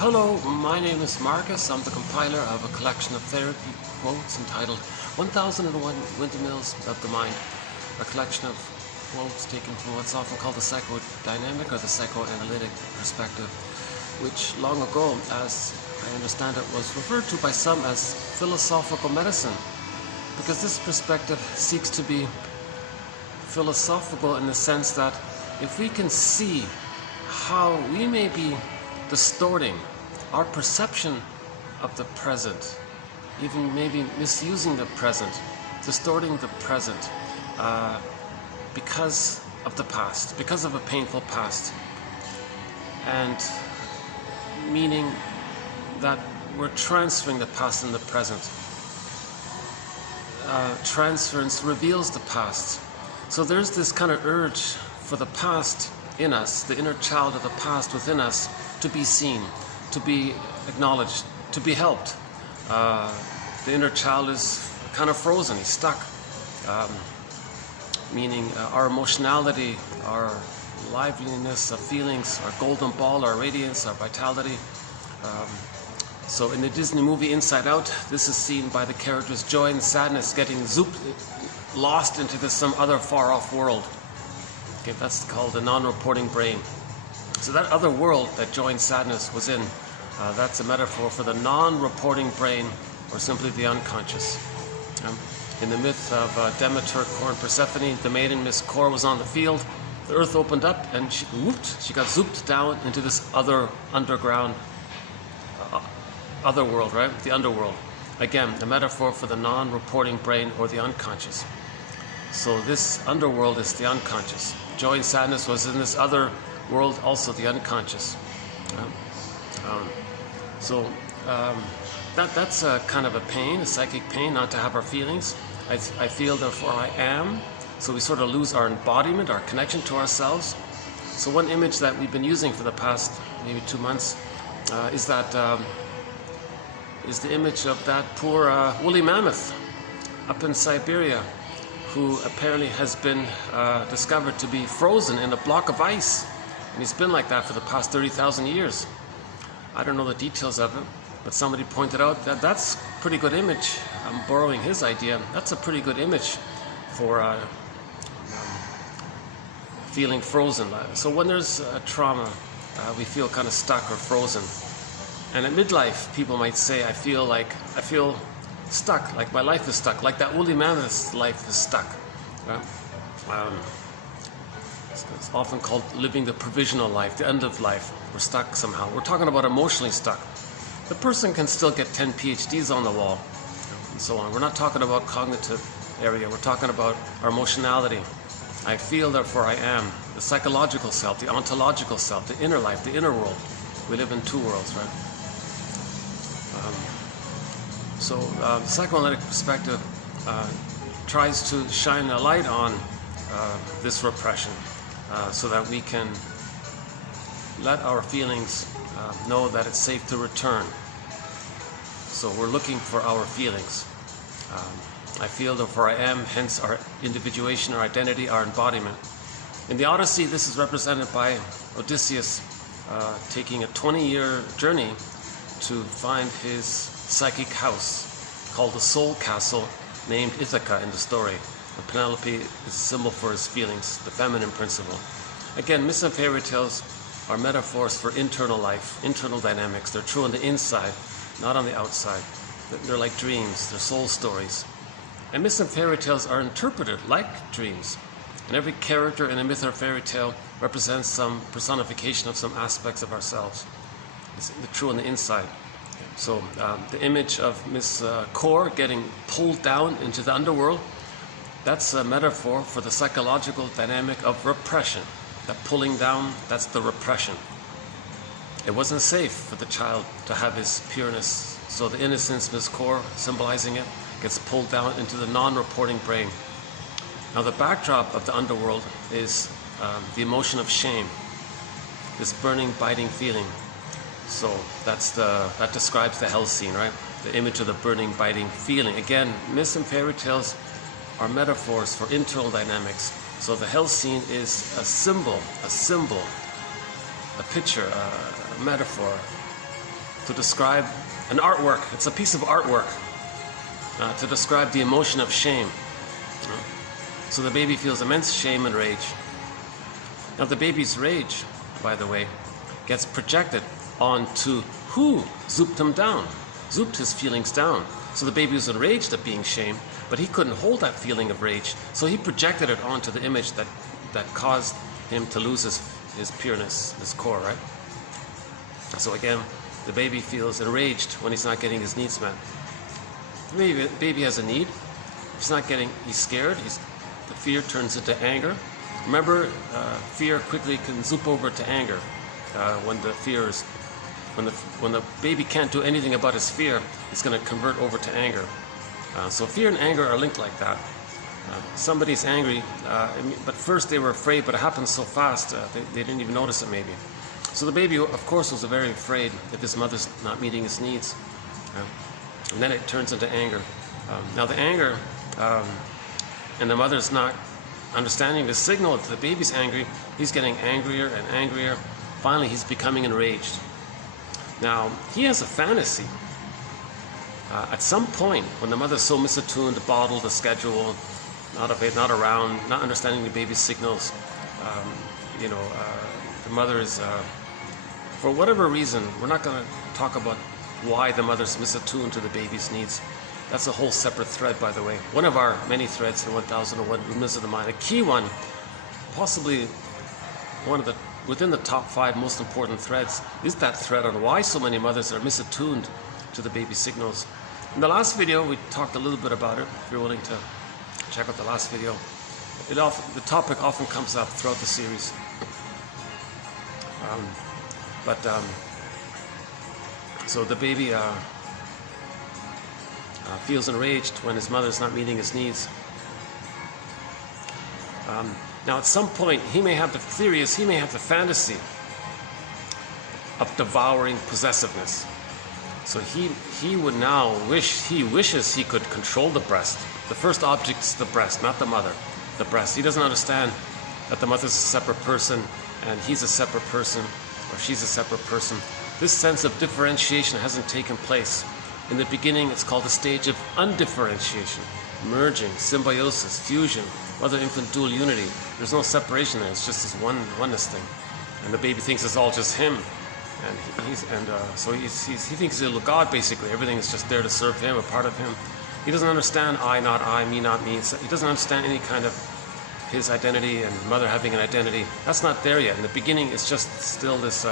Hello, my name is Marcus. I'm the compiler of a collection of therapy quotes entitled 1001 Windmills of the Mind, a collection of quotes taken from what's often called the psychodynamic or the psychoanalytic perspective, which long ago, as I understand it, was referred to by some as philosophical medicine, because this perspective seeks to be philosophical in the sense that if we can see how we may be distorting our perception of the present, even maybe misusing the present, distorting the present because of the past, because of a painful past, and meaning that we're transferring the past in the present. Transference reveals the past. So there's this kind of urge for the past in us, the inner child of the past within us, to be seen, to be acknowledged, to be helped. The inner child is kind of frozen, he's stuck. Meaning our emotionality, our liveliness of feelings, our golden ball, our radiance, our vitality. So in the Disney movie Inside Out, this is seen by the characters joy and sadness getting lost into this some other far-off world. Okay, that's called the non-reporting brain. So that other world that joy and sadness was in, that's a metaphor for the non-reporting brain, or simply the unconscious. In the myth of Demeter, Kore, and Persephone, the maiden Miss Kore was on the field. The earth opened up, and she got zooped down into this other underground, other world, right? The underworld. Again, a metaphor for the non-reporting brain or the unconscious. So this underworld is the unconscious. Joy and sadness was in this other world, also the unconscious. That's a kind of a pain, a psychic pain, not to have our feelings. I feel, therefore I am. So we sort of lose our embodiment, our connection to ourselves. So one image that we've been using for the past maybe 2 months is the image of that poor woolly mammoth up in Siberia, who apparently has been discovered to be frozen in a block of ice. And he's been like that for the past 30,000 years. I don't know the details of it, but somebody pointed out that that's a pretty good image. I'm borrowing his idea. That's a pretty good image for feeling frozen. So when there's a trauma, we feel kind of stuck or frozen. And at midlife, people might say, I feel stuck, like my life is stuck, like that woolly mammoth's life is stuck. It's often called living the provisional life, the end of life. We're stuck somehow. We're talking about emotionally stuck. The person can still get 10 PhDs on the wall, and so on. We're not talking about cognitive area. We're talking about our emotionality. I feel, therefore I am. The psychological self, the ontological self, the inner life, the inner world. We live in two worlds, right? The psychoanalytic perspective tries to shine a light on this repression so that we can let our feelings know that it's safe to return. So we're looking for our feelings. I feel, therefore I am, hence our individuation, our identity, our embodiment. In the Odyssey, this is represented by Odysseus taking a 20-year journey to find his psychic house, called the Soul Castle, named Ithaca in the story. And Penelope is a symbol for his feelings, the feminine principle. Again, myths and fairy tales are metaphors for internal life, internal dynamics. They're true on the inside, not on the outside. They're like dreams, they're soul stories. And myths and fairy tales are interpreted like dreams. And every character in a myth or fairy tale represents some personification of some aspects of ourselves. It's true on the inside. So the image of Miss Kore getting pulled down into the underworld, that's a metaphor for the psychological dynamic of repression. That pulling down, that's the repression. It wasn't safe for the child to have his pureness. So the innocence, Miss Kore, symbolizing it, gets pulled down into the non-reporting brain. Now the backdrop of the underworld is the emotion of shame, this burning, biting feeling. So that describes the hell scene, right? The image of the burning, biting feeling. Again, myths and fairy tales are metaphors for internal dynamics. So the hell scene is a symbol, a picture, a metaphor to describe an artwork. It's a piece of artwork to describe the emotion of shame. So the baby feels immense shame and rage. Now the baby's rage, by the way, gets projected onto who zooped him down, zooped his feelings down. So the baby was enraged at being shamed, but he couldn't hold that feeling of rage. So he projected it onto the image that caused him to lose his pureness, his core, right? So again, the baby feels enraged when he's not getting his needs met. The baby has a need. He's scared. The fear turns into anger. Remember, fear quickly can zoop over to anger when the baby can't do anything about his fear. It's going to convert over to anger. So fear and anger are linked like that. Somebody's angry, but first they were afraid, but it happened so fast they didn't even notice it maybe. So the baby, of course, was very afraid if his mother's not meeting his needs. And then it turns into anger. Now the anger, and the mother's not understanding the signal that the baby's angry, he's getting angrier and angrier. Finally, he's becoming enraged. Now, he has a fantasy. At some point, when the mother's so misattuned, the bottle, the schedule, not around, not understanding the baby's signals, the mother is, for whatever reason, we're not going to talk about why the mother's misattuned to the baby's needs. That's a whole separate thread, by the way. One of our many threads in 1001 Windmills of the Mind. A key one, possibly within the top 5 most important threads, is that thread on why so many mothers are misattuned to the baby signals. In the last video, we talked a little bit about it. If you're willing to check out the last video, the topic often comes up throughout the series. So the baby feels enraged when his mother's not meeting his needs. Now at some point he may have the fantasy of devouring possessiveness. So he would now wishes he could control the breast. The first object is the breast, not the mother. The breast. He doesn't understand that the mother's a separate person and he's a separate person or she's a separate person. This sense of differentiation hasn't taken place. In the beginning, it's called the stage of undifferentiation, merging, symbiosis, fusion, mother-infant dual unity. There's no separation there. It's just this oneness thing, and the baby thinks it's all just him, and so he thinks he's a little god basically. Everything is just there to serve him, a part of him. He doesn't understand I, not I, me, not me. He doesn't understand any kind of his identity and mother having an identity. That's not there yet. In the beginning, it's just still this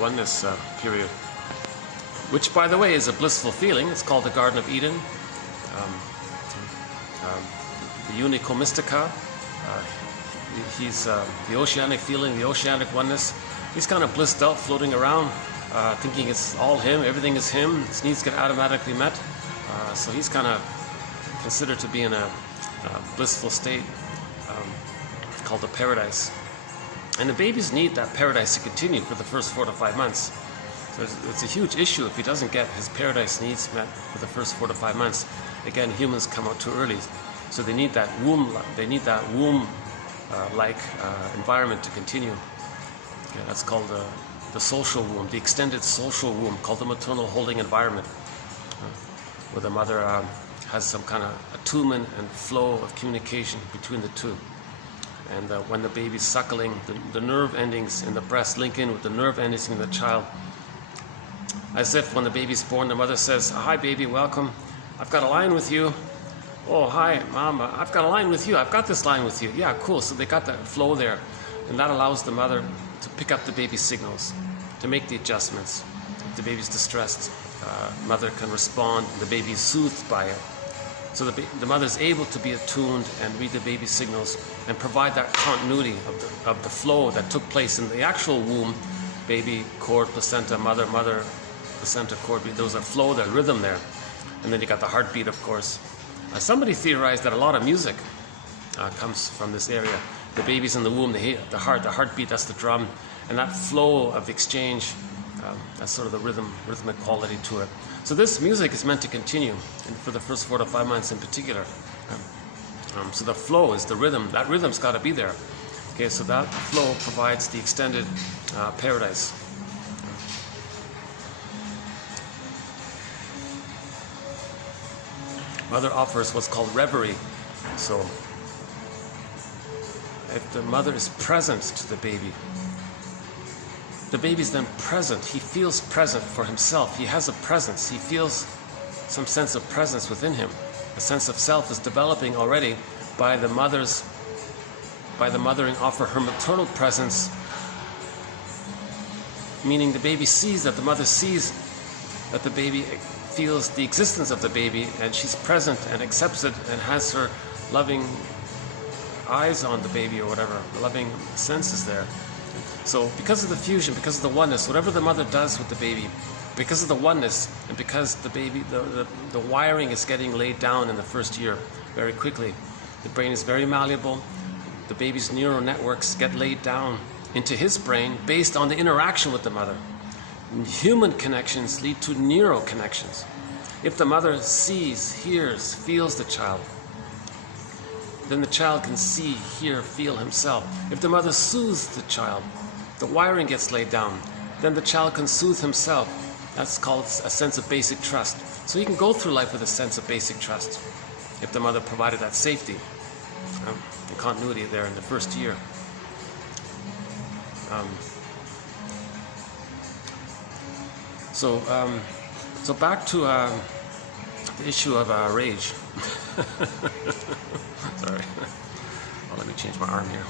oneness period, which, by the way, is a blissful feeling. It's called the Garden of Eden, the Unico Mystica. He's the oceanic feeling, the oceanic oneness. He's kind of blissed out, floating around, thinking it's all him, everything is him, his needs get automatically met. So he's kind of considered to be in a blissful state called the paradise. And the babies need that paradise to continue for the first 4 to 5 months. So it's a huge issue if he doesn't get his paradise needs met for the first 4 to 5 months. Again, humans come out too early, so they need that womb-like environment to continue. Okay, that's called the social womb, the extended social womb, called the maternal holding environment, where the mother has some kind of attunement and flow of communication between the two. And when the baby's suckling, the nerve endings in the breast link in with the nerve endings in the child. As if when the baby's born, the mother says, "Hi baby, welcome. I've got a line with you." "Oh, hi mama, I've got a line with you. I've got this line with you." "Yeah, cool." So they got that flow there. And that allows the mother to pick up the baby's signals, to make the adjustments. If the baby's distressed, mother can respond, and the baby is soothed by it. So the mother is able to be attuned and read the baby's signals and provide that continuity of the flow that took place in the actual womb, baby, cord, placenta, mother, placenta, cord. There was a flow, that rhythm there. And then you got the heartbeat, of course. Somebody theorized that a lot of music comes from this area. The baby's in the womb, the heartbeat, that's the drum. And that flow of exchange, that's sort of the rhythmic quality to it. So this music is meant to continue for the first 4 to 5 months in particular. So the flow is the rhythm. That rhythm's got to be there. Okay, so that flow provides the extended paradise. Mother offers what's called reverie. So if the mother is present to the baby's then present. He feels present for himself. He has a presence. He feels some sense of presence within him. A sense of self is developing already by the mothering offer, her maternal presence, meaning the baby sees that the mother sees that the baby feels the existence of the baby, and she's present and accepts it and has her loving eyes on the baby, or whatever, loving senses there. So because of the fusion, because of the oneness, whatever the mother does with the baby, because of the oneness, and because the baby, the wiring is getting laid down in the first year very quickly. The brain is very malleable. The baby's neural networks get laid down into his brain based on the interaction with the mother. Human connections lead to neural connections. If the mother sees, hears, feels the child, then the child can see, hear, feel himself. If the mother soothes the child, the wiring gets laid down, then the child can soothe himself. That's called a sense of basic trust. So you can go through life with a sense of basic trust if the mother provided that safety and continuity there in the first year. So back to the issue of rage. Sorry. Well, let me change my arm here.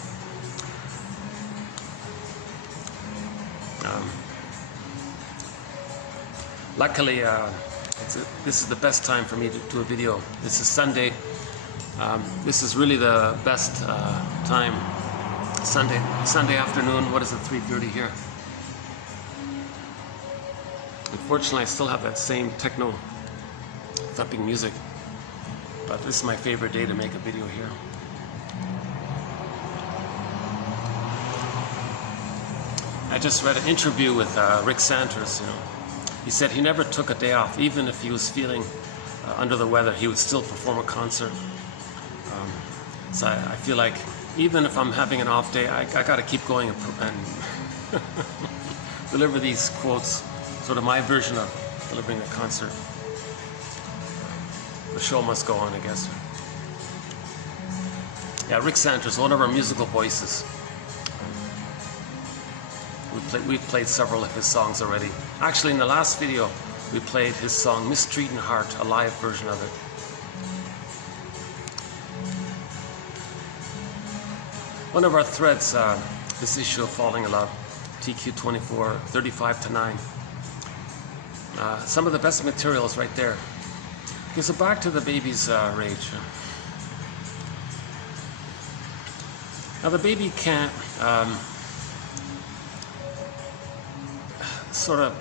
Luckily, this is the best time for me to do a video. This is Sunday. This is really the best time. Sunday afternoon. What is it? 3:30 here. Unfortunately, I still have that same techno thumping music, but this is my favorite day to make a video here. I just read an interview with Rick Sanders. He said he never took a day off, even if he was feeling under the weather. He would still perform a concert. So I feel like even if I'm having an off day, I got to keep going and deliver these quotes. Sort of my version of delivering a concert. The show must go on, I guess. Yeah, Rick Sanders, one of our musical voices. We've played several of his songs already. Actually, in the last video, we played his song Mistreating Heart, a live version of it. One of our threads, this issue of Falling in Love, TQ24, 35-9. Some of the best materials right there. Okay, so back to the baby's rage. Now the baby can't sort of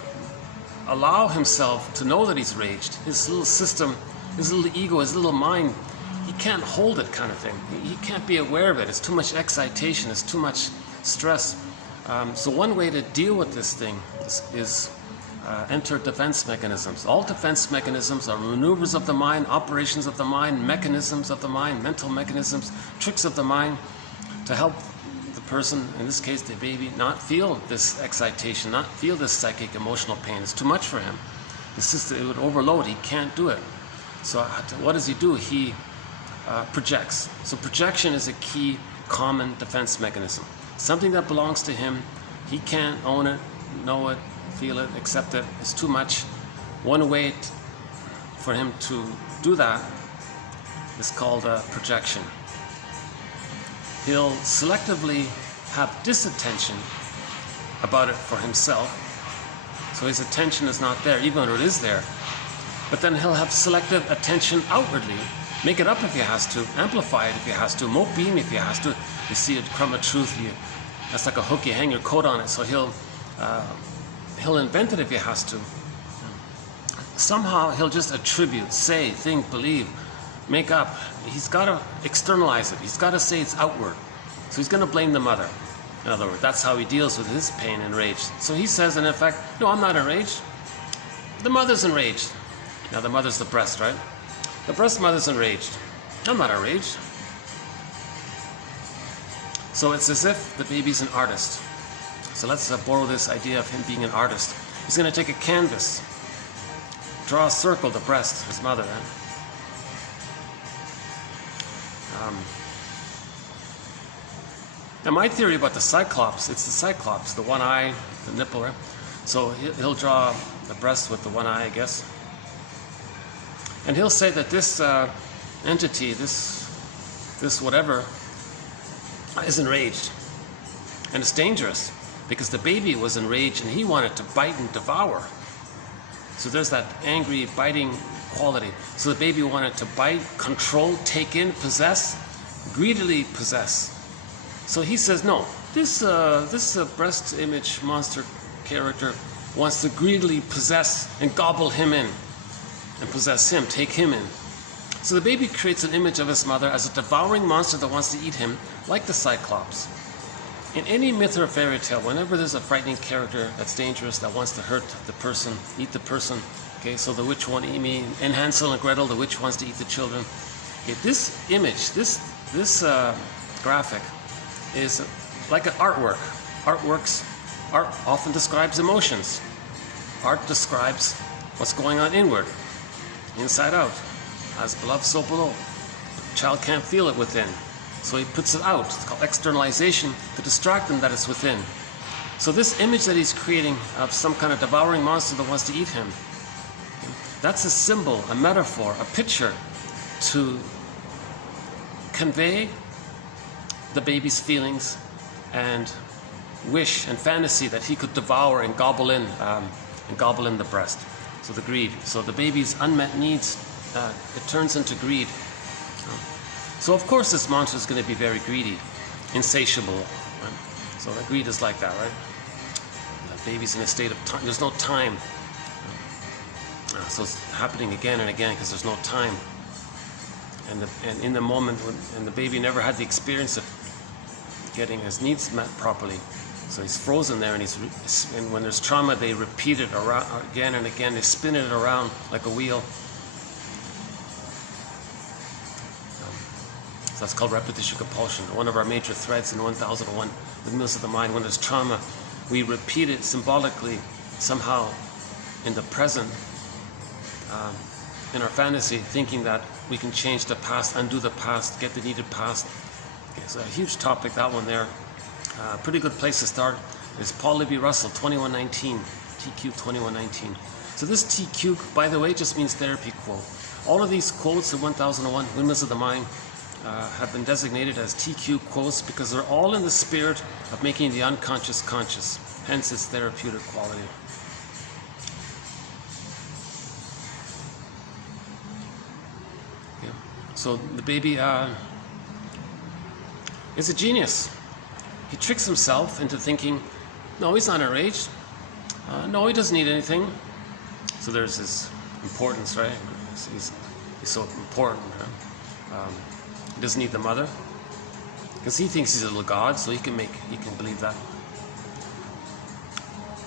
allow himself to know that he's raged. His little system, his little ego, his little mind, he can't hold it, kind of thing. He can't be aware of it. It's too much excitation. It's too much stress. So one way to deal with this thing is enter defense mechanisms. All defense mechanisms are maneuvers of the mind, operations of the mind, mechanisms of the mind, mental mechanisms, tricks of the mind to help the person, in this case the baby, not feel this excitation, not feel this psychic emotional pain. It's too much for him. The system, it would overload. He can't do it. So what does he do? He projects. So projection is a key common defense mechanism. Something that belongs to him, he can't own it, know it, feel it, accept it. It's too much. One way for him to do that is called projection. He'll selectively have disattention about it for himself, so his attention is not there, even though it is there. But then he'll have selective attention outwardly, make it up if he has to, amplify it if he has to, mote beam if he has to. You see a crumb of truth, that's like a hook, you hang your coat on it, so he'll invent it if he has to. Somehow he'll just attribute, say, think, believe, make up. He's got to externalize it. He's got to say it's outward. So he's going to blame the mother. In other words, that's how he deals with his pain and rage. So he says, in effect, no, I'm not enraged. The mother's enraged. Now the mother's the breast, right? The breast mother's enraged. I'm not enraged. So it's as if the baby's an artist. So let's borrow this idea of him being an artist. He's going to take a canvas, draw a circle, the breast, his mother, Now my theory about the Cyclops, it's the Cyclops, the one eye, the nipple, right? So he'll draw the breast with the one eye, I guess. And he'll say that this entity, this whatever, is enraged. And it's dangerous because the baby was enraged and he wanted to bite and devour. So there's that angry, biting quality. So the baby wanted to bite, control, take in, possess, greedily possess. So he says, no, this breast image monster character wants to greedily possess and gobble him in and possess him, take him in. So the baby creates an image of his mother as a devouring monster that wants to eat him, like the Cyclops. In any myth or fairy tale, whenever there's a frightening character that's dangerous, that wants to hurt the person, eat the person, okay, so the witch won't eat me, in Hansel and Gretel, the witch wants to eat the children. Okay, this image, this graphic is like an artwork. Art often describes emotions. Art describes what's going on inward, inside out. As beloved, so below. The child can't feel it within, so he puts it out. It's called externalization to distract him that it's within. So this image that he's creating of some kind of devouring monster that wants to eat him, that's a symbol, a metaphor, a picture to convey the baby's feelings and wish and fantasy that he could devour and gobble in the breast. So the greed. So the baby's unmet needs, it turns into greed. So of course this monster is going to be very greedy, insatiable. Right? So the greed is like that, right? The baby's in a state of time. There's no time. So it's happening again and again because there's no time. And in the moment when the baby never had the experience of getting his needs met properly, so he's frozen there, and when there's trauma, they repeat it around again and again. They spin it around like a wheel. So that's called repetition compulsion. One of our major threads in 1001 Windmills of the Mind. When there's trauma, we repeat it symbolically somehow in the present, in our fantasy, thinking that we can change the past, undo the past, get the needed past. Okay, so a huge topic, that one there. Pretty good place to start is Paul Libby Russell, 2119, TQ 2119. So this TQ, by the way, just means therapy quote. All of these quotes in 1001 Windmills of the Mind have been designated as TQ quotes because they're all in the spirit of making the unconscious conscious, hence its therapeutic quality. Okay. So the baby is a genius. He tricks himself into thinking, no, he's not enraged. No, he doesn't need anything. So there's his importance, right? He's so important. Right? He doesn't need the mother because he thinks he's a little god, so he can believe that.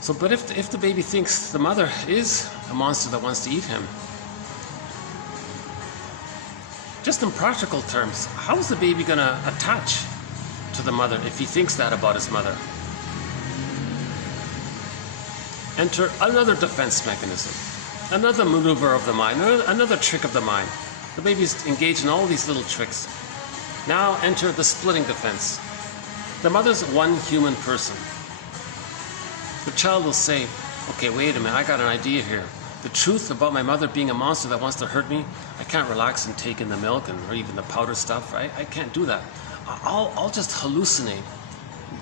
So, but if the baby thinks the mother is a monster that wants to eat him, just in practical terms, how is the baby going to attach to the mother if he thinks that about his mother? Enter another defense mechanism, another maneuver of the mind, another trick of the mind. The baby's engaged in all these little tricks. Now enter the splitting defense. The mother's one human person. The child will say, okay, wait a minute, I got an idea here. The truth about my mother being a monster that wants to hurt me, I can't relax and take in the milk or even the powder stuff, right? I can't do that. I'll just hallucinate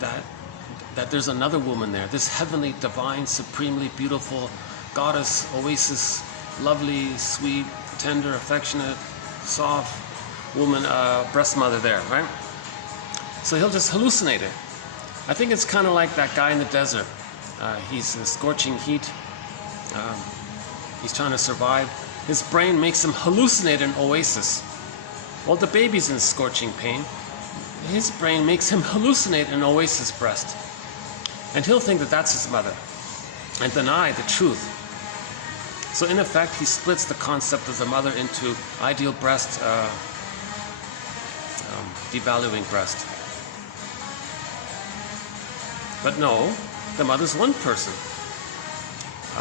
that there's another woman there, this heavenly, divine, supremely beautiful goddess, oasis, lovely, sweet, tender, affectionate, soft woman, breast mother there, right? So he'll just hallucinate it. I think it's kind of like that guy in the desert. He's in scorching heat. He's trying to survive. His brain makes him hallucinate an oasis. While the baby's in scorching pain, his brain makes him hallucinate an oasis breast. And he'll think that that's his mother and deny the truth. So in effect, he splits the concept of the mother into ideal breast, devaluing breast. But no, the mother's one person.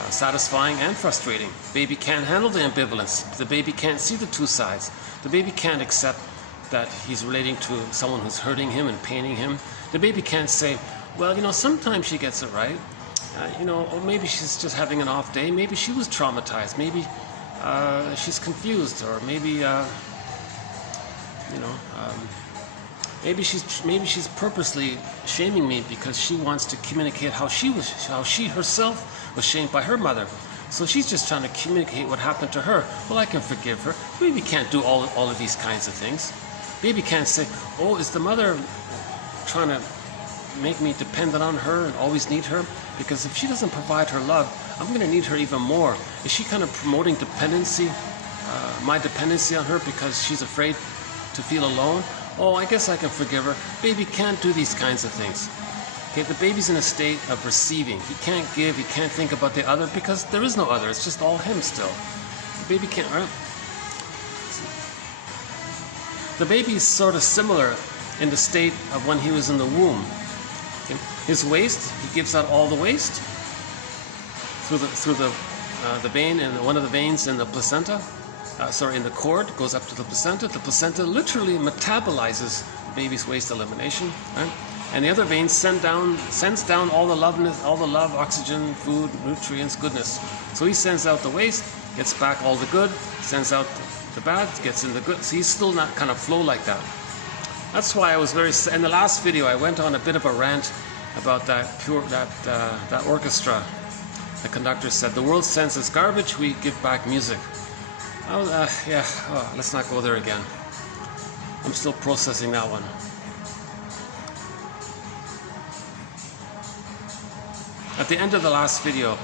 Satisfying and frustrating. Baby can't handle the ambivalence. The baby can't see the two sides. The baby can't accept that he's relating to someone who's hurting him and paining him, the baby can't say, well, you know, sometimes she gets it right. You know, or maybe she's just having an off day. Maybe she was traumatized. Maybe she's confused, or maybe you know, maybe she's purposely shaming me because she wants to communicate how she herself was shamed by her mother. So she's just trying to communicate what happened to her. Well, I can forgive her. Baby can't do all of these kinds of things. Baby can't say, oh, is the mother trying to make me dependent on her and always need her? Because if she doesn't provide her love, I'm going to need her even more. Is she kind of promoting dependency, my dependency on her, because she's afraid to feel alone? Oh, I guess I can forgive her. Baby can't do these kinds of things. Okay, the baby's in a state of receiving. He can't give, he can't think about the other, because there is no other. It's just all him still. The baby can't, right? The baby is sort of similar in the state of when he was in the womb. Okay? His waste, he gives out all the waste through the vein, and one of the veins in the placenta, in the cord, goes up to the placenta. The placenta literally metabolizes the baby's waste elimination, right? And the other vein sends down all the love, oxygen, food, nutrients, goodness. So he sends out the waste, gets back all the good, sends out the bad, gets in the good. So he's still not kind of flow like that. That's why I was in the last video, I went on a bit of a rant about that orchestra. The conductor said, the world sends us garbage, we give back music. Let's not go there again. I'm still processing that one. At the end of the last video,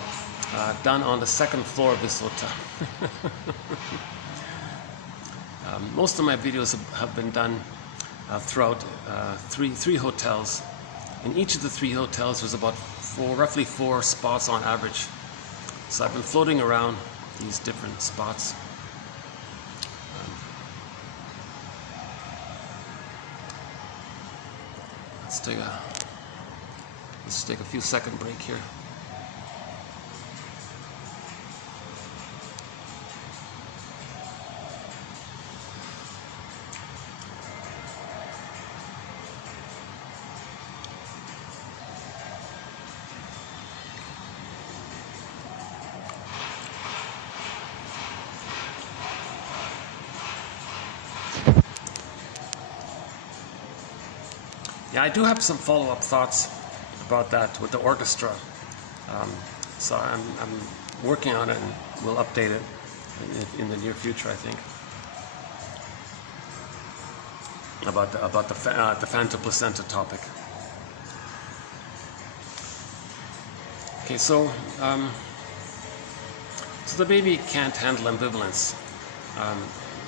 done on the second floor of this hotel. Most of my videos have been done throughout three hotels. In each of the 3 hotels, there's about roughly 4 spots on average. So I've been floating around these different spots. Let's take a few second break here. Yeah, I do have some follow-up thoughts about that with the orchestra. So I'm working on it, and we'll update it in the near future, I think. About the phantom placenta topic. Okay, so the baby can't handle ambivalence.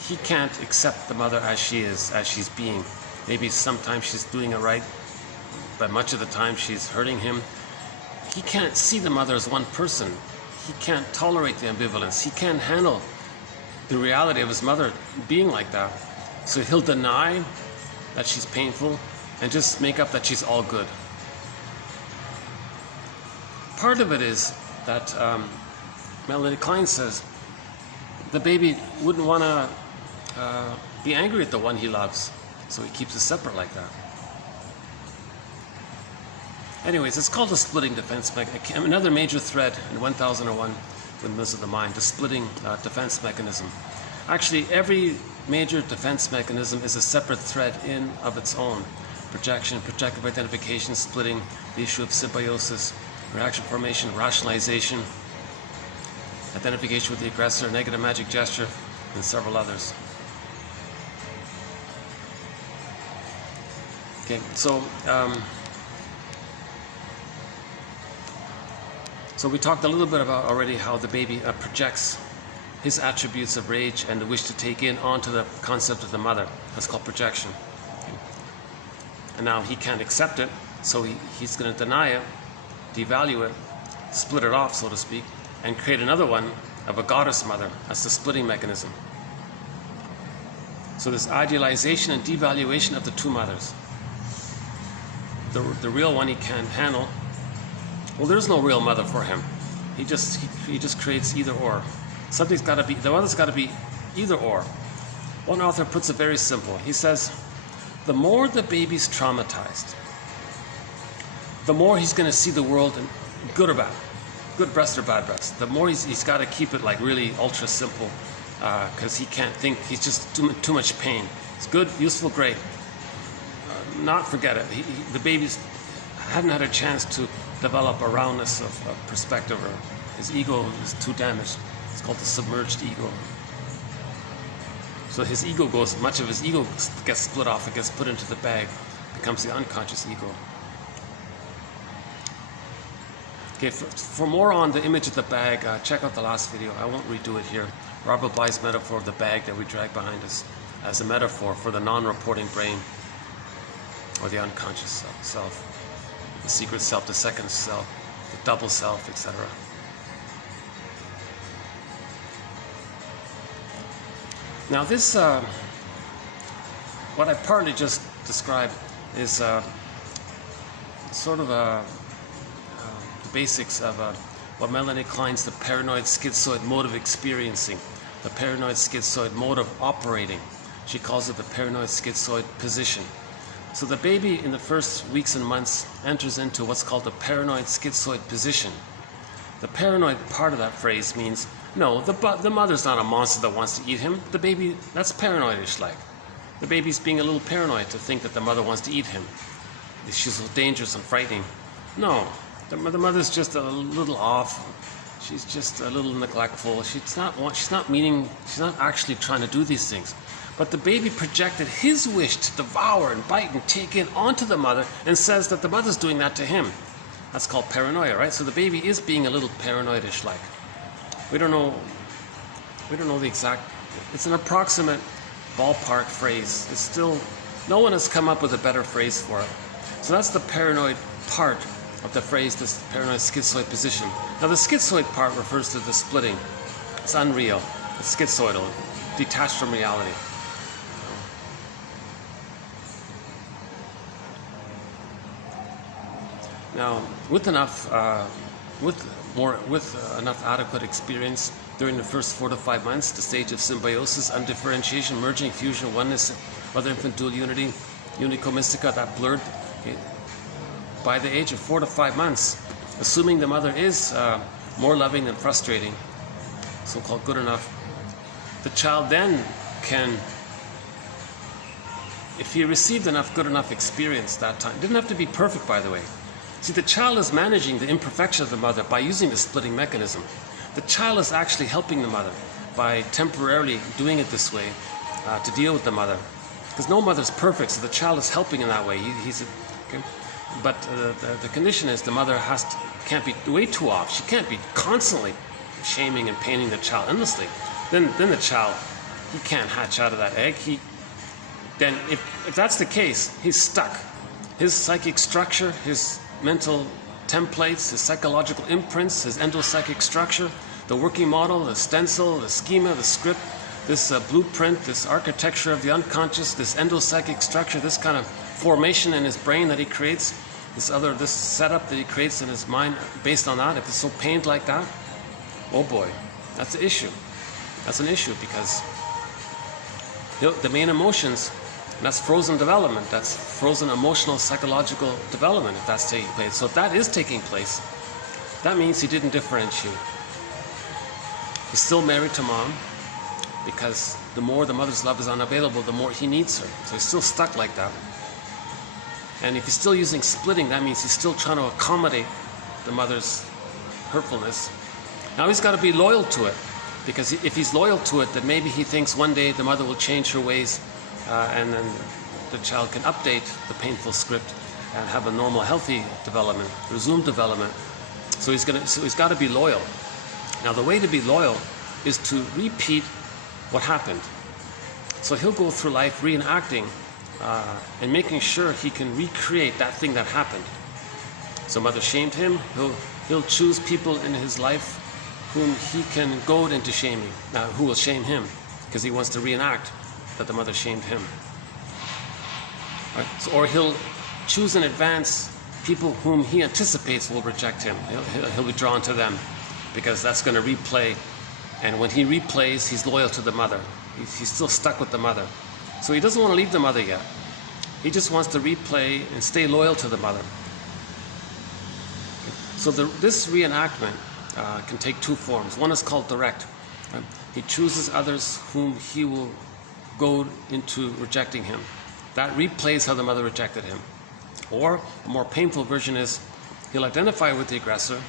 He can't accept the mother as she is, as she's being. Maybe sometimes she's doing it right, but much of the time she's hurting him. He can't see the mother as one person. He can't tolerate the ambivalence. He can't handle the reality of his mother being like that. So he'll deny that she's painful and just make up that she's all good. Part of it is that Melody Klein says the baby wouldn't want to be angry at the one he loves. So he keeps it separate like that. Anyways, it's called the splitting defense mechanism. Another major thread in 1001 Windmills of the Mind, the splitting defense mechanism. Actually, every major defense mechanism is a separate thread in of its own. Projection, projective identification, splitting, the issue of symbiosis, reaction formation, rationalization, identification with the aggressor, negative magic gesture, and several others. Okay, so we talked a little bit about already how the baby projects his attributes of rage and the wish to take in onto the concept of the mother. That's called projection. Okay. And now he can't accept it, so he's going to deny it, devalue it, split it off, so to speak, and create another one of a goddess mother. That's the splitting mechanism. So this idealization and devaluation of the 2 mothers. The real one he can't handle. Well, there's no real mother for him. He just creates either or. Something's got to be, the mother's got to be either or. One author puts it very simple. He says, the more the baby's traumatized, the more he's going to see the world in good or bad, good breast or bad breast. The more he's got to keep it like really ultra simple, because he can't think. He's just too much pain. It's good, useful, great. Not forget it. The baby's hadn't had a chance to develop a roundness of perspective, or his ego is too damaged. It's called the submerged ego. So his ego much of his ego gets split off and gets put into the bag, becomes the unconscious ego. Okay, for more on the image of the bag, check out the last video. I won't redo it here. Robert Bly's metaphor of the bag that we drag behind us as a metaphor for the non-reporting brain, or the unconscious self, the secret self, the second self, the double self, etc. Now this, what I partly just described is sort of the basics of what Melanie Klein's the paranoid schizoid mode of experiencing, the paranoid schizoid mode of operating. She calls it the paranoid schizoid position. So the baby in the first weeks and months enters into what's called the paranoid schizoid position. The paranoid part of that phrase means, no, the mother's not a monster that wants to eat him. The baby, that's paranoidish like. The baby's being a little paranoid to think that the mother wants to eat him. She's so dangerous and frightening. No, the mother's just a little off. She's just a little neglectful. She's not actually trying to do these things. But the baby projected his wish to devour and bite and take in onto the mother and says that the mother's doing that to him. That's called paranoia, right? So the baby is being a little paranoidish like. We don't know the exact, it's an approximate ballpark phrase. It's still, no one has come up with a better phrase for it. So that's the paranoid part of the phrase, this paranoid schizoid position. Now the schizoid part refers to the splitting. It's unreal, it's schizoidal, detached from reality. Now, with enough adequate experience during the first 4 to 5 months, the stage of symbiosis, undifferentiation, merging, fusion, oneness, mother infant dual unity, unico mystica, that blurred, by the age of 4 to 5 months, assuming the mother is more loving than frustrating, so-called good enough, the child then can, if he received enough good enough experience that time, didn't have to be perfect, by the way. See, the child is managing the imperfection of the mother by using the splitting mechanism. The child is actually helping the mother by temporarily doing it this way to deal with the mother. Because no mother's perfect, so the child is helping in that way. Okay? But the condition is the mother can't be way too off. She can't be constantly shaming and paining the child endlessly. Then the child, he can't hatch out of that egg. Then if that's the case, he's stuck. His psychic structure, his mental templates, his psychological imprints, his endopsychic structure, the working model, the stencil, the schema, the script, this blueprint, this architecture of the unconscious, this endopsychic structure, this kind of formation in his brain that he creates, this setup that he creates in his mind based on that, if it's so pained like that, oh boy, that's the issue. That's an issue because the main emotions, and that's frozen development. That's frozen emotional, psychological development, if that's taking place. So if that is taking place, that means he didn't differentiate. He's still married to mom, because the more the mother's love is unavailable, the more he needs her. So he's still stuck like that. And if he's still using splitting, that means he's still trying to accommodate the mother's hurtfulness. Now he's got to be loyal to it, because if he's loyal to it, then maybe he thinks one day the mother will change her ways, and then the child can update the painful script and have a normal, healthy development, resume development. So he's got to be loyal. Now the way to be loyal is to repeat what happened. So he'll go through life reenacting and making sure he can recreate that thing that happened. So mother shamed him, he'll choose people in his life whom he can goad into shaming, who will shame him, because he wants to reenact that the mother shamed him. Right? So, or he'll choose in advance people whom he anticipates will reject him. He'll be drawn to them, because that's going to replay. And when he replays, he's loyal to the mother. He's still stuck with the mother. So he doesn't want to leave the mother yet. He just wants to replay and stay loyal to the mother. So this reenactment can take two forms. One is called direct. He chooses others whom he will go into rejecting him. That replays how the mother rejected him. Or a more painful version is he'll identify with the aggressor,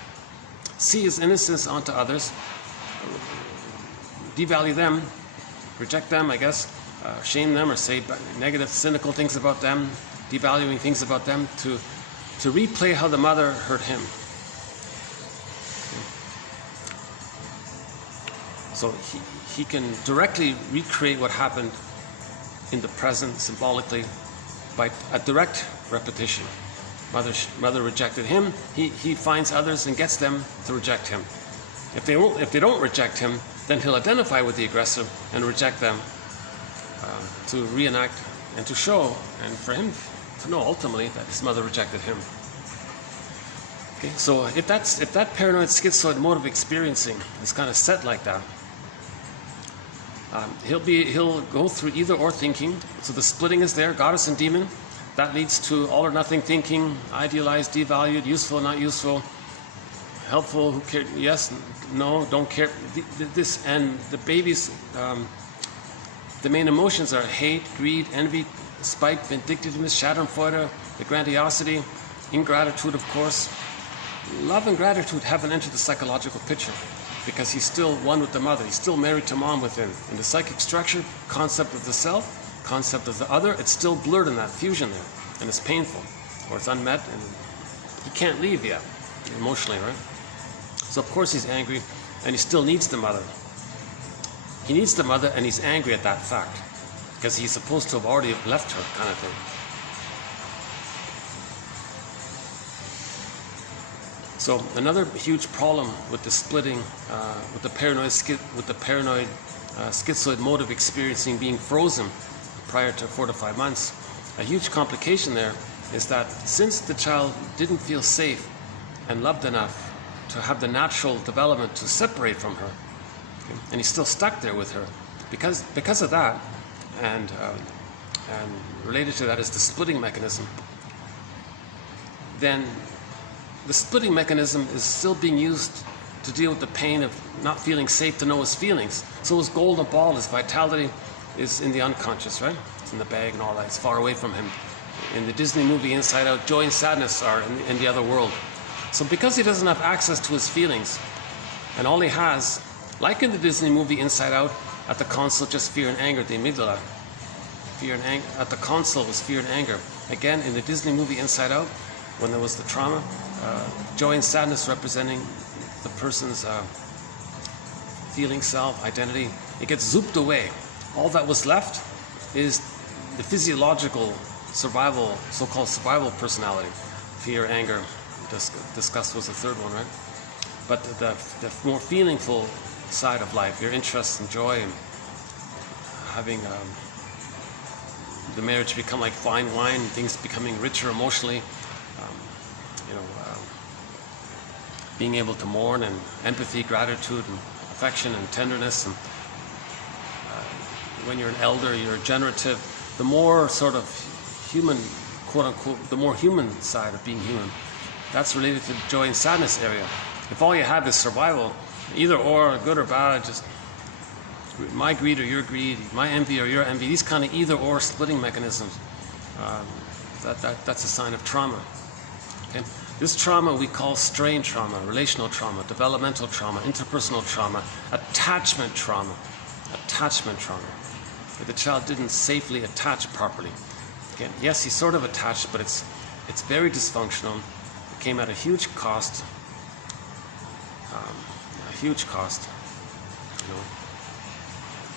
see his innocence onto others, devalue them, reject them, I guess, shame them or say negative, cynical things about them, devaluing things about them to replay how the mother hurt him. So he can directly recreate what happened in the present symbolically by a direct repetition. Mother rejected him. He finds others and gets them to reject him. If they don't reject him, then he'll identify with the aggressor and reject them to reenact and to show, and for him to know ultimately that his mother rejected him. Okay, so if that paranoid schizoid mode of experiencing is kind of set like that, he'll go through either or thinking. So the splitting is there, goddess and demon. That leads to all or nothing thinking, idealized, devalued, useful, not useful, helpful, who cares, yes, no, don't care. This and the baby's the main emotions are hate, greed, envy, spite, vindictiveness, schadenfreude, the grandiosity, ingratitude, of course. Love and gratitude haven't entered the psychological picture because he's still one with the mother. He's still married to mom within. In the psychic structure, concept of the self, concept of the other, it's still blurred in that fusion there. And it's painful, or it's unmet, and he can't leave yet, emotionally, right? So of course he's angry, and he still needs the mother. He needs the mother, and he's angry at that fact, because he's supposed to have already left her, kind of thing. So another huge problem with the splitting, with the paranoid schizoid mode of experiencing being frozen prior to 4 to 5 months, a huge complication there is that since the child didn't feel safe and loved enough to have the natural development to separate from her, okay, and he's still stuck there with her, because of that, and related to that is the splitting mechanism, then the splitting mechanism is still being used to deal with the pain of not feeling safe to know his feelings. So his golden ball, his vitality, is in the unconscious, right? It's in the bag and all that. It's far away from him. In the Disney movie Inside Out, joy and sadness are in the other world. So because he doesn't have access to his feelings, and all he has, like in the Disney movie Inside Out, at the console just fear and anger, the amygdala. Fear and anger. At the console was fear and anger. Again, in the Disney movie Inside Out, when there was the trauma, joy and sadness representing the person's feeling, self, identity, it gets zooped away. All that was left is the physiological survival, so-called survival personality. Fear, anger, disgust was the third one, right? But the more feelingful side of life, your interests and joy, and having the marriage become like fine wine, things becoming richer emotionally, being able to mourn, and empathy, gratitude, and affection and tenderness, and when you're an elder, you're generative. The more sort of human, quote unquote, the more human side of being human, that's related to the joy and sadness area. If all you have is survival, either or, good or bad, just my greed or your greed, my envy or your envy, these kind of either or splitting mechanisms, that's a sign of trauma. Okay? This trauma we call strain trauma, relational trauma, developmental trauma, interpersonal trauma, attachment trauma. Attachment trauma. Okay, the child didn't safely attach properly. Okay, yes, he's sort of attached, but it's very dysfunctional. It came at a huge cost. A huge cost. You know.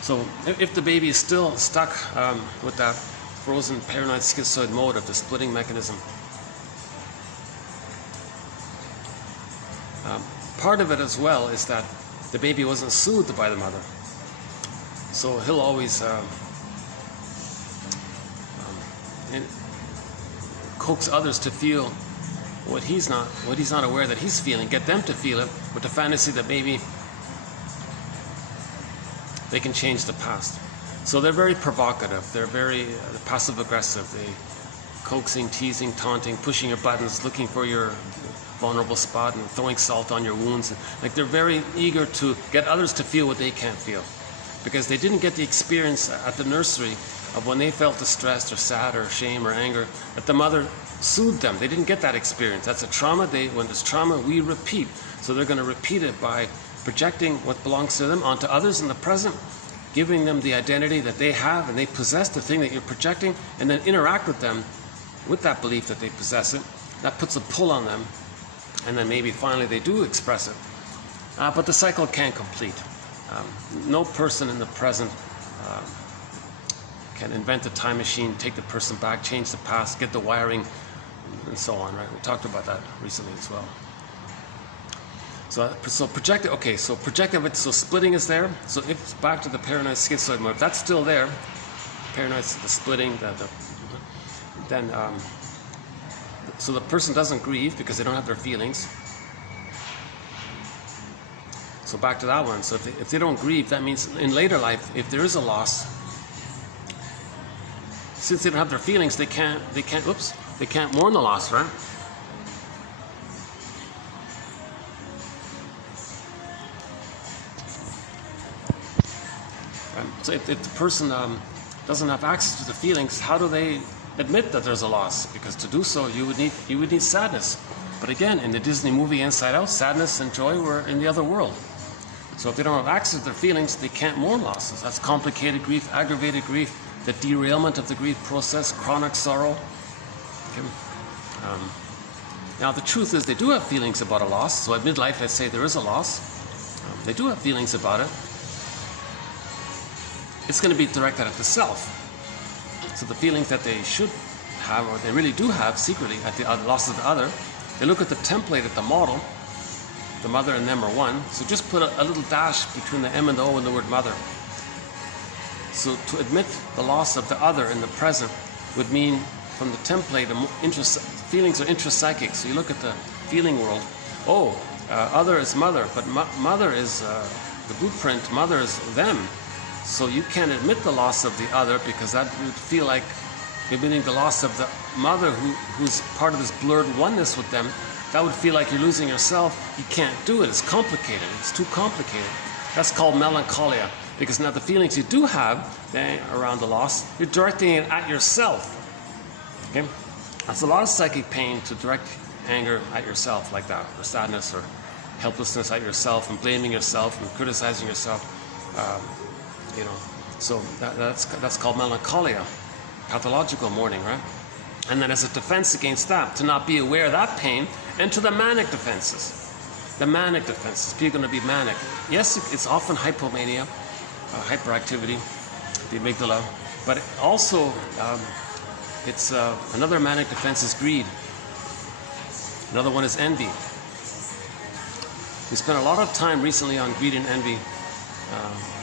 So if the baby is still stuck with that frozen paranoid schizoid mode of the splitting mechanism, part of it as well is that the baby wasn't soothed by the mother. So he'll always coax others to feel what he's not aware that he's feeling, get them to feel it with the fantasy that maybe they can change the past. So they're very provocative, they're very passive-aggressive, they coaxing, teasing, taunting, pushing your buttons, looking for your vulnerable spot and throwing salt on your wounds. Like they're very eager to get others to feel what they can't feel, because they didn't get the experience at the nursery of when they felt distressed or sad or shame or anger, that the mother soothed them. They didn't get that experience. That's a trauma. When there's trauma, we repeat. So they're going to repeat it by projecting what belongs to them onto others in the present, giving them the identity that they have and they possess the thing that you're projecting, and then interact with them with that belief that they possess it. That puts a pull on them, and then maybe finally they do express it. But the cycle can't complete. No person in the present can invent a time machine, take the person back, change the past, get the wiring, and so on, right? We talked about that recently as well. So projective, okay, so projective, so splitting is there. So if it's back to the paranoid schizoid mode, if that's still there, paranoid, the splitting, then so the person doesn't grieve because they don't have their feelings. So back to that one. So if they don't grieve, that means in later life, if there is a loss, since they don't have their feelings, they can't mourn the loss, right? So if the person doesn't have access to the feelings, how do they admit that there's a loss? Because to do so, you would need sadness. But again, in the Disney movie Inside Out, sadness and joy were in the other world. So if they don't have access to their feelings, they can't mourn losses. That's complicated grief, aggravated grief, the derailment of the grief process, chronic sorrow. Okay. Now the truth is they do have feelings about a loss. So at midlife, let's say there is a loss. They do have feelings about it. It's going to be directed at the self. So the feelings that they should have, or they really do have secretly at the loss of the other, they look at the template, at the model. The mother and them are one. So just put a little dash between the M and the O in the word mother. So to admit the loss of the other in the present would mean, from the template, feelings are intrapsychic. So you look at the feeling world. Oh, other is mother, but mother is the blueprint. Mother is them. So you can't admit the loss of the other, because that would feel like admitting the loss of the mother who's part of this blurred oneness with them. That would feel like you're losing yourself. You can't do it. It's complicated. It's too complicated. That's called melancholia. Because now the feelings you do have around the loss, you're directing it at yourself. Okay? That's a lot of psychic pain, to direct anger at yourself like that, or sadness or helplessness at yourself, and blaming yourself and criticizing yourself. So that's called melancholia, pathological mourning, right? And then as a defense against that, to not be aware of that pain, enter the manic defenses. The manic defenses, people are going to be manic. Yes, it's often hypomania, hyperactivity, the amygdala, but also it's another manic defense is greed. Another one is envy. We spent a lot of time recently on greed and envy,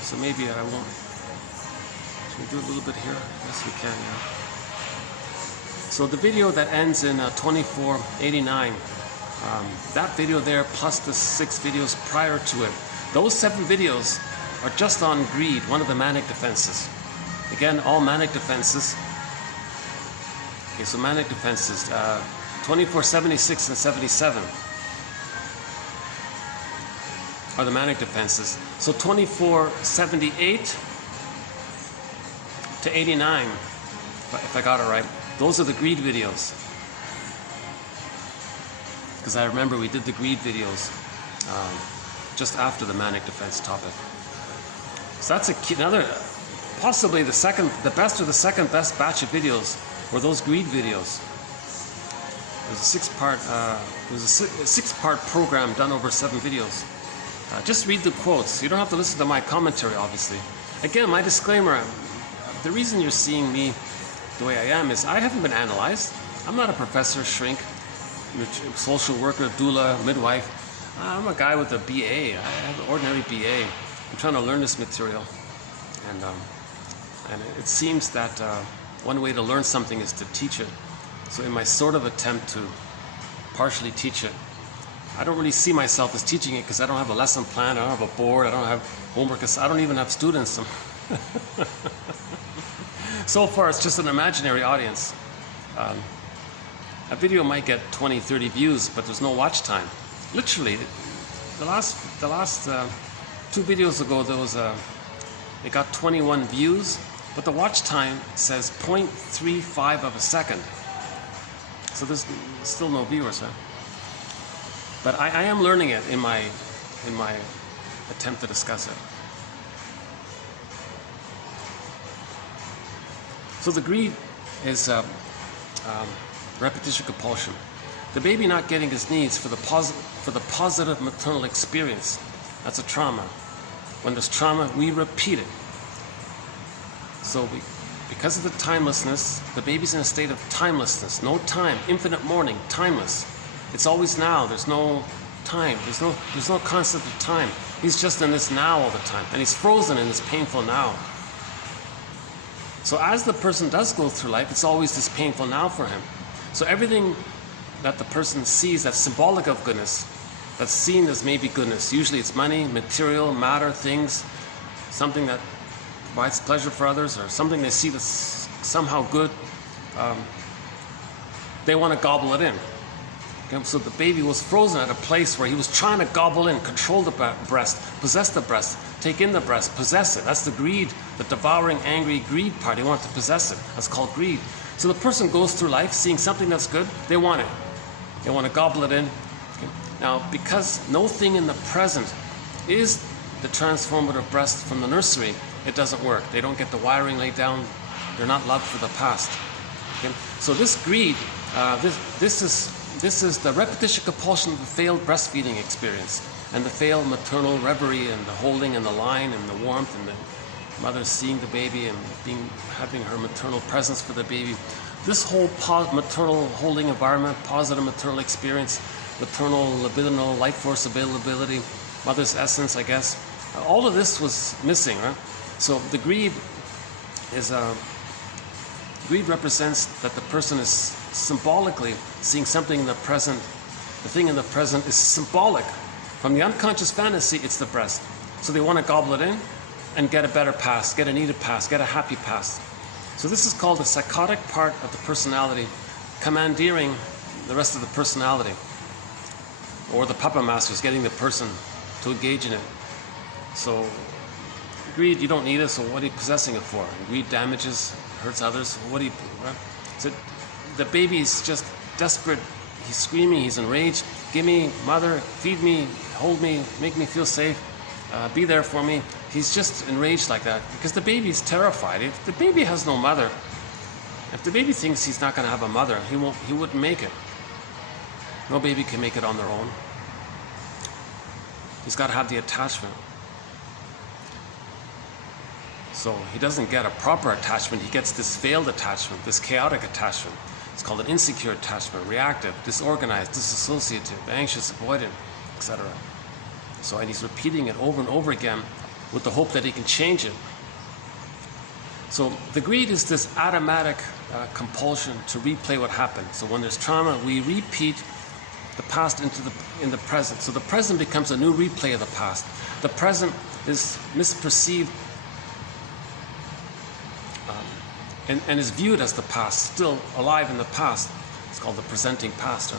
so maybe I won't. Should we do a little bit here? Yes, we can, yeah. So the video that ends in 2489, that video there plus the 6 videos prior to it, those 7 videos are just on greed, one of the manic defenses. Again, all manic defenses. Okay, so manic defenses, 24, 76, and 77 are the manic defenses. So 24, 78 to 89, if I got it right, those are the greed videos. Because I remember we did the greed videos just after the manic defense topic. So that's another, possibly the best or the second best batch of videos were those greed videos. It was a 6-part program done over 7 videos. Just read the quotes. You don't have to listen to my commentary, obviously. Again, my disclaimer, the reason you're seeing me the way I am is I haven't been analyzed. I'm not a professor, shrink, social worker, doula, midwife. I'm a guy with a BA. I have an ordinary BA. I'm trying to learn this material. And it seems that one way to learn something is to teach it. So in my sort of attempt to partially teach it, I don't really see myself as teaching it, because I don't have a lesson plan, I don't have a board, I don't have homework, I don't even have students. So far, it's just an imaginary audience. A video might get 20, 30 views, but there's no watch time. Literally, the last 2 videos ago, it got 21 views, but the watch time says 0.35 of a second. So there's still no viewers, huh? But I am learning it in my attempt to discuss it. So the greed is repetition compulsion. The baby not getting his needs for the positive maternal experience. That's a trauma. When there's trauma, we repeat it. So because of the timelessness, the baby's in a state of timelessness. No time, infinite mourning, timeless. It's always now. There's no time. There's no concept of time. He's just in this now all the time, and he's frozen in this painful now. So as the person does go through life, it's always this painful now for him. So everything that the person sees that's symbolic of goodness, that's seen as maybe goodness, usually it's money, material, matter, things, something that provides pleasure for others, or something they see that's somehow good, they want to gobble it in. Okay? So the baby was frozen at a place where he was trying to gobble in, control the breast, possess the breast, take in the breast, possess it. That's the greed, the devouring, angry greed part. They want to possess it. That's called greed. So the person goes through life seeing something that's good, they want it. They want to gobble it in. Okay? Now, because no thing in the present is the transformative breast from the nursery, it doesn't work. They don't get the wiring laid down. They're not loved for the past. Okay? So this greed, this is the repetition compulsion of the failed breastfeeding experience, and the failed maternal reverie, and the holding, and the line, and the warmth, and the mother seeing the baby and having her maternal presence for the baby. This whole maternal holding environment, positive maternal experience, maternal libidinal life force availability, mother's essence, I guess. All of this was missing, right? So the greed represents that the person is symbolically seeing something in the present. The thing in the present is symbolic. From the unconscious fantasy, it's the breast. So they want to gobble it in and get a better past, get a needed past, get a happy past. So this is called the psychotic part of the personality, commandeering the rest of the personality. Or the puppet masters getting the person to engage in it. So greed, you don't need it, so what are you possessing it for? Greed damages, hurts others, what do you, right? So the baby's just desperate, he's screaming, he's enraged. Give me, mother, feed me, hold me, make me feel safe, be there for me. He's just enraged like that because the baby's terrified. If the baby has no mother, if the baby thinks he's not going to have a mother, he wouldn't make it. No baby can make it on their own. He's got to have the attachment. So he doesn't get a proper attachment, he gets this failed attachment, this chaotic attachment. It's called an insecure attachment, reactive, disorganized, disassociative, anxious, avoidant, etc. So, and he's repeating it over and over again with the hope that he can change it. So the greed is this automatic compulsion to replay what happened. So when there's trauma, we repeat the past in the present. So the present becomes a new replay of the past. The present is misperceived and is viewed as the past, still alive in the past. It's called the presenting past.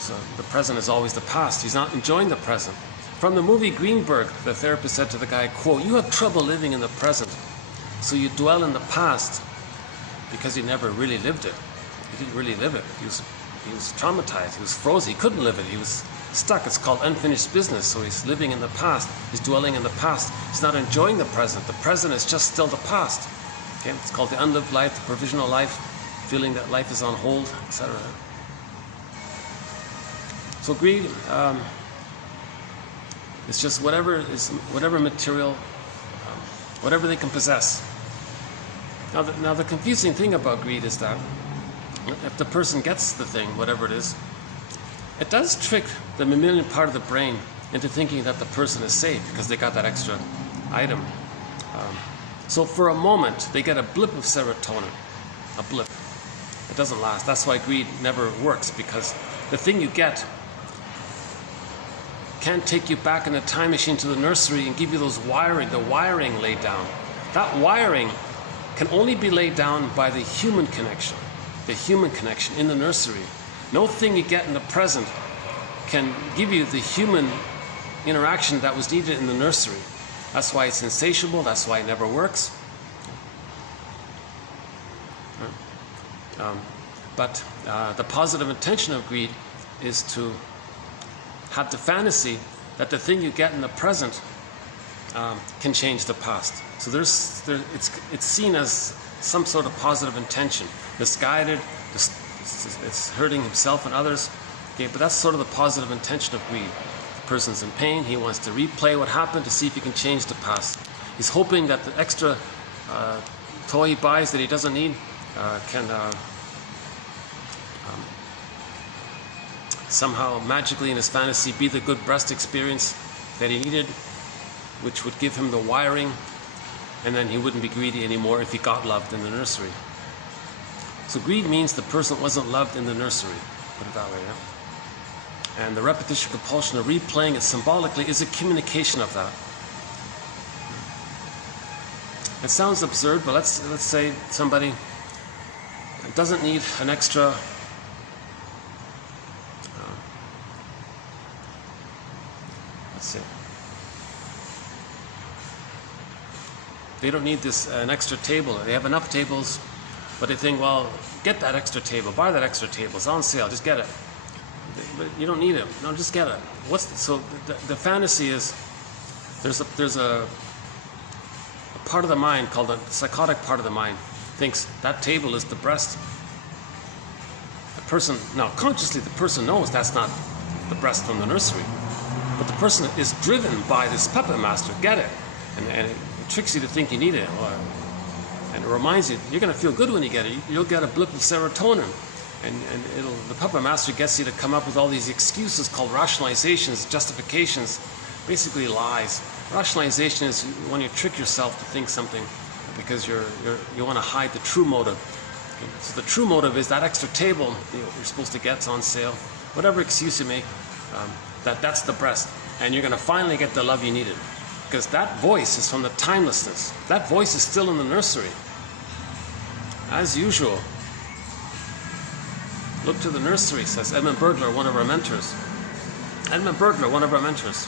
So the present is always the past. He's not enjoying the present. From the movie Greenberg, the therapist said to the guy, quote, "You have trouble living in the present, so you dwell in the past because you never really lived it." He didn't really live it. He was traumatized. He was frozen. He couldn't live it. He was stuck. It's called unfinished business. So he's living in the past. He's dwelling in the past. He's not enjoying the present. The present is just still the past. Okay? It's called the unlived life, the provisional life, feeling that life is on hold, etc. So greed is just whatever material, whatever they can possess. Now the confusing thing about greed is that if the person gets the thing, whatever it is, it does trick the mammalian part of the brain into thinking that the person is safe because they got that extra item. So for a moment, they get a blip of serotonin, a blip. It doesn't last. That's why greed never works, because the thing you get can't take you back in a time machine to the nursery and give you the wiring laid down. That wiring can only be laid down by the human connection in the nursery. No thing you get in the present can give you the human interaction that was needed in the nursery. That's why it's insatiable, that's why it never works. But the positive intention of greed is to have the fantasy that the thing you get in the present can change the past. So it's seen as some sort of positive intention, misguided, it's hurting himself and others. Okay, but that's sort of the positive intention of greed. The person's in pain, he wants to replay what happened to see if he can change the past. He's hoping that the extra toy he buys that he doesn't need can somehow magically in his fantasy be the good breast experience that he needed, which would give him the wiring, and then he wouldn't be greedy anymore if he got loved in the nursery. So greed means the person wasn't loved in the nursery, put it that way, yeah? And the repetition compulsion of replaying it symbolically is a communication of that. It sounds absurd, but let's say somebody doesn't need an extra they don't need an extra table. They have enough tables, but they think, well, get that extra table, buy that extra table. It's on sale, just get it. But you don't need it. No, just get it. So the fantasy is there's a part of the mind called the psychotic part of the mind thinks that table is the breast. The person, now consciously the person knows that's not the breast from the nursery, but the person is driven by this puppet master. Get it, and it tricks you to think you need it, and it reminds you you're going to feel good when you get it. You'll get a blip of serotonin, and the puppet master gets you to come up with all these excuses called rationalizations, justifications, basically lies. Rationalization is when you trick yourself to think something because you want to hide the true motive. Okay? So the true motive is that extra table you're supposed to get's on sale. Whatever excuse you make, that's the breast, and you're going to finally get the love you needed. Because that voice is from the timelessness. That voice is still in the nursery. As usual. Look to the nursery, says Edmund Burglar, one of our mentors. Edmund Burglar, one of our mentors.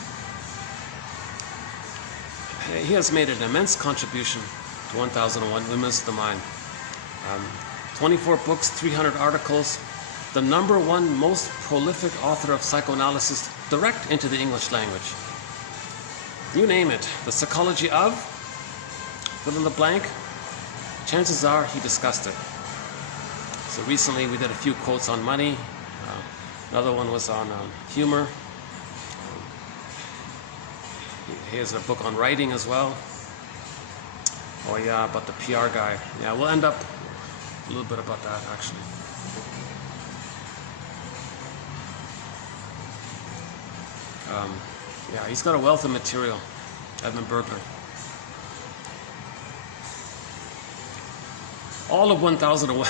He has made an immense contribution to 1001 Windmills of the Mind. 24 books, 300 articles. The #1 most prolific author of psychoanalysis direct into the English language. You name it, the psychology of, fill in the blank, chances are he discussed it. So recently we did a few quotes on money, another one was on humor. He has a book on writing as well. Oh yeah, about the PR guy. Yeah, we'll end up a little bit about that actually. Yeah, he's got a wealth of material, Edmund Burglar. All of 1001.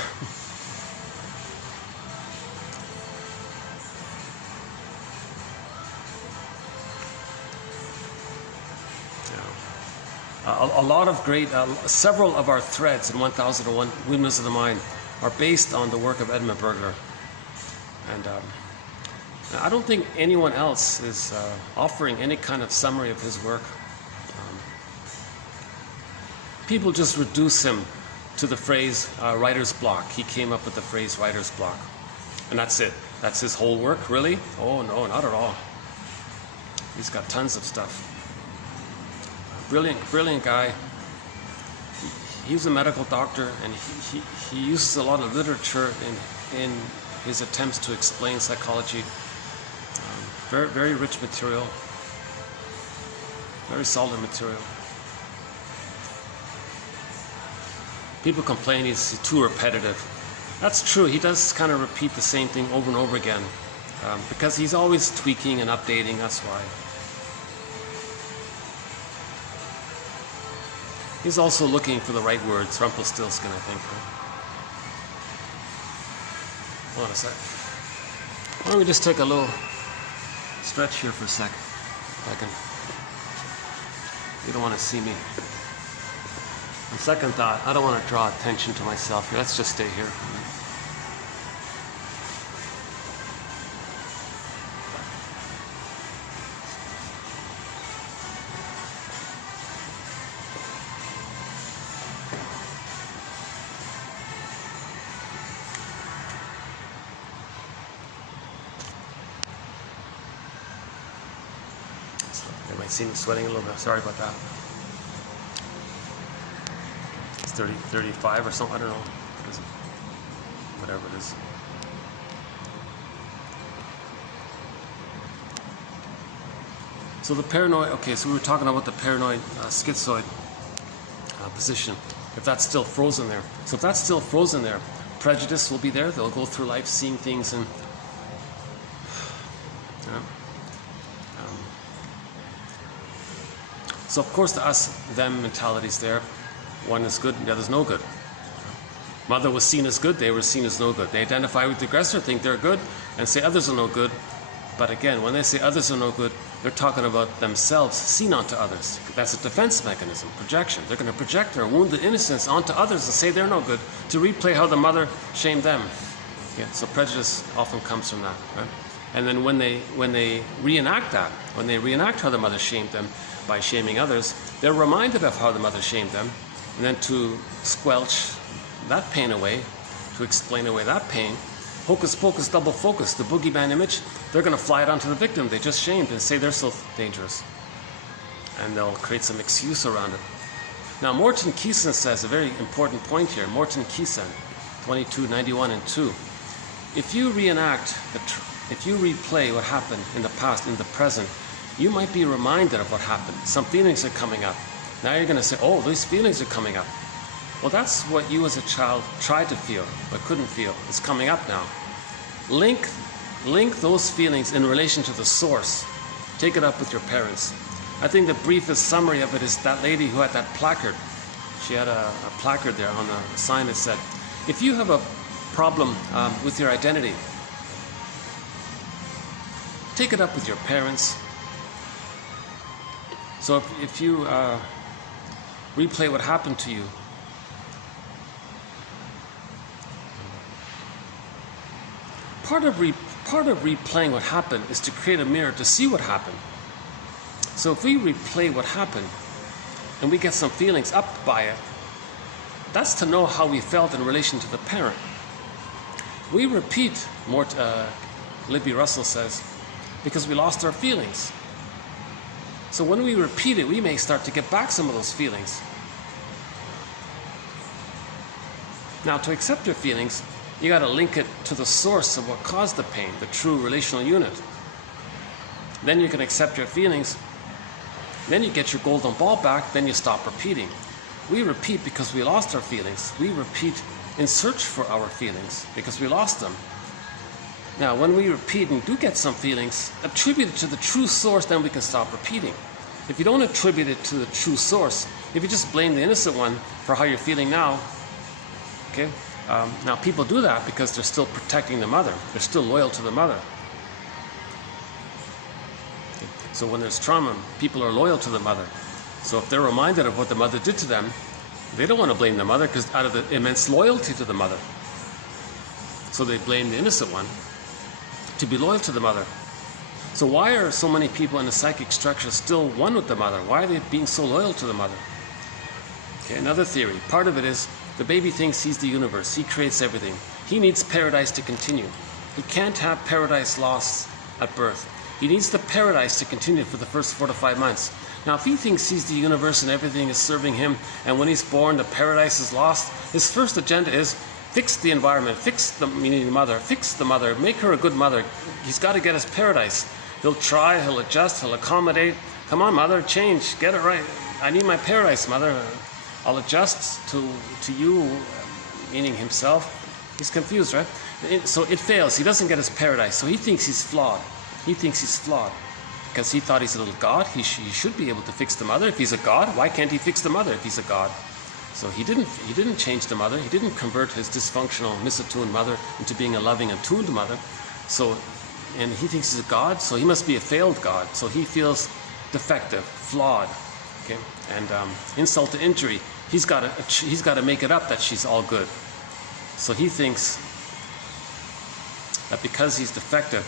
A lot of great, several of our threads in 1001 Windmills of the Mind are based on the work of Edmund Burglar. And I don't think anyone else is offering any kind of summary of his work. People just reduce him to the phrase writer's block. He came up with the phrase writer's block. And that's it. That's his whole work, really? Oh no, not at all. He's got tons of stuff. Brilliant guy. He's a medical doctor, and he uses a lot of literature in his attempts to explain psychology. Very rich material, very solid material. People complain he's too repetitive. That's true, he does kind of repeat the same thing over and over again, because he's always tweaking and updating, that's why. He's also looking for the right words, Rumpelstiltskin, I think. Hold on a sec. Why don't we just take a little stretch here for a sec. You don't want to see me. On second thought, I don't want to draw attention to myself here. Let's just stay here. You might see me sweating a little bit. Sorry about that. It's 35 or something. I don't know. What is it? Whatever it is. So the paranoid. Okay, so we were talking about the paranoid schizoid position. If that's still frozen there. So if that's still frozen there, prejudice will be there. They'll go through life seeing things and. So of course the us-them mentality is there. One is good, the other is no good. Mother was seen as good, they were seen as no good. They identify with the aggressor, think they're good, and say others are no good. But again, when they say others are no good, they're talking about themselves seen onto others. That's a defense mechanism, projection. They're going to project their wounded innocence onto others and say they're no good to replay how the mother shamed them. Yeah, so prejudice often comes from that. Right? And then when they reenact that, when they reenact how the mother shamed them by shaming others, they're reminded of how the mother shamed them, and then to squelch that pain away, to explain away that pain, hocus pocus, double focus, the boogeyman image, they're going to fly it onto the victim they just shamed and say they're so dangerous. And they'll create some excuse around it. Now Morton Keeson says a very important point here. Morton Keeson, 2291 and 2. If you reenact, if you replay what happened in the past, in the present, you might be reminded of what happened. Some feelings are coming up. Now you're going to say, oh, these feelings are coming up. Well, that's what you as a child tried to feel, but couldn't feel. It's coming up now. Link those feelings in relation to the source. Take it up with your parents. I think the briefest summary of it is that lady who had that placard. She had a placard there on the sign that said, if you have a problem with your identity, take it up with your parents. So if you replay what happened to you, part of replaying what happened is to create a mirror to see what happened. So if we replay what happened and we get some feelings up by it, that's to know how we felt in relation to the parent. We repeat, Libby Russell says, because we lost our feelings. So when we repeat it, we may start to get back some of those feelings. Now, to accept your feelings, you got to link it to the source of what caused the pain, the true relational unit. Then you can accept your feelings. Then you get your golden ball back. Then you stop repeating. We repeat because we lost our feelings. We repeat in search for our feelings because we lost them. Now, when we repeat and do get some feelings, attribute it to the true source, then we can stop repeating. If you don't attribute it to the true source, if you just blame the innocent one for how you're feeling now, okay? Now, people do that because they're still protecting the mother. They're still loyal to the mother. Okay? So when there's trauma, people are loyal to the mother. So if they're reminded of what the mother did to them, they don't want to blame the mother because out of the immense loyalty to the mother. So they blame the innocent one to be loyal to the mother. So why are so many people in the psychic structure still one with the mother? Why are they being so loyal to the mother? Okay, another theory. Part of it is the baby thinks he's the universe. He creates everything. He needs paradise to continue. He can't have paradise lost at birth. He needs the paradise to continue for the first 4 to 5 months. Now, if he thinks he's the universe and everything is serving him, and when he's born, the paradise is lost, his first agenda is fix the environment, fix the, meaning the mother, fix the mother, make her a good mother. He's got to get his paradise. He'll try, he'll adjust, he'll accommodate. Come on, mother, change, get it right. I need my paradise, mother. I'll adjust to you, meaning himself. He's confused, right? So it fails. He doesn't get his paradise. So he thinks he's flawed. He thinks he's flawed because he thought he's a little god. He should be able to fix the mother. If he's a god, why can't he fix the mother if he's a god? So he didn't change the mother. He didn't convert his dysfunctional, misattuned mother into being a loving, attuned mother. So, and he thinks he's a god, so he must be a failed god. So he feels defective, flawed. Okay, and insult to injury, he's got to make it up that she's all good. So he thinks that because he's defective,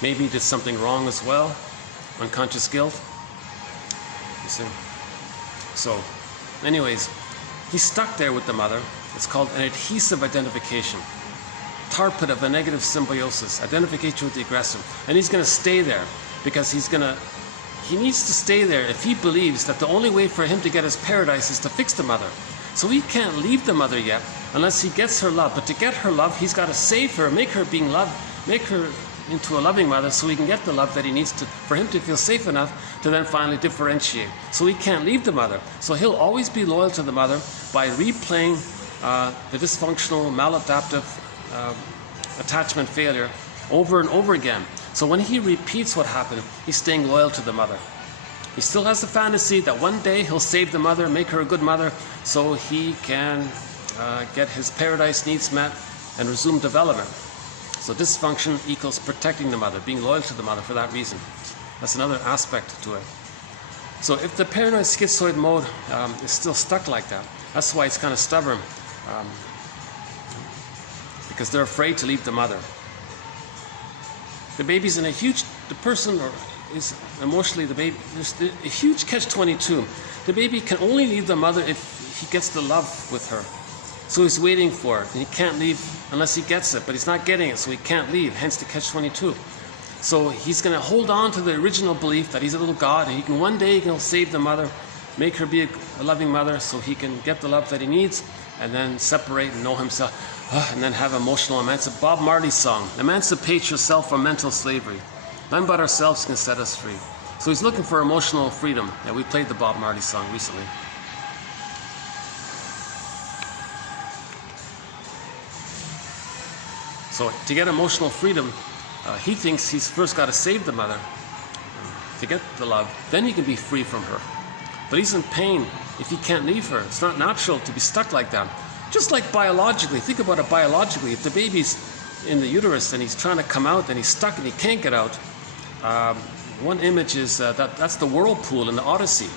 maybe he did something wrong as well, unconscious guilt. You see? So, anyways, he's stuck there with the mother. It's called an adhesive identification. Tar pit of a negative symbiosis, identification with the aggressor. And he's going to stay there because he needs to stay there if he believes that the only way for him to get his paradise is to fix the mother. So he can't leave the mother yet unless he gets her love. But to get her love, he's got to save her, make her being loved, make her into a loving mother so he can get the love that he needs for him to feel safe enough to then finally differentiate. So he can't leave the mother. So he'll always be loyal to the mother by replaying the dysfunctional, maladaptive attachment failure over and over again. So when he repeats what happened, he's staying loyal to the mother. He still has the fantasy that one day he'll save the mother, make her a good mother, so he can get his paradise needs met and resume development. So dysfunction equals protecting the mother, being loyal to the mother for that reason. That's another aspect to it. So if the paranoid schizoid mode is still stuck like that, that's why it's kind of stubborn, because they're afraid to leave the mother. The baby's in the person is emotionally, there's a huge catch-22. The baby can only leave the mother if he gets the love with her. So he's waiting for it, and he can't leave unless he gets it, but he's not getting it, so he can't leave, hence the catch-22. So he's going to hold on to the original belief that he's a little God, and one day he'll save the mother, make her be a loving mother so he can get the love that he needs, and then separate and know himself, and then have emotional emancipation. Bob Marley's song, emancipate yourself from mental slavery. None but ourselves can set us free. So he's looking for emotional freedom. Yeah, we played the Bob Marley song recently. So to get emotional freedom, he thinks he's first got to save the mother to get the love, then he can be free from her. But he's in pain if he can't leave her. It's not natural to be stuck like that. Just like biologically, think about it biologically. If the baby's in the uterus and he's trying to come out and he's stuck and he can't get out, one image is that's the whirlpool in the Odyssey.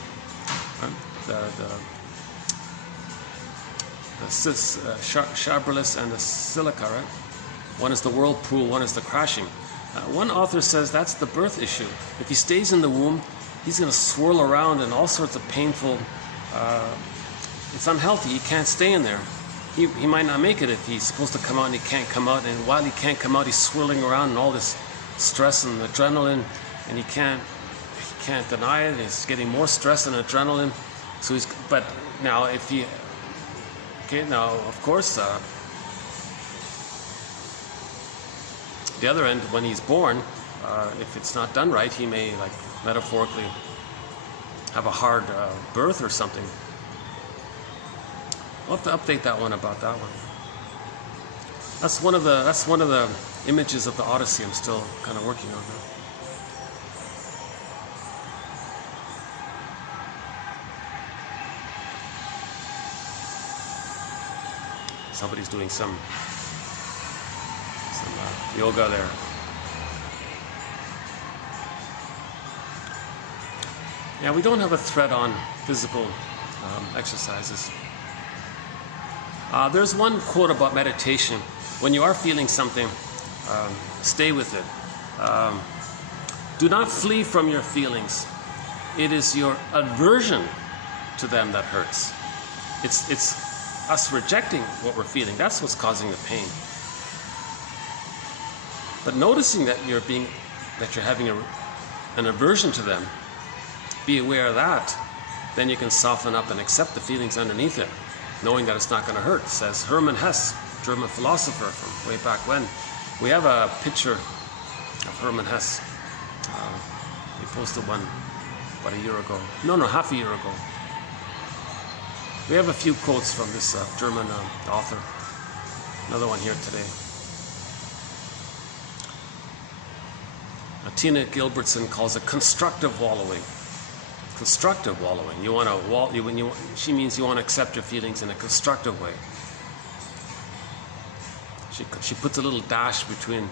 Sharbalus and the Silica, right? One is the whirlpool, one is the crashing. One author says that's the birth issue. If he stays in the womb, he's going to swirl around in all sorts of painful, it's unhealthy, he can't stay in there. He might not make it if he's supposed to come out and he can't come out, and while he can't come out, he's swirling around in all this stress and adrenaline, and he can't deny it, he's getting more stress and adrenaline. So but now if he, now of course, the other end, when he's born, if it's not done right, he may, like, metaphorically have a hard birth or something. I'll have to update that one about that one. That's one of the images of the Odyssey I'm still kind of working on now. Somebody's doing some yoga there. Yeah, we don't have a thread on physical exercises. There's one quote about meditation. When you are feeling something, stay with it. Do not flee from your feelings. It is your aversion to them that hurts. It's us rejecting what we're feeling. That's what's causing the pain. But noticing that you're having an aversion to them, be aware of that, then you can soften up and accept the feelings underneath it, knowing that it's not going to hurt, says Hermann Hesse, German philosopher from way back when. We have a picture of Hermann Hesse. We posted one about a year ago. No, half a year ago. We have a few quotes from this German author. Another one here today. Tina Gilbertson calls it constructive wallowing. Constructive wallowing. You want to she means you want to accept your feelings in a constructive way. She puts a little dash between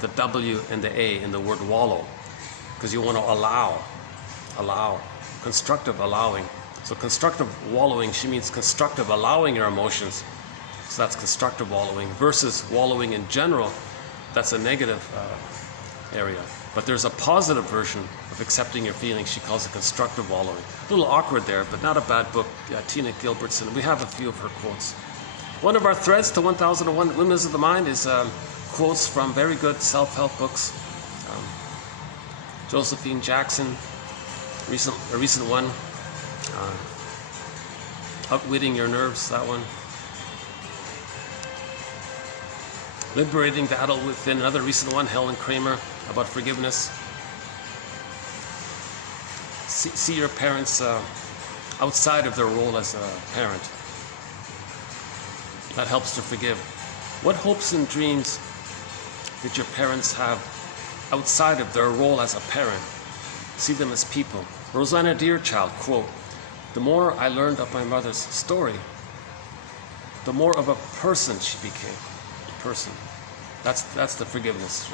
the W and the A in the word wallow. because you want to allow, constructive allowing. So constructive wallowing, she means constructive allowing your emotions. So that's constructive wallowing versus wallowing in general. That's a negative area. But there's a positive version of accepting your feelings. She calls it constructive wallowing. A little awkward there, but not a bad book. Tina Gilbertson. We have a few of her quotes. One of our threads to 1001 Windmills of the Mind is quotes from very good self-help books. Josephine Jackson, a recent one. Outwitting Your Nerves, that one. Liberating the Adult Within, another recent one. Helen Kramer, about forgiveness. See your parents outside of their role as a parent. That helps to forgive. What hopes and dreams did your parents have outside of their role as a parent? See them as people. Rosanna Deerchild, quote, "The more I learned of my mother's story, the more of a person she became." A person. That's the forgiveness.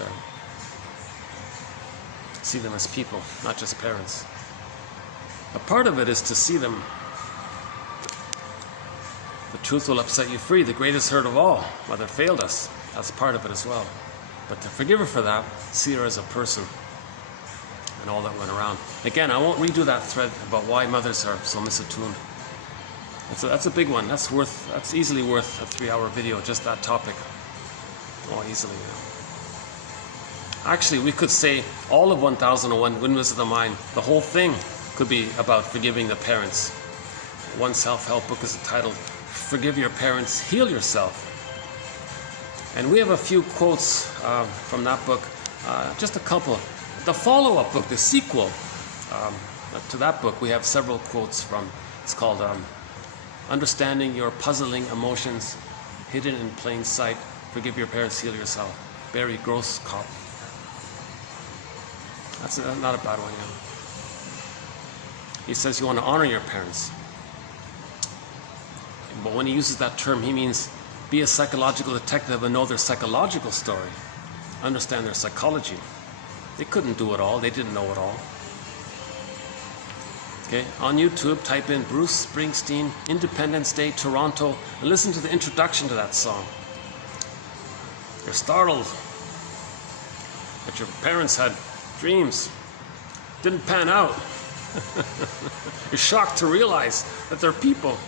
See them as people, not just parents. A part of it is to see them. The truth will upset you free. The greatest hurt of all. Mother failed us. That's part of it as well. But to forgive her for that, see her as a person and all that went around. Again, I won't redo that thread about why mothers are so misattuned. That's a big one. That's easily worth a 3-hour video, just that topic. Oh, easily. Yeah. Actually, we could say all of 1001 Windmills of the Mind, the whole thing could be about forgiving the parents. One self-help book is entitled "Forgive Your Parents, Heal Yourself." And we have a few quotes from that book, just a couple. The follow-up book, the sequel to that book, we have several quotes from. It's called "Understanding Your Puzzling Emotions, Hidden in Plain Sight. Forgive Your Parents, Heal Yourself." Barry Grosskopf. That's not a bad one, yeah. He says you want to honor your parents. But when he uses that term, he means be a psychological detective and know their psychological story. Understand their psychology. They couldn't do it all. They didn't know it all. Okay, on YouTube, type in Bruce Springsteen, Independence Day, Toronto, and listen to the introduction to that song. You're startled that your parents had dreams, didn't pan out. You're shocked to realize that they're people.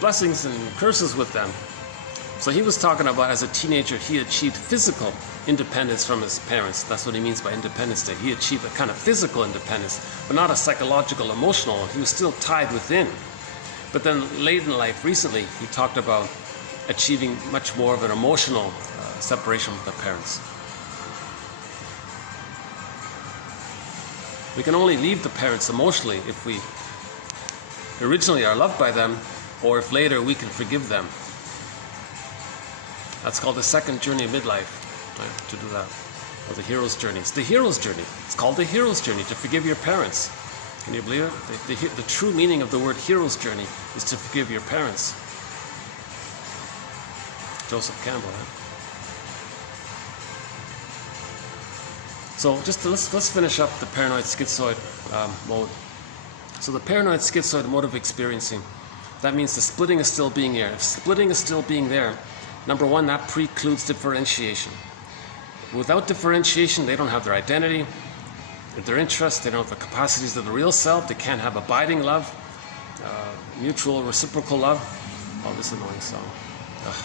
Blessings and curses with them. So he was talking about as a teenager, he achieved physical independence from his parents. That's what he means by Independence Day. He achieved a kind of physical independence, but not a psychological, emotional one. He was still tied within. But then late in life, recently, he talked about achieving much more of an emotional separation from the parents. We can only leave the parents emotionally if we originally are loved by them, or if later we can forgive them. That's called the second journey of midlife, right? To do that. Or the hero's journey. It's the hero's journey. It's called the hero's journey, to forgive your parents. Can you believe it? The true meaning of the word hero's journey is to forgive your parents. Joseph Campbell, right? So let's finish up the paranoid schizoid mode. So the paranoid schizoid mode of experiencing, that means the splitting is still being there. If splitting is still being there, number one, that precludes differentiation. Without differentiation, they don't have their identity, their interests, they don't have the capacities of the real self, they can't have abiding love, mutual reciprocal love. Oh, this annoying song. Ugh.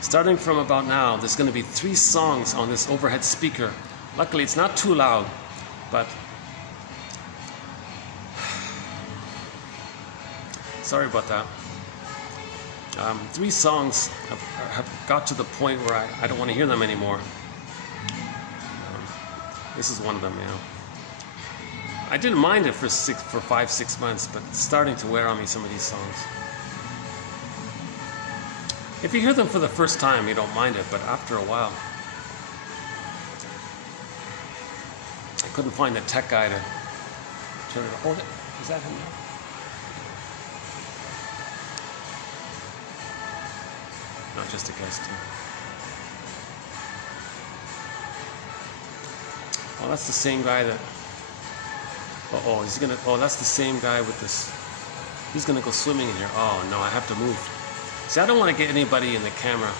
Starting from about now, there's going to be 3 songs on this overhead speaker. Luckily, it's not too loud, but sorry about that. 3 songs have got to the point where I don't want to hear them anymore. This is one of them, I didn't mind it for 5-6 months, but it's starting to wear on me, some of these songs. If you hear them for the first time, you don't mind it, but after a while, I couldn't find the tech guy to turn it on. Is that him? Not just a guest. Oh, that's the same guy that. Oh, he's gonna. Oh, that's the same guy with this. He's gonna go swimming in here. Oh no, I have to move. See, I don't want to get anybody in the camera,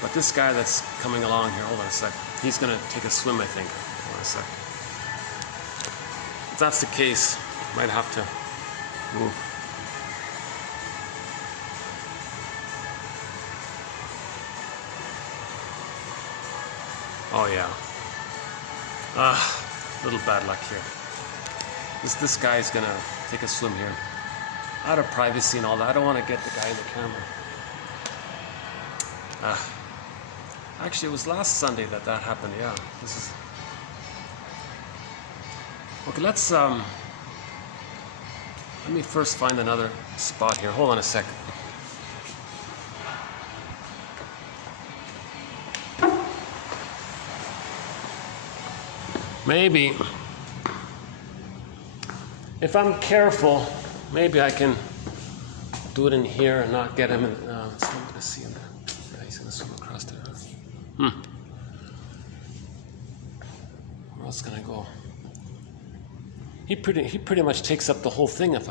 but this guy that's coming along here. Hold on a sec. He's gonna take a swim, I think. Hold on a sec. If that's the case, might have to move. Oh yeah. Little bad luck here. This guy's gonna take a swim here. Out of privacy and all that. I don't want to get the guy in the camera. Actually, it was last Sunday that happened. Yeah. This is. Okay, let's let me first find another spot here. Hold on a second. Maybe, if I'm careful, maybe I can do it in here and not get him in. Let's see him there. Yeah, he's gonna swim across there. Where else can I go? He pretty much takes up the whole thing if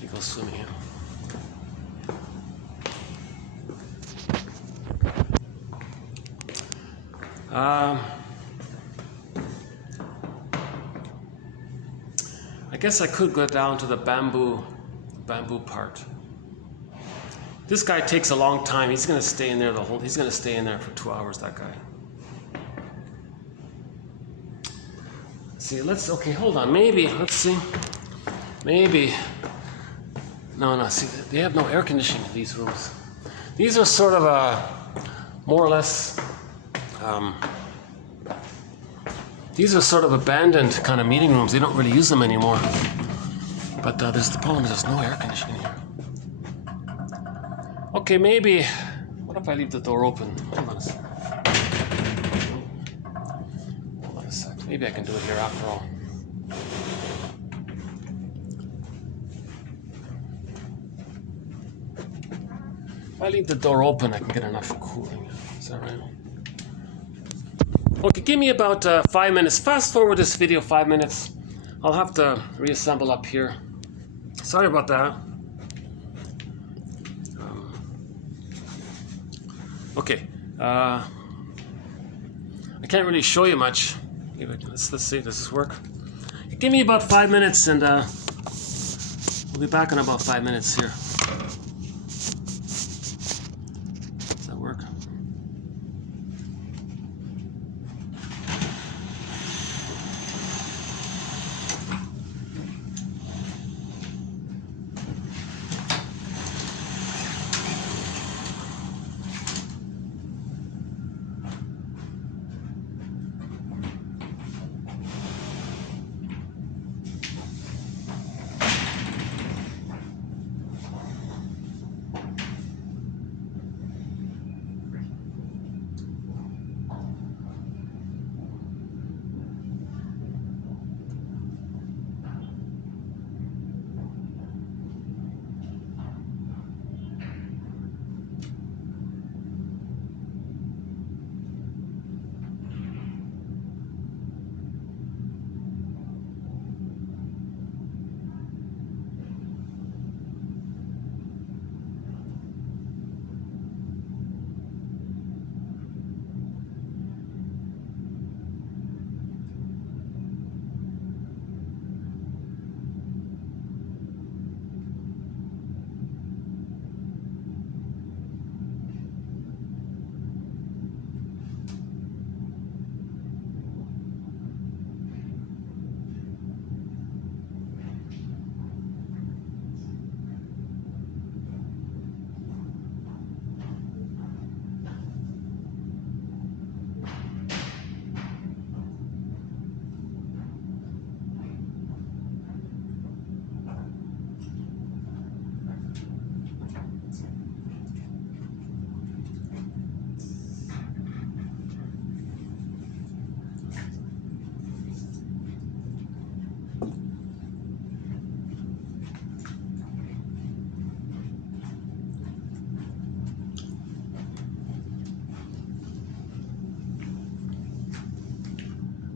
he goes swimming here. I guess I could go down to the bamboo part. This guy takes a long time. He's gonna stay in there he's gonna stay in there for 2 hours, that guy. See, okay, hold on. Maybe, let's see. Maybe. No, see, they have no air conditioning in these rooms. These are sort of more or less, these are sort of abandoned kind of meeting rooms. They don't really use them anymore. But the problem is there's no air conditioning here. Okay, maybe, what if I leave the door open? Hold on a second. Maybe I can do it here after all. If I leave the door open, I can get enough cooling. Is that right? Okay, give me about 5 minutes. Fast forward this video 5 minutes. I'll have to reassemble up here. Sorry about that. Okay. I can't really show you much. Let's see, does this work? Give me about 5 minutes and we'll be back in about 5 minutes here. Does that work?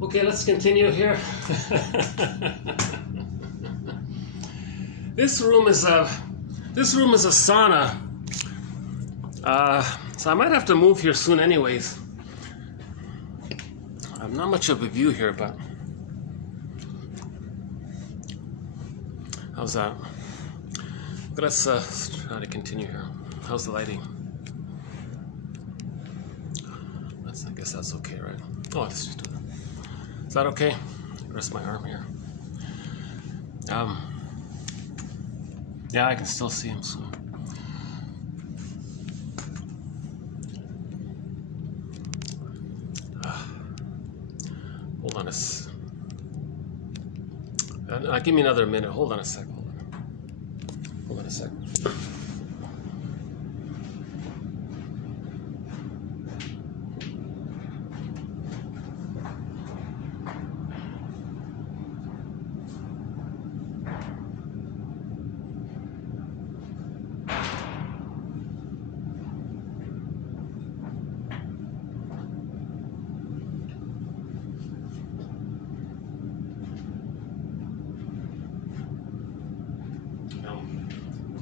Okay, let's continue here. This room is a sauna. So I might have to move here soon anyways. Not much of a view here, but how's that? But let's try to continue here. How's the lighting? I guess that's okay, right? Oh, let's just do that. Is that okay? Rest my arm here. Yeah, I can still see him soon. Hold on give me another minute. Hold on a sec. Hold on a sec.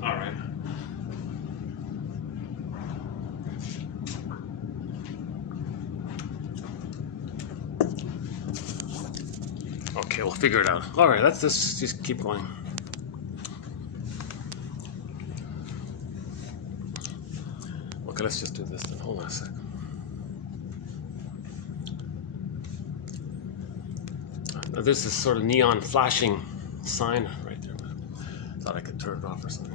All right. Okay, we'll figure it out. All right, let's just keep going. Okay, let's just do this then. Hold on a second. Now, there's this sort of neon flashing sign right there. Thought I could turn it off or something.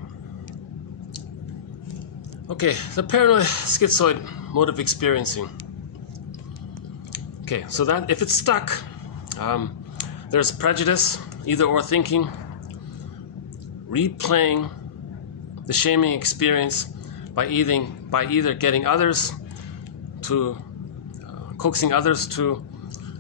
Okay, the paranoid schizoid mode of experiencing. Okay, so that if it's stuck, there's prejudice, either or thinking, replaying the shaming experience by either getting others to coaxing others to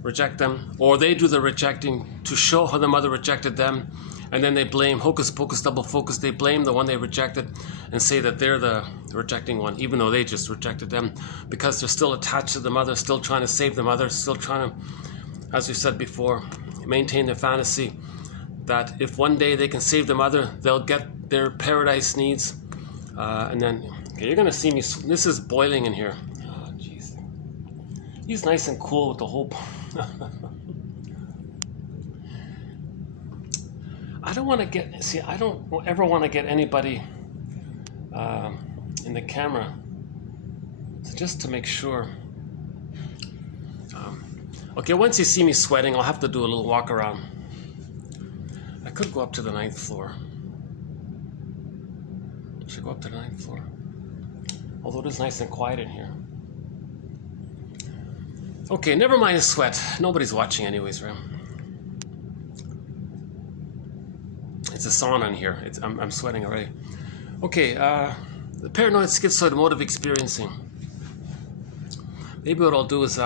reject them, or they do the rejecting to show how the mother rejected them. And then they blame, hocus pocus, double focus, they blame the one they rejected and say that they're the rejecting one, even though they just rejected them, because they're still attached to the mother, still trying to save the mother, still trying to, as we said before, maintain the fantasy that if one day they can save the mother, they'll get their paradise needs. And then, okay, you're gonna see me, this is boiling in here. Oh, jeez. He's nice and cool with the whole... I don't want to get, see, I don't ever want to get anybody in the camera, so just to make sure. Okay, once you see me sweating, I'll have to do a little walk around. I could go up to the 9th floor. I should go up to the 9th floor. Although it is nice and quiet in here. Okay, never mind the sweat. Nobody's watching anyways, right? It's a sauna in here. I'm sweating already. Okay, the paranoid schizoid mode of experiencing. Maybe what I'll do is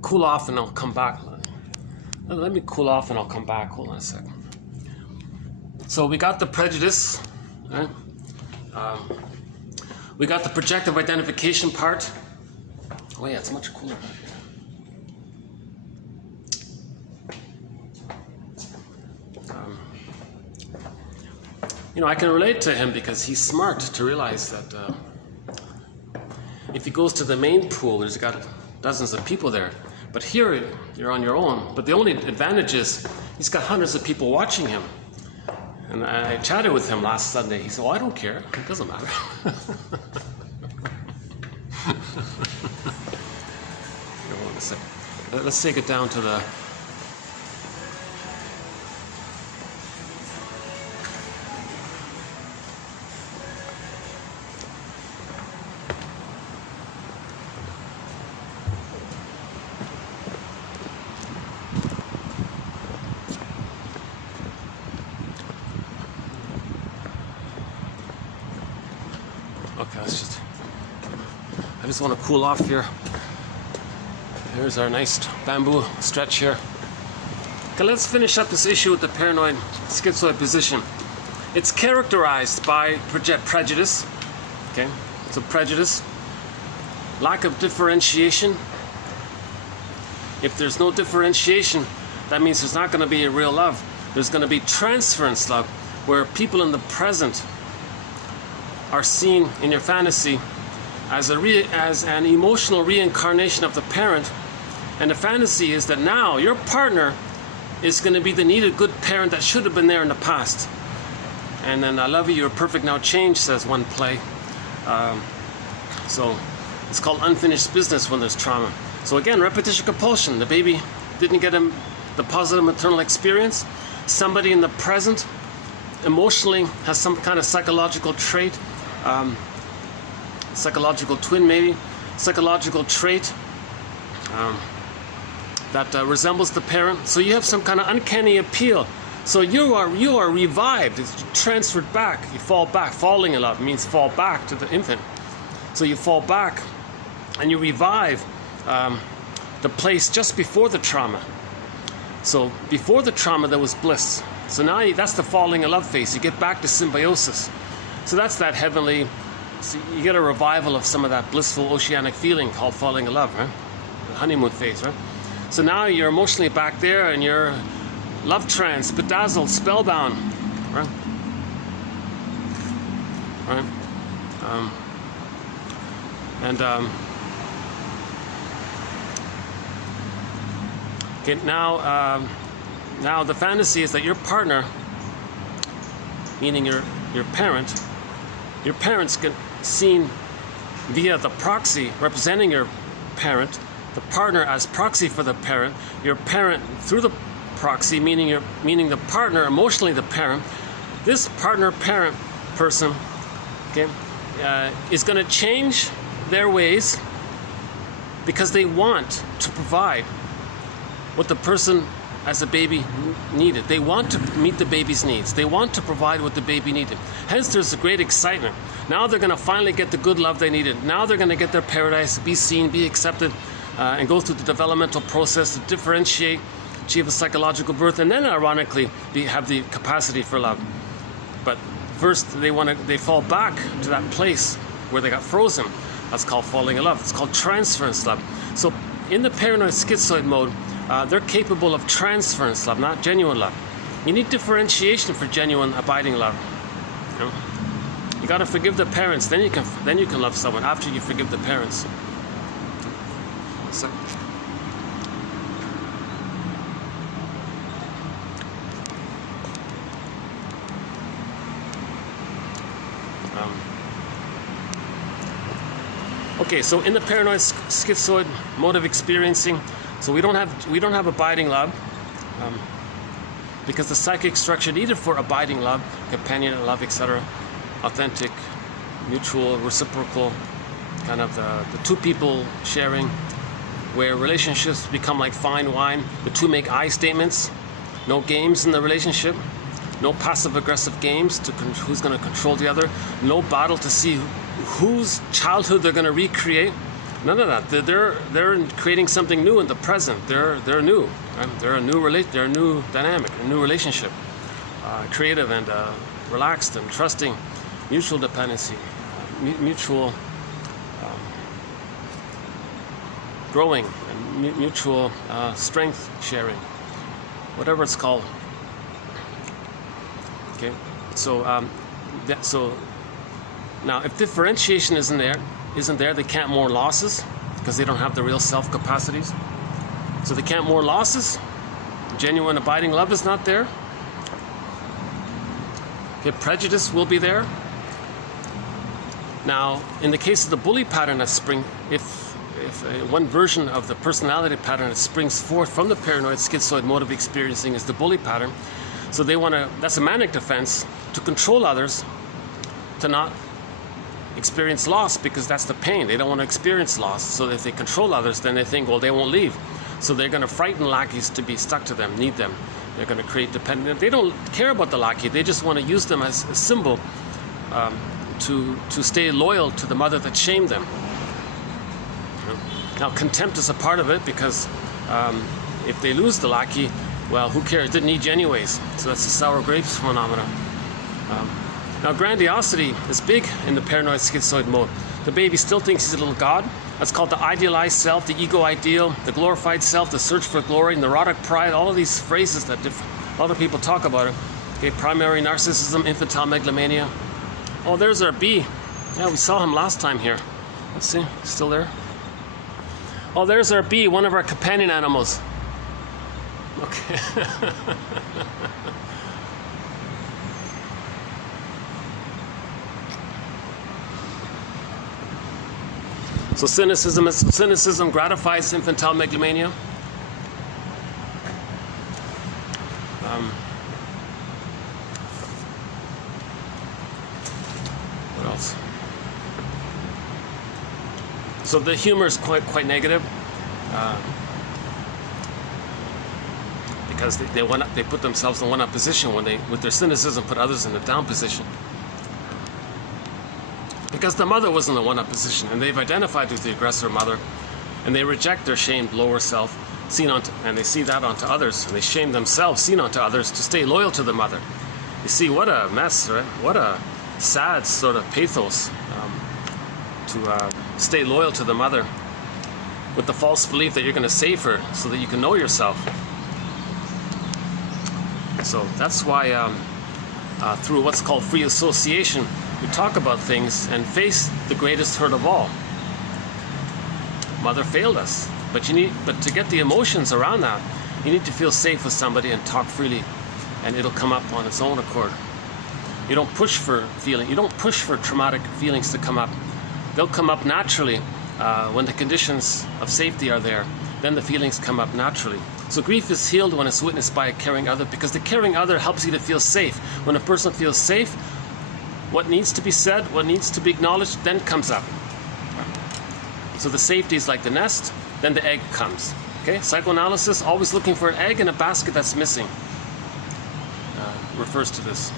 cool off and I'll come back. Let me cool off and I'll come back. Hold on a second. So we got the prejudice, right? We got the projective identification part. Oh yeah, it's much cooler back here. You know, I can relate to him because he's smart to realize that if he goes to the main pool, there's got dozens of people there. But here, you're on your own. But the only advantage is he's got hundreds of people watching him. And I chatted with him last Sunday. He said, well, I don't care. It doesn't matter. Hold on a second. Let's take it down to the... Okay, I just want to cool off here. Here's our nice bamboo stretch here. Okay, let's finish up this issue with the paranoid schizoid position. It's characterized by prejudice. Okay, so prejudice, lack of differentiation, If there's no differentiation, that means there's not going to be a real love. There's going to be transference love, where people in the present are seen in your fantasy as an emotional reincarnation of the parent. And the fantasy is that now your partner is going to be the needed good parent that should have been there in the past. And then, I love you, you're perfect, now change, says one play. So it's called unfinished business when there's trauma. So again, repetition compulsion. The baby didn't get the positive maternal experience. Somebody in the present emotionally has some kind of psychological trait, psychological twin maybe, psychological trait that resembles the parent. So you have some kind of uncanny appeal. So you are revived. It's transferred back. You fall back. Falling in love means fall back to the infant. So you fall back and you revive the place just before the trauma. So before the trauma there was bliss. So now that's the falling in love phase. You get back to symbiosis. So that's that heavenly, so you get a revival of some of that blissful oceanic feeling called falling in love, right? The honeymoon phase, right? So now you're emotionally back there and you're love trance, bedazzled, spellbound, right? Right? Okay, now the fantasy is that your partner, meaning your parents get seen via the proxy representing your parent, the partner as proxy for the parent, your parent through the proxy, meaning the partner, emotionally the parent. This partner-parent person, okay, is going to change their ways because they want to provide what the person as a baby needed. They want to meet the baby's needs. They want to provide what the baby needed. Hence there's a great excitement. Now they're going to finally get the good love they needed. Now they're going to get their paradise, be seen, be accepted, and go through the developmental process to differentiate, achieve a psychological birth, and then ironically have the capacity for love. But first they fall back to that place where they got frozen. That's called falling in love. It's called transference love. So in the paranoid schizoid mode, they're capable of transference love, not genuine love. You need differentiation for genuine abiding love. You got to forgive the parents, then you can love someone after you forgive the parents. So, okay, so in the paranoid schizoid mode of experiencing, so we don't have abiding love, because the psychic structure needed for abiding love, companionate love, etc., authentic, mutual, reciprocal, kind of the two people sharing, where relationships become like fine wine. The two make I statements. No games in the relationship. No passive-aggressive games to who's going to control the other. No battle to see whose childhood they're going to recreate. None of that. They're creating something new in the present. They're new. Right? They're a new dynamic, a new relationship, creative and relaxed and trusting, mutual dependency, mutual growing, and mutual strength sharing, whatever it's called. Okay, so so now if differentiation isn't there, they can't mourn losses because they don't have the real self capacities. So they can't mourn losses. Genuine abiding love is not there. Okay, prejudice will be there. Now, in the case of the bully pattern that if one version of the personality pattern that springs forth from the paranoid schizoid mode of experiencing is the bully pattern. So that's a manic defense to control others, to not experience loss, because that's the pain. They don't want to experience loss. So if they control others, then they think, well, they won't leave. So they're going to frighten lackeys to be stuck to them, need them. They're going to create dependence. They don't care about the lackey. They just want to use them as a symbol to stay loyal to the mother that shamed them. Now, contempt is a part of it, because if they lose the lackey, well, who cares? Didn't need you anyways. So that's the sour grapes phenomenon. Now, grandiosity is big in the paranoid schizoid mode. The baby still thinks he's a little god. That's called the idealized self, the ego ideal, the glorified self, the search for glory, neurotic pride, all of these phrases that other people talk about it. Okay, primary narcissism, infantile megalomania. Oh, there's our bee. Yeah, we saw him last time here. Let's see, still there? Oh, there's our bee, one of our companion animals. Okay. So cynicism gratifies infantile megalomania. What else? So the humor is quite negative, because they put themselves in one-up position when they, with their cynicism, put others in a down position. Because the mother was in the one-up position, and they've identified with the aggressor mother, and they reject their shamed lower self, and they see that onto others, and they shame themselves, seen onto others, to stay loyal to the mother. You see, what a mess, right? What a sad sort of pathos to stay loyal to the mother with the false belief that you're going to save her so that you can know yourself. So that's why through what's called free association, we talk about things and face the greatest hurt of all. Mother failed us, but to get the emotions around that, you need to feel safe with somebody and talk freely, and it'll come up on its own accord. You don't push for feeling. You don't push for traumatic feelings to come up. They'll come up naturally when the conditions of safety are there. Then the feelings come up naturally. So grief is healed when it's witnessed by a caring other, because the caring other helps you to feel safe. When a person feels safe, what needs to be said, what needs to be acknowledged, then comes up. So the safety is like the nest, then the egg comes. Okay, psychoanalysis, always looking for an egg in a basket that's missing, refers to this.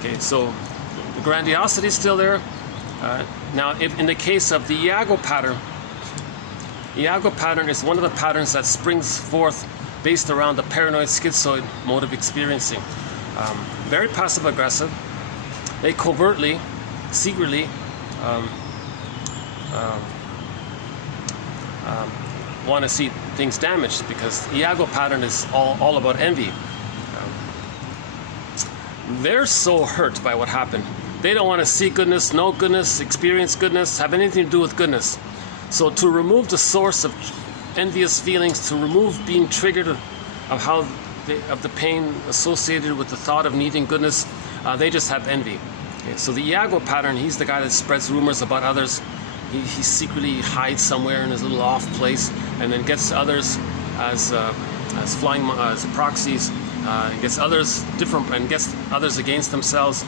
Okay, so the grandiosity is still there. Now, if in the case of the Iago pattern is one of the patterns that springs forth based around the paranoid schizoid mode of experiencing. Very passive-aggressive. They covertly, secretly want to see things damaged, because the Iago pattern is all about envy. They're so hurt by what happened. They don't want to see goodness, know goodness, experience goodness, have anything to do with goodness. So to remove the source of envious feelings, to remove being triggered of the pain associated with the thought of needing goodness, they just have envy. Okay, so the Iago pattern, he's the guy that spreads rumors about others. He secretly hides somewhere in his little off place, and then gets others as proxies, and gets others against themselves,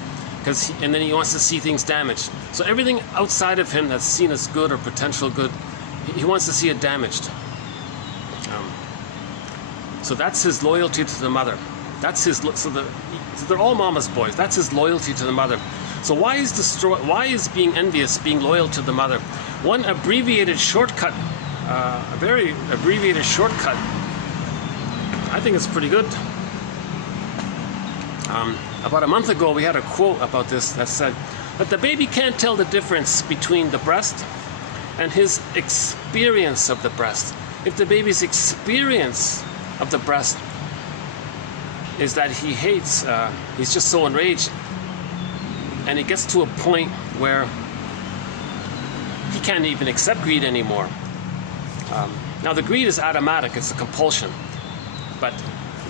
and then he wants to see things damaged. So everything outside of him that's seen as good or potential good, he wants to see it damaged. So that's his loyalty to the mother. So they're all mama's boys. That's his loyalty to the mother. So why is being envious being loyal to the mother? One abbreviated shortcut, a very abbreviated shortcut, I think it's pretty good. About a month ago, we had a quote about this that said that the baby can't tell the difference between the breast and his experience of the breast. If the baby's experience of the breast is that he hates, he's just so enraged, and he gets to a point where he can't even accept greed anymore. Now the greed is automatic, it's a compulsion, but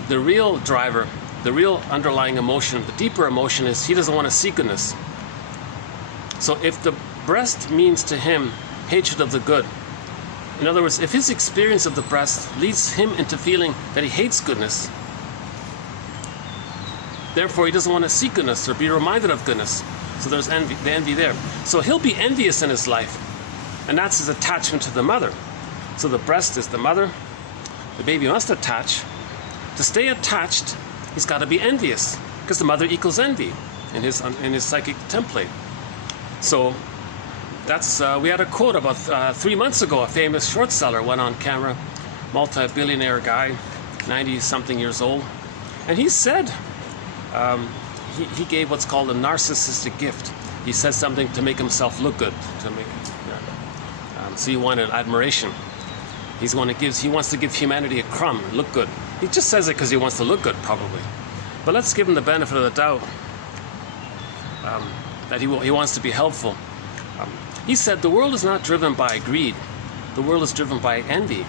the real driver, the real underlying emotion, the deeper emotion, is he doesn't want to see goodness. So if the breast means to him hatred of the good, in other words, if his experience of the breast leads him into feeling that he hates goodness, therefore he doesn't want to see goodness or be reminded of goodness. So there's envy, the envy there. So he'll be envious in his life, and that's his attachment to the mother. So the breast is the mother. The baby must attach. To stay attached, he's got to be envious, because the mother equals envy in his psychic template. So that's we had a quote about 3 months ago. A famous short seller went on camera, multi-billionaire guy, 90-something years old, and he said he gave what's called a narcissistic gift. He says something to make himself look good, to make, so he wanted admiration. He wants to give humanity a crumb, look good. He just says it because he wants to look good, probably. But let's give him the benefit of the doubt that he wants to be helpful. He said the world is not driven by greed. The world is driven by envy.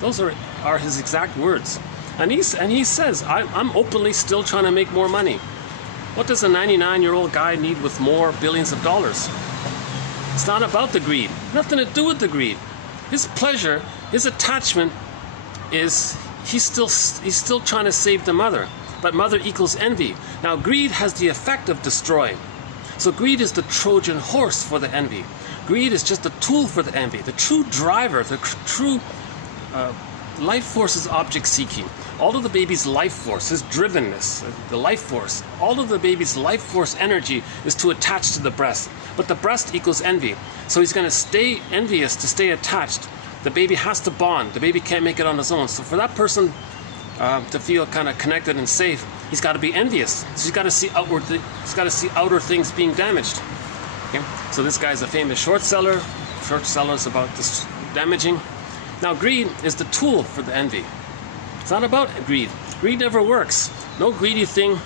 Those are his exact words. And he says, I'm openly still trying to make more money. What does a 99-year-old guy need with more billions of dollars? It's not about the greed. Nothing to do with the greed. His pleasure, his attachment is he's still trying to save the mother. But mother equals envy. Now greed has the effect of destroying. So greed is the Trojan horse for the envy. Greed is just a tool for the envy. The true driver, the true life force is object seeking. All of the baby's life force, his drivenness, the life force, all of the baby's life force energy is to attach to the breast. But the breast equals envy. So he's going to stay envious to stay attached. The baby has to bond. The baby can't make it on his own. So for that person to feel kind of connected and safe, he's got to be envious. So he's got to see outer things being damaged. Okay? So this guy's a famous short seller. Short sellers about this damaging. Now greed is the tool for the envy. It's not about greed. Greed never works. No greedy thing.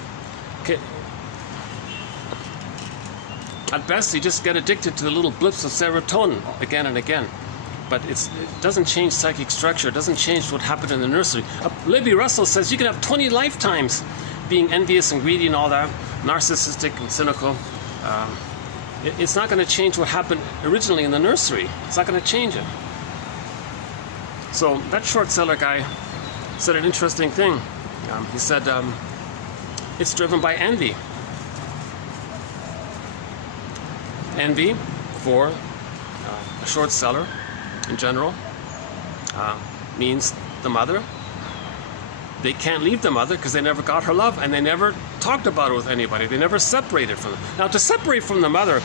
At best, you just get addicted to the little blips of serotonin again and again. But it doesn't change psychic structure. It doesn't change what happened in the nursery. Libby Russell says you can have 20 lifetimes being envious and greedy and all that, narcissistic and cynical. It's not going to change what happened originally in the nursery. It's not going to change it. So that short seller guy said an interesting thing. He said it's driven by envy. Envy for a short seller in general means the mother. They can't leave the mother because they never got her love and they never talked about it with anybody. They never separated from them. Now to separate from the mother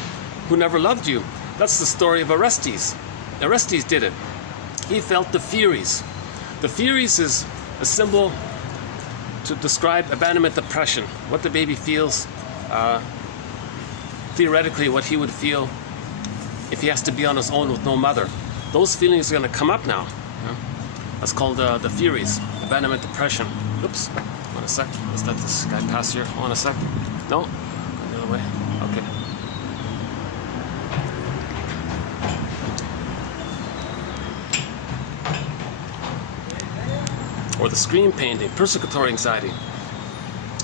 who never loved you, that's the story of Orestes. Orestes did it. He felt the Furies. The Furies is a symbol to describe abandonment depression, what the baby feels, theoretically what he would feel if he has to be on his own with no mother. Those feelings are going to come up now. That's called the Furies, abandonment depression. Oops, one sec, let's let this guy pass here. One sec. No, go the other way. Okay. Or the screen painting, persecutory anxiety.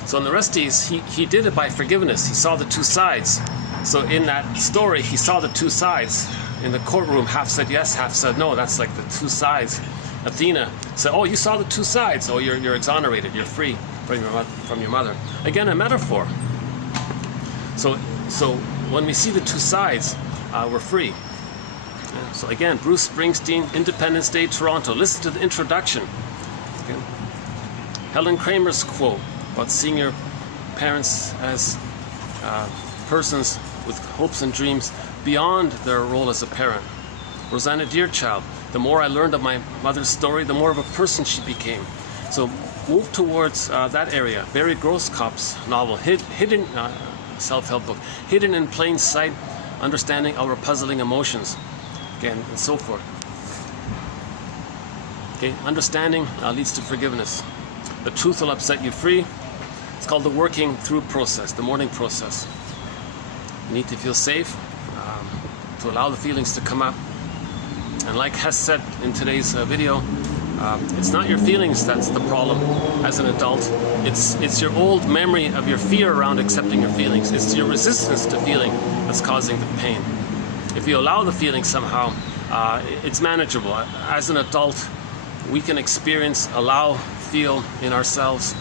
So in the Orestes, he did it by forgiveness. He saw the two sides. So in that story, he saw the two sides. In the courtroom, half said yes, half said no. That's like the two sides. Athena said, oh, you saw the two sides. Oh, you're exonerated. You're free from your mother. Again, a metaphor. So when we see the two sides, we're free. So again, Bruce Springsteen, Independence Day, Toronto. Listen to the introduction. Okay. Helen Kramer's quote about seeing your parents as persons with hopes and dreams beyond their role as a parent. Rosanna Deerchild, the more I learned of my mother's story, the more of a person she became. So move towards that area. Barry Grosskopf's novel, hidden self-help book, Hidden in Plain Sight, Understanding Our Puzzling Emotions, again, and so forth. Okay, understanding leads to forgiveness. The truth will set you free. It's called the working through process, the mourning process. You need to feel safe, to allow the feelings to come up. And like Hess said in today's video, it's not your feelings that's the problem as an adult. It's your old memory of your fear around accepting your feelings. It's your resistance to feeling that's causing the pain. If you allow the feeling somehow, it's manageable. As an adult, we can experience, allow, feel in ourselves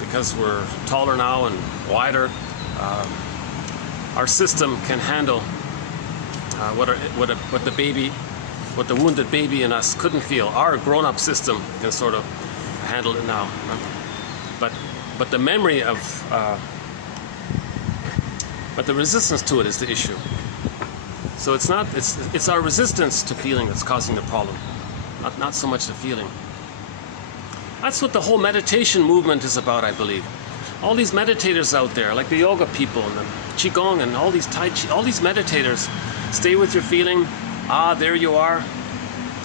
because we're taller now and wider. Our system can handle what the wounded baby in us couldn't feel. Our grown-up system can sort of handle it now. But the memory of, but the resistance to it is the issue. So it's our resistance to feeling that's causing the problem, not so much the feeling. That's what the whole meditation movement is about, I believe. All these meditators out there, like the yoga people and the qigong and all these tai chi, all these meditators, stay with your feeling. Ah, there you are.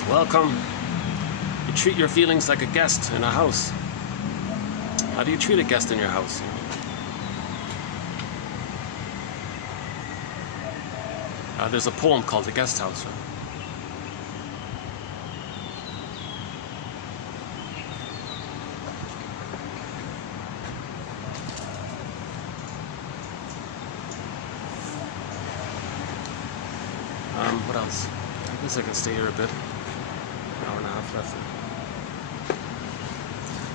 Welcome. You treat your feelings like a guest in a house. How do you treat a guest in your house? There's a poem called The Guest House. Right? What else? I guess I can stay here a bit. An hour and a half left.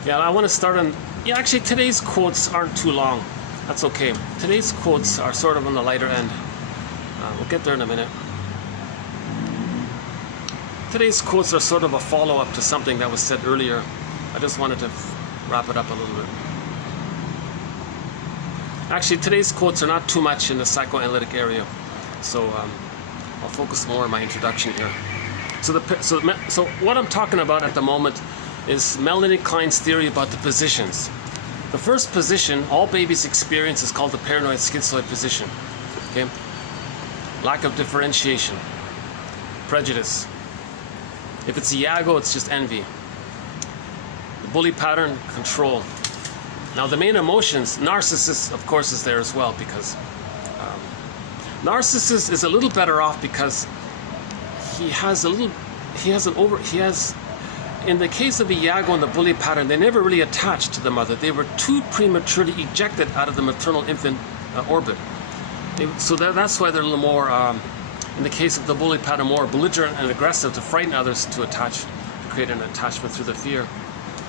Yeah, I want to start on... Yeah, actually today's quotes aren't too long. That's okay. Today's quotes are sort of on the lighter end. We'll get there in a minute. Today's quotes are sort of a follow-up to something that was said earlier. I just wanted to wrap it up a little bit. Actually, today's quotes are not too much in the psychoanalytic area. So I'll focus more on my introduction here. So what I'm talking about at the moment is Melanie Klein's theory about the positions. The first position all babies experience is called the paranoid schizoid position. Okay? Lack of differentiation, prejudice. If it's Iago, it's just envy. The bully pattern, control. Now the main emotions, narcissist of course is there as well, because narcissist is a little better off because in the case of Iago and the bully pattern, they never really attached to the mother. They were too prematurely ejected out of the maternal infant orbit. So that's why they're a little more, in the case of the bully pattern, more belligerent and aggressive to frighten others to create an attachment through the fear.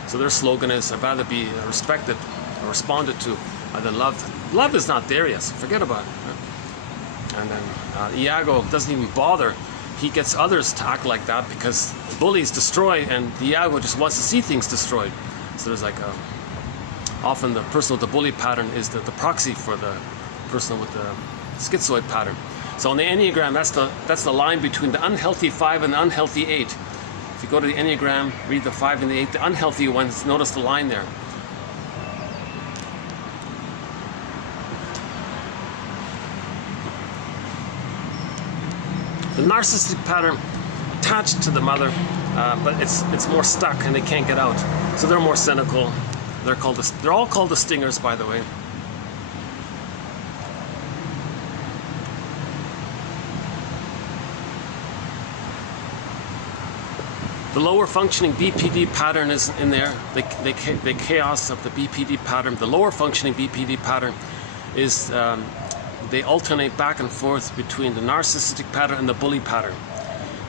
So their slogan is, I'd rather be respected or responded to than loved. Love is not there yet, so forget about it. And then Iago doesn't even bother. He gets others to act like that because bullies destroy and Iago just wants to see things destroyed. So there's like often the person with the bully pattern is the proxy for the person with the schizoid pattern. So on the Enneagram, that's the line between the unhealthy 5 and the unhealthy 8. If you go to the Enneagram, read the 5 and the 8, the unhealthy ones, notice the line there. The narcissistic pattern attached to the mother, but it's more stuck and they can't get out. So they're more cynical. They're all called the stingers, by the way. The lower functioning BPD pattern is in there. The chaos of the BPD pattern. The lower functioning BPD pattern is they alternate back and forth between the narcissistic pattern and the bully pattern.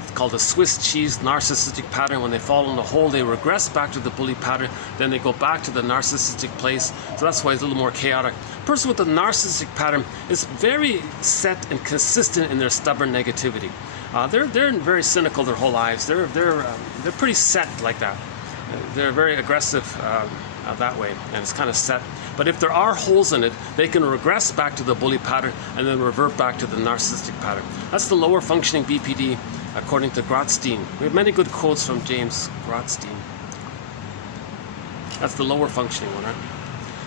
It's called the Swiss cheese narcissistic pattern. When they fall in the hole, they regress back to the bully pattern. Then they go back to the narcissistic place. So that's why it's a little more chaotic. The person with the narcissistic pattern is very set and consistent in their stubborn negativity. They're very cynical their whole lives. They're pretty set like that. They're very aggressive that way, and it's kind of set. But if there are holes in it, they can regress back to the bully pattern and then revert back to the narcissistic pattern. That's the lower functioning BPD, according to Grotstein. We have many good quotes from James Grotstein. That's the lower functioning one, right?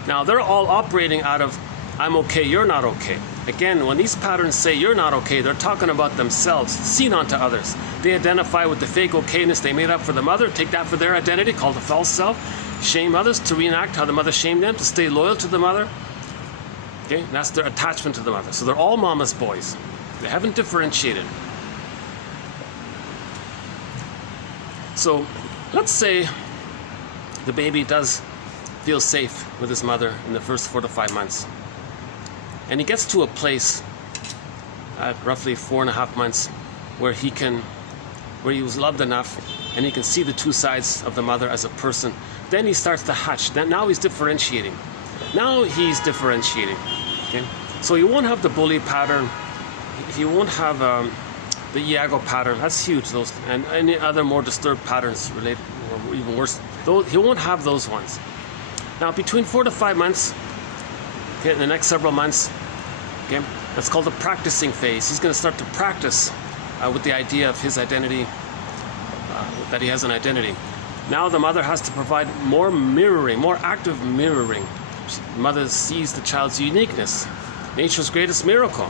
Now they're all operating out of I'm okay, you're not okay. Again, when these patterns say you're not okay, they're talking about themselves, seen onto others. They identify with the fake okayness they made up for the mother, take that for their identity, called the false self, shame others to reenact how the mother shamed them, to stay loyal to the mother. Okay, and that's their attachment to the mother. So they're all mama's boys. They haven't differentiated. So let's say the baby does feel safe with his mother in the first 4 to 5 months. And he gets to a place at roughly 4.5 months where he was loved enough and he can see the two sides of the mother as a person. Then he starts to hatch. Now he's differentiating. Okay? So he won't have the bully pattern. He won't have the Iago pattern. That's huge. Those and any other more disturbed patterns related, or even worse. He won't have those ones. Now between 4 to 5 months, okay, in the next several months, okay, that's called the practicing phase. He's going to start to practice with the idea of his identity, that he has an identity. Now the mother has to provide more mirroring, more active mirroring. Mother sees the child's uniqueness. Nature's greatest miracle.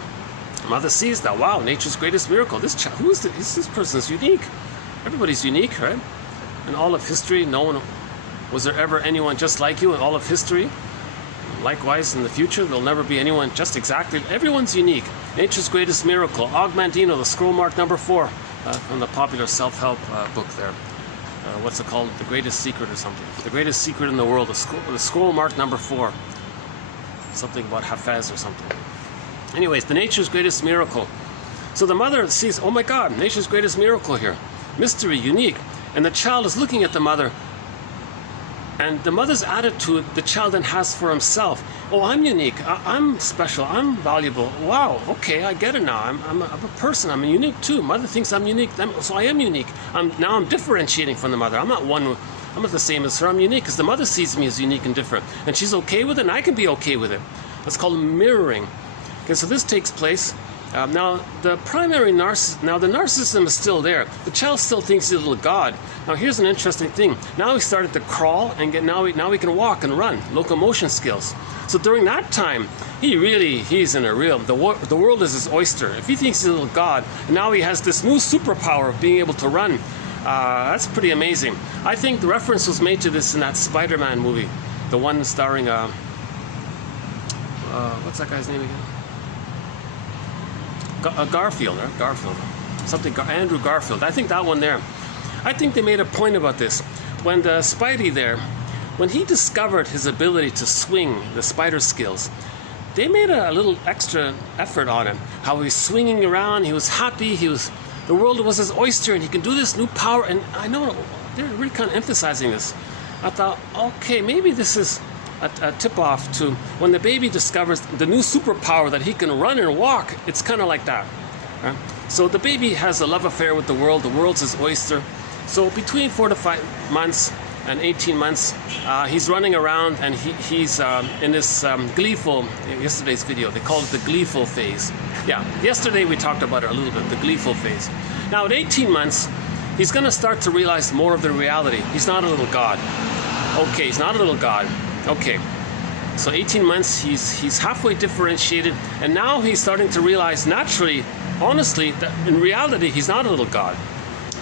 Mother sees that, wow, nature's greatest miracle. This child, this person's unique. Everybody's unique, right? In all of history, was there ever anyone just like you in all of history? Likewise, in the future, there'll never be anyone just exactly. Everyone's unique. Nature's greatest miracle. Augmentino, the scroll mark number 4 from the popular self-help book there. What's it called? The Greatest Secret or something. The Greatest Secret in the World. The scroll mark number 4. Something about Hafez or something. Anyways, the nature's greatest miracle. So the mother sees, oh my God, nature's greatest miracle here. Mystery, unique. And the child is looking at the mother. And the mother's attitude the child then has for himself. Oh, I'm unique. I'm special. I'm valuable. Wow. Okay, I get it now. I'm a person. I'm unique too. Mother thinks I'm unique. So I am unique. Now I'm differentiating from the mother. I'm not the same as her. I'm unique because the mother sees me as unique and different. And she's okay with it, and I can be okay with it. That's called mirroring. Okay, so this takes place. Now, the primary the narcissism is still there. The child still thinks he's a little god. Now, here's an interesting thing. Now he started to crawl, and now he can walk and run, locomotion skills. So during that time, he's in a real, the world is his oyster. If he thinks he's a little god, and now he has this new superpower of being able to run, that's pretty amazing. I think the reference was made to this in that Spider-Man movie, the one starring, what's that guy's name again? Garfield, right? Andrew Garfield. I think that one there. I think they made a point about this. When the Spidey there, when he discovered his ability to swing, the spider skills, they made a little extra effort on him. How he was swinging around, he was happy, the world was his oyster, and he can do this new power. And I know they're really kind of emphasizing this. I thought, okay, maybe this is a tip-off to when the baby discovers the new superpower that he can run and walk. It's kind of like that. Right? So the baby has a love affair with the world. The world's his oyster. So between 4 to 5 months and 18 months, he's running around, and he's in this gleeful, yesterday's video, they called it the gleeful phase. Yeah, yesterday we talked about it a little bit, the gleeful phase. Now at 18 months, he's going to start to realize more of the reality. He's not a little god. Okay, he's not a little god. Okay, so 18 months, he's halfway differentiated, and now he's starting to realize naturally, honestly, that in reality, he's not a little god.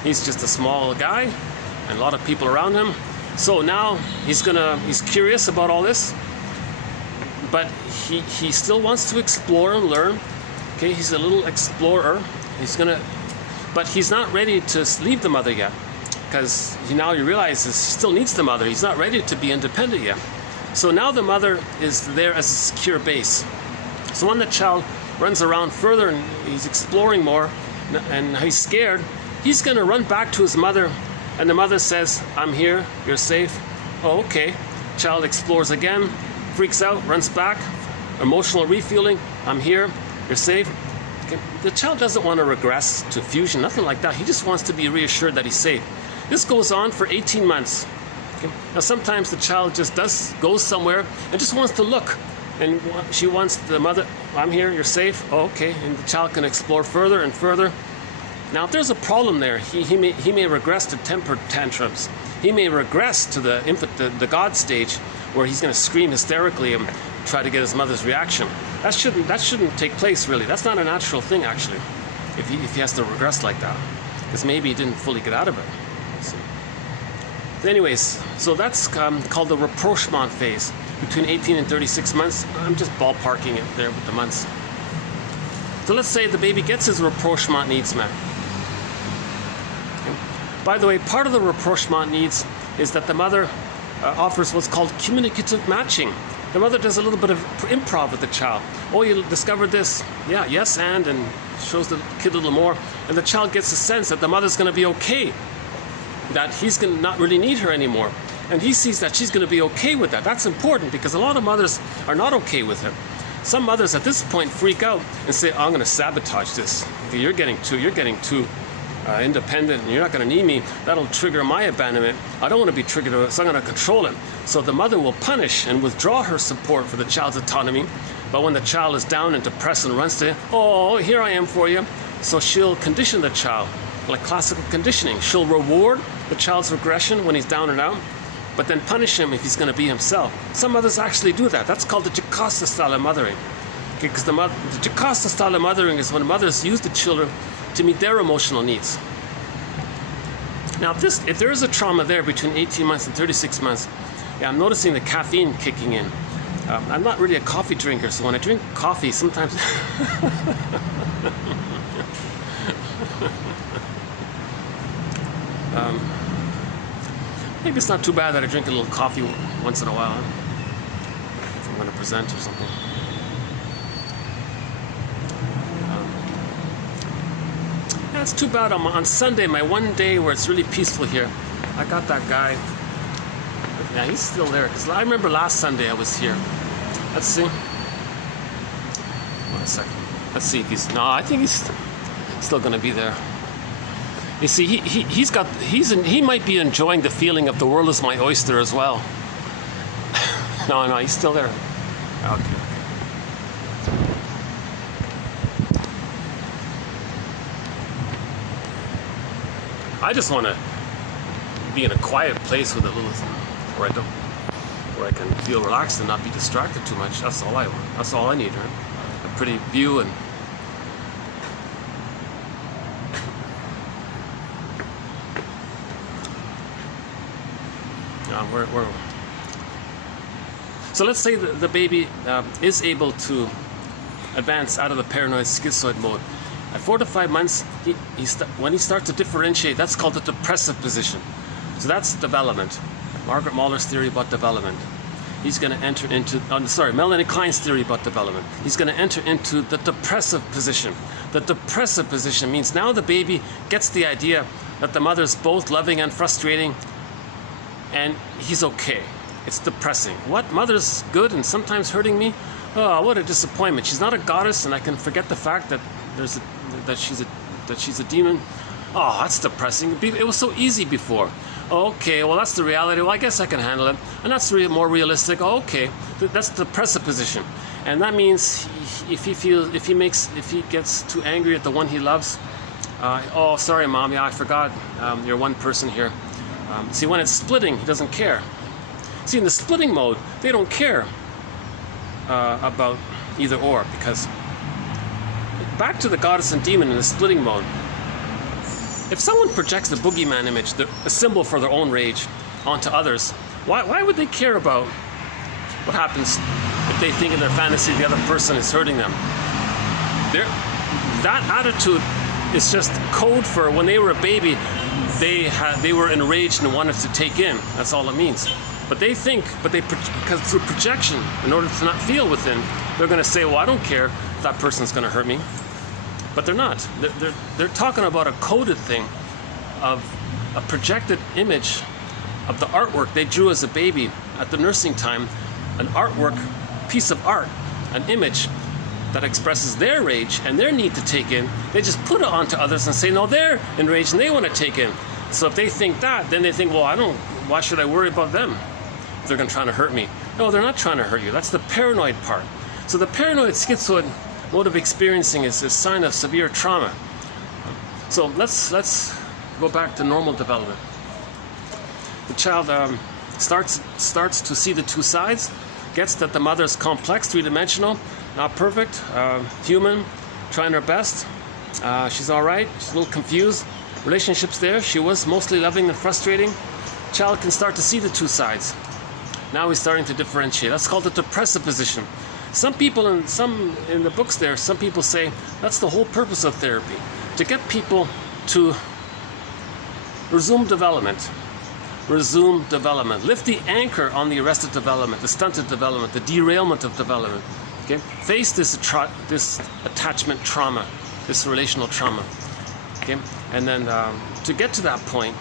He's just a small guy, and a lot of people around him. So now he's curious about all this, but he still wants to explore and learn. Okay, he's a little explorer. But he's not ready to leave the mother yet, because now he realizes he still needs the mother. He's not ready to be independent yet. So now the mother is there as a secure base. So when the child runs around further and he's exploring more and he's scared, he's going to run back to his mother, and the mother says, I'm here, you're safe. Oh, okay. Child explores again, freaks out, runs back, emotional refueling, I'm here, you're safe. Okay. The child doesn't want to regress to fusion, nothing like that. He just wants to be reassured that he's safe. This goes on for 18 months. Okay. Now sometimes the child just goes somewhere and just wants to look, and she wants the mother, I'm here, you're safe, oh, okay, and the child can explore further and further. Now if there's a problem there, he may regress to temper tantrums. He may regress to the God stage, where he's going to scream hysterically and try to get his mother's reaction. That shouldn't take place, really. That's not a natural thing, actually, if he has to regress like that, because maybe he didn't fully get out of it. Anyways, so that's called the rapprochement phase, between 18 and 36 months. I'm just ballparking it there with the months. So let's say the baby gets his rapprochement needs met. Okay. By the way, part of the rapprochement needs is that the mother offers what's called communicative matching. The mother does a little bit of improv with the child. Oh, you discovered this? Yeah, yes, and shows the kid a little more. And the child gets a sense that the mother's going to be okay, that he's going to not really need her anymore. And he sees that she's going to be okay with that. That's important, because a lot of mothers are not okay with him. Some mothers at this point freak out and say, I'm going to sabotage this. Okay, you're getting too independent, and you're not going to need me. That'll trigger my abandonment. I don't want to be triggered, so I'm going to control him. So the mother will punish and withdraw her support for the child's autonomy. But when the child is down and depressed and runs to him, oh, here I am for you. So she'll condition the child, like classical conditioning. She'll reward the child's regression when he's down and out, but then punish him if he's going to be himself. Some mothers actually do that. That's called the Jocasta style of mothering. Okay, because the Jocasta style of mothering is when mothers use the children to meet their emotional needs. Now, if there is a trauma there between 18 months and 36 months, yeah, I'm noticing the caffeine kicking in. I'm not really a coffee drinker, so when I drink coffee, sometimes maybe it's not too bad that I drink a little coffee once in a while, if I'm going to present or something. Yeah, it's too bad. On Sunday, my one day where it's really peaceful here, I got that guy. Yeah, he's still there, because I remember last Sunday I was here. Let's see. 1 second. Let's see if he's... No, I think he's still going to be there. You see, he might be enjoying the feeling of the world is my oyster as well. No, he's still there. Okay. I just want to be in a quiet place with a little... where I can feel relaxed and not be distracted too much. That's all I want. That's all I need, right? A pretty view and... So let's say the baby is able to advance out of the paranoid schizoid mode. At 4 to 5 months, when he starts to differentiate, that's called the depressive position. So that's development. Margaret Mahler's theory about development. He's going to enter into, Melanie Klein's theory about development. He's going to enter into the depressive position. The depressive position means now the baby gets the idea that the mother's both loving and frustrating, and he's okay. It's depressing. What? Mother's good and sometimes hurting me? Oh, what a disappointment. She's not a goddess, and I can forget the fact that she's a demon. Oh, that's depressing. It was so easy before. Okay, well, that's the reality. Well, I guess I can handle it. And that's more realistic. Oh, okay, that's the depressive position. And that means if he gets too angry at the one he loves, oh, sorry, Mom, yeah, I forgot you're one person here. See, when it's splitting, he doesn't care. See, in the splitting mode, they don't care about either or, because back to the goddess and demon in the splitting mode. If someone projects the boogeyman image, a symbol for their own rage, onto others, why would they care about what happens if they think in their fantasy the other person is hurting them? That attitude is just code for when they were a baby, they were enraged and wanted to take in. That's all it means. But they think, because through projection, in order to not feel within, they're going to say, well, I don't care if that person's going to hurt me. But they're not. They're talking about a coded thing of a projected image of the artwork they drew as a baby at the nursing time, an artwork, piece of art, an image that expresses their rage and their need to take in. They just put it onto others and say, no, they're enraged and they want to take in. So if they think that, then they think, well, why should I worry about them if they're going to try to hurt me? No, they're not trying to hurt you. That's the paranoid part. So the paranoid schizoid mode of experiencing is a sign of severe trauma. So let's go back to normal development. The child starts to see the two sides, gets that the mother is complex, three-dimensional, not perfect, human, trying her best. She's all right. She's a little confused. Relationships there. She was mostly loving and frustrating. Child can start to see the two sides. Now he's starting to differentiate. That's called the depressive position. Some people in the books there, some people say that's the whole purpose of therapy, to get people to resume development. Lift the anchor on the arrested development, the stunted development, the derailment of development. Okay? Face this attachment trauma, this relational trauma. Okay? And then to get to that point,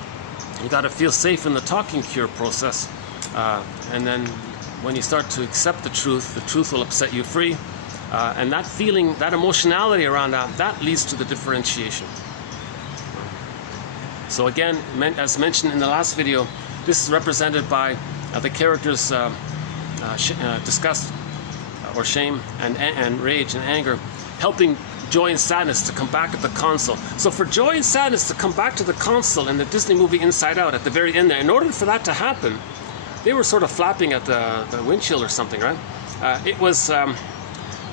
you got to feel safe in the talking cure process. And then when you start to accept the truth will set you free. And that feeling, that emotionality around that leads to the differentiation. So again, as mentioned in the last video, this is represented by the characters disgust or shame and rage and anger, helping joy and sadness to come back at the console. So for joy and sadness to come back to the console in the Disney movie Inside Out at the very end there, in order for that to happen, they were sort of flapping at the windshield or something, right? It was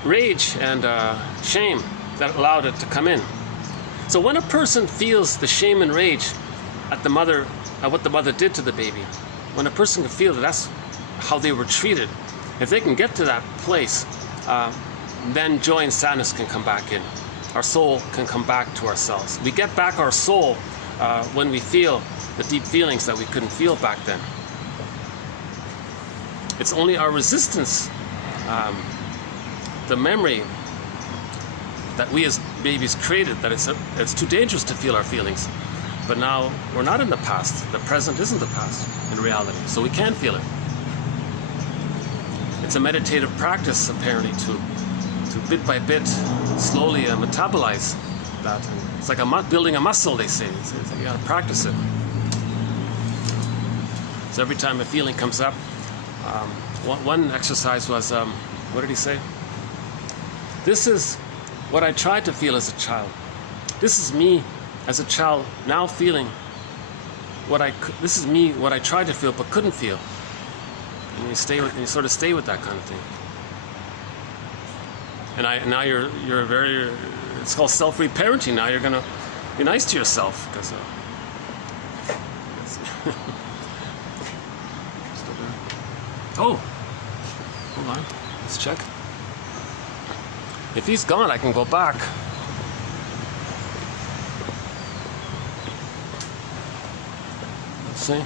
rage and shame that allowed it to come in. So when a person feels the shame and rage at what the mother did to the baby, when a person can feel that that's how they were treated, if they can get to that place, then joy and sadness can come back in. Our soul can come back to ourselves. We get back our soul when we feel the deep feelings that we couldn't feel back then. It's only our resistance, the memory that we as babies created, that it's too dangerous to feel our feelings. But now we're not in the past. The present isn't the past in reality, so we can feel it. It's a meditative practice, apparently, to bit by bit slowly metabolize that. It's like building a muscle, they say. It's like you gotta practice it. So every time a feeling comes up, one exercise was, what did he say? This is what I tried to feel as a child. This is me as a child now feeling this is me, what I tried to feel but couldn't feel. And you sort of stay with that kind of thing. And now you're very, it's called self-reparenting. Now you're gonna be nice to yourself, because oh, hold on, let's check. If he's gone, I can go back. Let's see.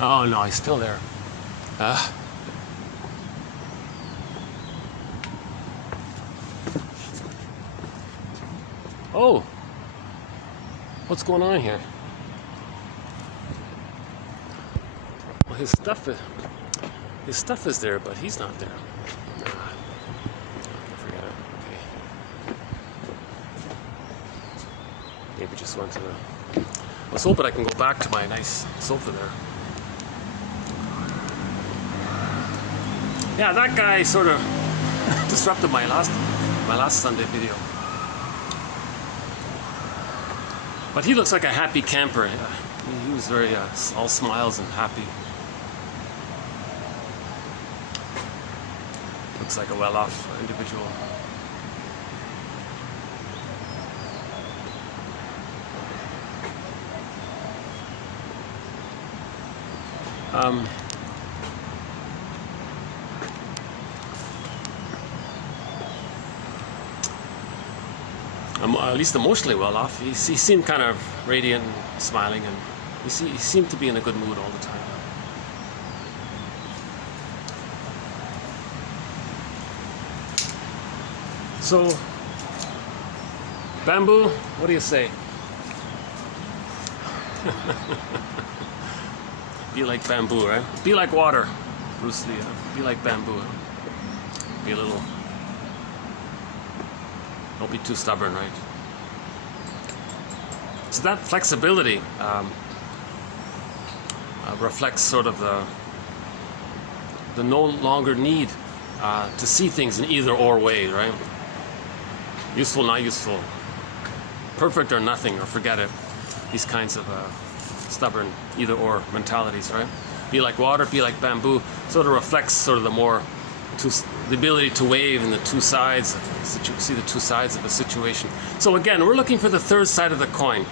Oh no, he's still there. Oh, what's going on here? Well, his stuff is there, but he's not there. Forget it. Okay. Maybe just went to the. I was hoping I can go back to my nice sofa there. Yeah, that guy sort of disrupted my last Sunday video. But he looks like a happy camper. He was very all smiles and happy. Looks like a well-off individual. At least emotionally well off. He seemed kind of radiant and smiling, and he seemed to be in a good mood all the time. So, bamboo, what do you say? Be like bamboo, right? Be like water, Bruce Lee. Be like bamboo. Be a little. Don't be too stubborn, right? So that flexibility reflects sort of the no longer need to see things in either or way, right? Useful, not useful. Perfect or nothing, or forget it. These kinds of stubborn either or mentalities, right? Be like water, be like bamboo, sort of reflects sort of the ability to wave in the two sides, see the two sides of a situation. So again, we're looking for the third side of the coin.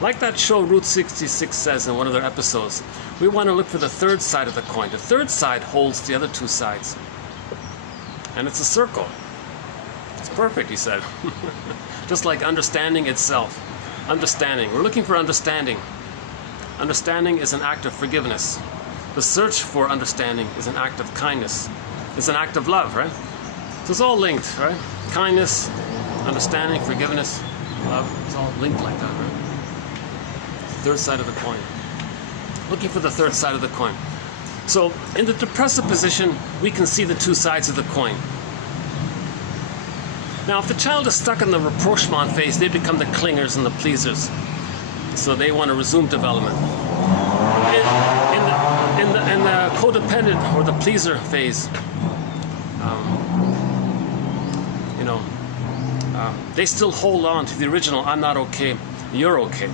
Like that show Route 66 says in one of their episodes, we want to look for the third side of the coin. The third side holds the other two sides. And it's a circle. It's perfect, he said. Just like understanding itself. Understanding. We're looking for understanding. Understanding is an act of forgiveness. The search for understanding is an act of kindness. It's an act of love, right? So it's all linked, right? Kindness, understanding, forgiveness, love. It's all linked like that, right? Third side of the coin. Looking for the third side of the coin. So in the depressive position, we can see the two sides of the coin. Now, if the child is stuck in the rapprochement phase, they become the clingers and the pleasers. So they want to resume development. In the codependent or the pleaser phase, they still hold on to the original "I'm not okay, you're okay."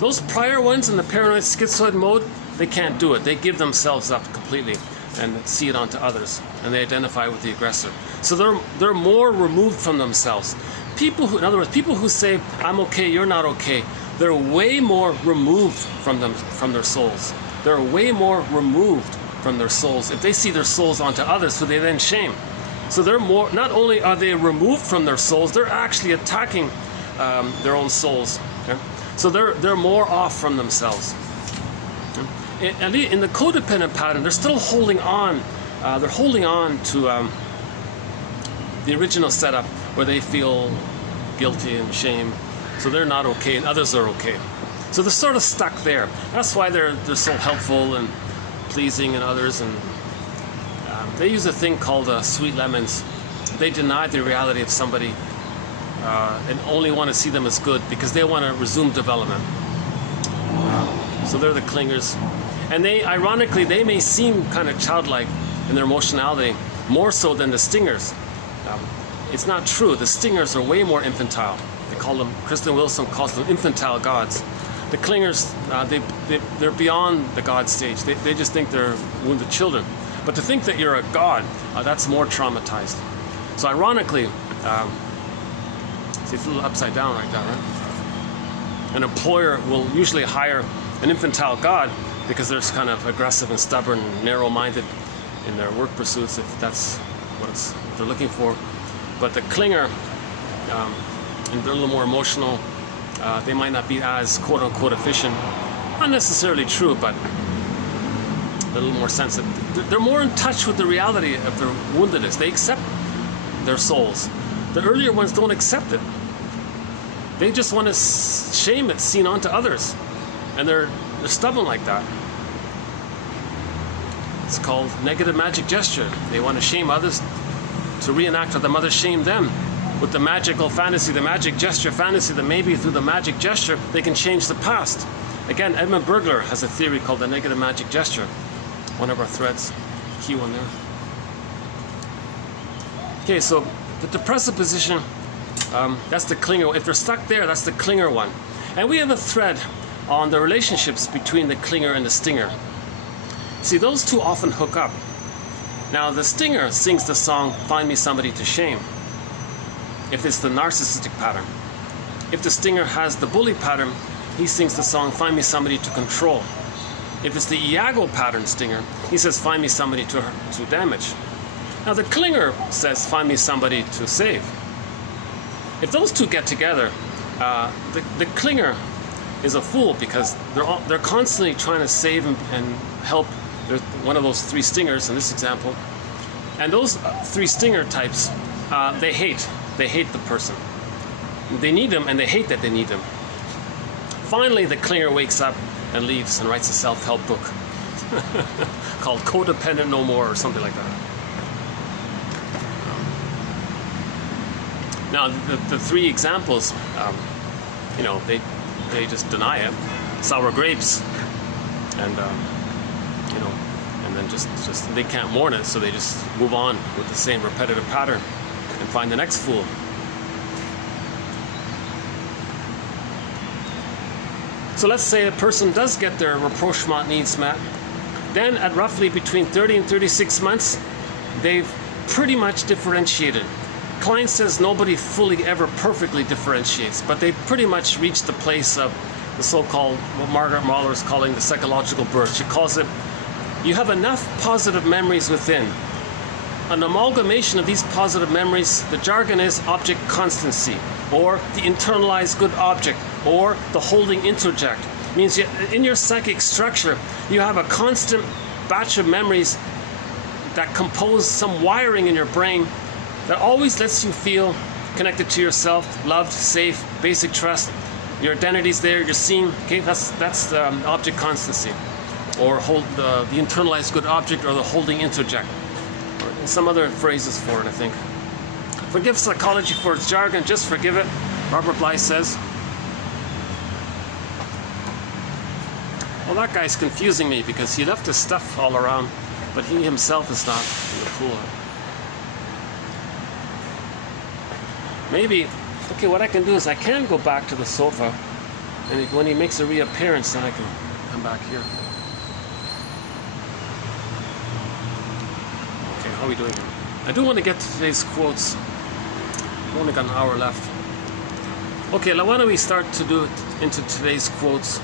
Those prior ones in the paranoid schizoid mode, they can't do it. They give themselves up completely and see it onto others, and they identify with the aggressor. So they're more removed from themselves. People who, in other words, people who say, I'm okay, you're not okay, they're way more removed from their souls. They're way more removed from their souls if they see their souls onto others, who they then shame. So they're more, not only are they removed from their souls, they're actually attacking their own souls. Okay? So they're more off from themselves. And in the codependent pattern, they're still holding on. They're holding on to the original setup where they feel guilty and shame. So they're not okay, and others are okay. So they're sort of stuck there. That's why they're so helpful and pleasing in others. And they use a thing called sweet lemons. They deny the reality of somebody and only want to see them as good because they want to resume development. So they're the clingers. And ironically, they may seem kind of childlike in their emotionality, more so than the stingers. It's not true. The stingers are way more infantile. They call them, Kristen Wilson calls them infantile gods. The clingers, they're beyond the god stage. They just think they're wounded children. But to think that you're a god, that's more traumatized. So ironically, see, it's a little upside down like that, right? An employer will usually hire an infantile god because they're kind of aggressive and stubborn and narrow-minded in their work pursuits, if that's what they're looking for. But the clinger, and they're a little more emotional. They might not be as quote-unquote efficient. Not necessarily true, but they're a little more sensitive. They're more in touch with the reality of their woundedness. They accept their souls. The earlier ones don't accept it. They just want to shame it seen onto others. And they're stubborn like that. It's called negative magic gesture. They want to shame others to reenact how the mother shamed them with the magical fantasy, the magic gesture fantasy, that maybe through the magic gesture they can change the past. Again, Edmund Burglar has a theory called the negative magic gesture. One of our threads, key one there. Okay, so the depressive position, that's the clinger. If they're stuck there, that's the clinger one. And we have a thread on the relationships between the clinger and the stinger. See, those two often hook up. Now, the stinger sings the song, Find Me Somebody to Shame, if it's the narcissistic pattern. If the stinger has the bully pattern, he sings the song, Find Me Somebody to Control. If it's the Iago pattern stinger, he says, Find me somebody to damage. Now, the clinger says, Find me somebody to save. If those two get together, the clinger is a fool because they're constantly trying to save and help one of those three stingers in this example. And those three stinger types, they hate the person. They need them and they hate that they need them. Finally, the clinger wakes up and leaves and writes a self-help book called Codependent No More or something like that. Now, the three examples, they just deny it. Sour grapes, and and then just they can't mourn it, so they just move on with the same repetitive pattern and find the next fool. So let's say a person does get their rapprochement needs met. Then at roughly between 30 and 36 months, they've pretty much differentiated. Klein says nobody fully ever perfectly differentiates, but they've pretty much reached the place of the so-called, what Margaret Mahler is calling the psychological birth. She calls it, you have enough positive memories within. An amalgamation of these positive memories, the jargon is object constancy, or the internalized good object, or the holding interject. It means in your psychic structure, you have a constant batch of memories that compose some wiring in your brain that always lets you feel connected to yourself, loved, safe, basic trust. Your identity's there, you're seen. Okay, that's the object constancy, or the internalized good object, or the holding interject, or some other phrases for it, I think. Forgive psychology for its jargon, just forgive it, Robert Bly says. Well, that guy's confusing me because he left his stuff all around, but he himself is not in the pool. Maybe, okay, what I can do is I can go back to the sofa, and when he makes a reappearance, then I can come back here. how are we doing? I do want to get to today's quotes. We've only got an hour left. Okay, now why don't we start to do it into today's quotes.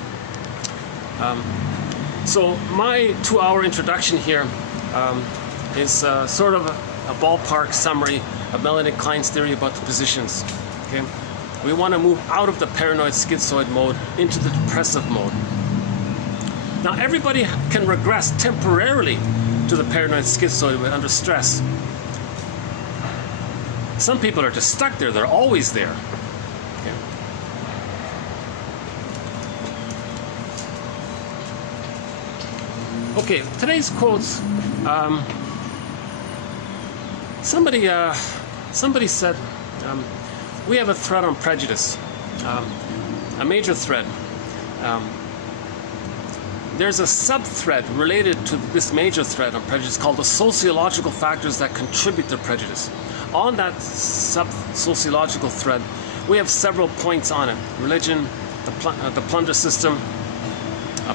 So my 2-hour introduction here is sort of a ballpark summary of Melanie Klein's theory about the positions. Okay, we want to move out of the paranoid schizoid mode into the depressive mode. Now everybody can regress temporarily to the paranoid schizoid under stress. Some people are just stuck there, they're always there. Okay, today's quotes. Somebody said, we have a thread on prejudice, a major thread. There's a sub-thread related to this major thread on prejudice called the sociological factors that contribute to prejudice. On that sub-sociological thread, we have several points on it. Religion, the plunder system,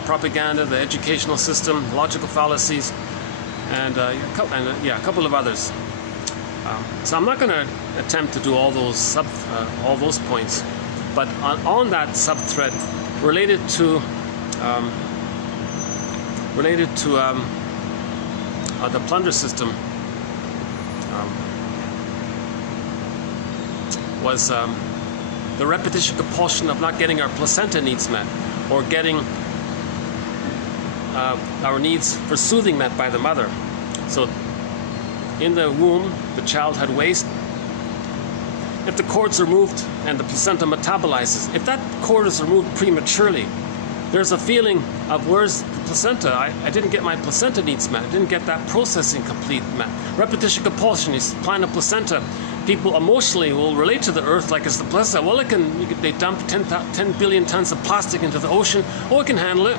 propaganda, the educational system, logical fallacies, and a couple of others. So I'm not going to attempt to do all those points, but on that sub-thread related to the plunder system was the repetition compulsion of not getting our placenta needs met, or getting our needs for soothing met by the mother. So in the womb, the child had waste. If the cords are removed and the placenta metabolizes, if that cord is removed prematurely, there's a feeling of, where's the placenta? I didn't get my placenta needs met. I didn't get that processing complete met. Repetition compulsion, you supply a placenta. People emotionally will relate to the earth like it's the placenta. Well, they dump 10 billion tons of plastic into the ocean. Oh, it can handle it.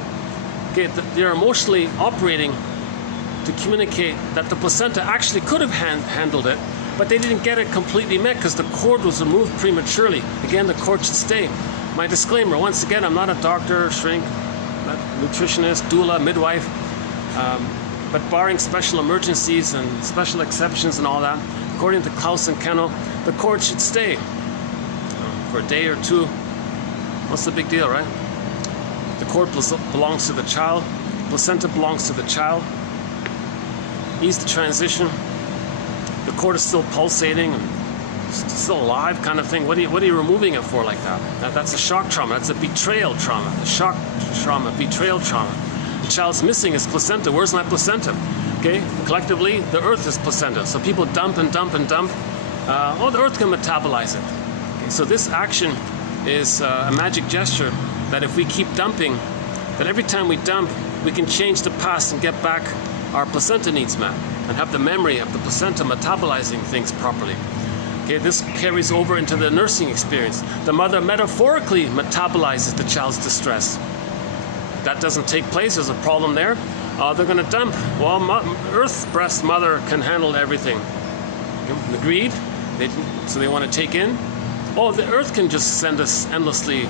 Okay, they're emotionally operating to communicate that the placenta actually could have handled it, but they didn't get it completely met because the cord was removed prematurely. Again, the cord should stay. My disclaimer, once again, I'm not a doctor, shrink, nutritionist, doula, midwife, but barring special emergencies and special exceptions and all that, according to Klaus and Kennel, the cord should stay for a day or two. What's the big deal, right? The cord belongs to the child, placenta belongs to the child. Ease the transition. The cord is still pulsating, still alive, kind of thing. What are you removing it for like that? That's a shock trauma. That's a betrayal trauma. A shock trauma, betrayal trauma. The child's missing his placenta. Where's my placenta? Okay, collectively, the earth is placenta. So people dump and dump and dump. The earth can metabolize it. Okay, so this action is a magic gesture that if we keep dumping, that every time we dump, we can change the past and get back our placenta needs met and have the memory of the placenta metabolizing things properly. Okay, this carries over into the nursing experience. The mother metaphorically metabolizes the child's distress. If that doesn't take place, there's a problem there. They're going to dump. Well, Earth breast mother can handle everything. Okay, the greed, so they want to take in. Oh, the Earth can just send us endlessly.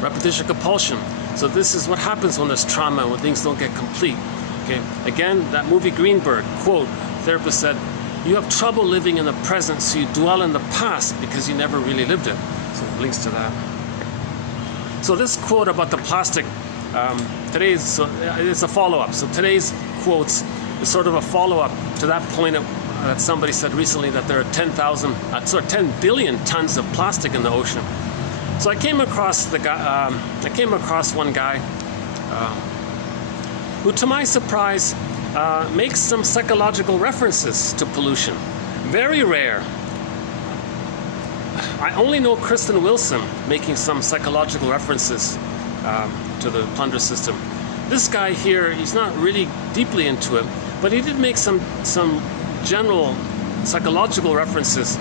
Repetition compulsion. So this is what happens when there's trauma, when things don't get complete. Okay. Again, that movie Greenberg, quote, therapist said, you have trouble living in the present, so you dwell in the past because you never really lived it. So it links to that. So this quote about the plastic, it's a follow-up. So today's quotes is sort of a follow-up to that point that somebody said recently that there are 10 billion tons of plastic in the ocean. So I came across one guy who, to my surprise, makes some psychological references to pollution. Very rare. I only know Kristen Wilson making some psychological references to the plunder system. This guy here, he's not really deeply into it, but he did make some general psychological references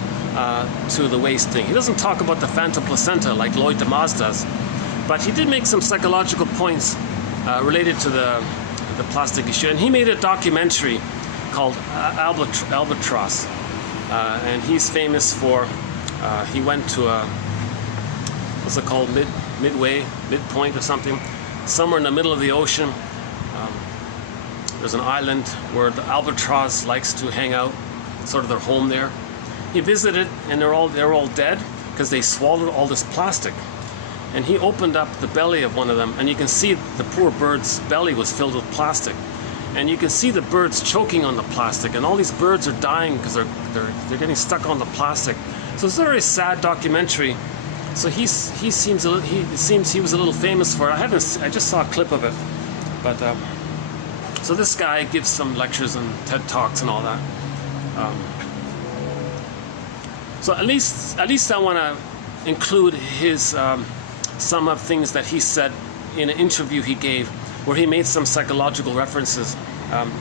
to the waste thing. He doesn't talk about the phantom placenta like Lloyd DeMaz does, but he did make some psychological points related to the plastic issue. And he made a documentary called Albatross, and he's famous for, he went to what's it called, midpoint or something, somewhere in the middle of the ocean. There's an island where the albatross likes to hang out, sort of their home there. He visited, and they're all dead because they swallowed all this plastic. And he opened up the belly of one of them, and you can see the poor bird's belly was filled with plastic. And you can see the birds choking on the plastic, and all these birds are dying because they're getting stuck on the plastic. So it's a very sad documentary. So it seems he was a little famous for it. I just saw a clip of it, but so this guy gives some lectures and TED Talks and all that. So at least I want to include his some of things that he said in an interview he gave, where he made some psychological references.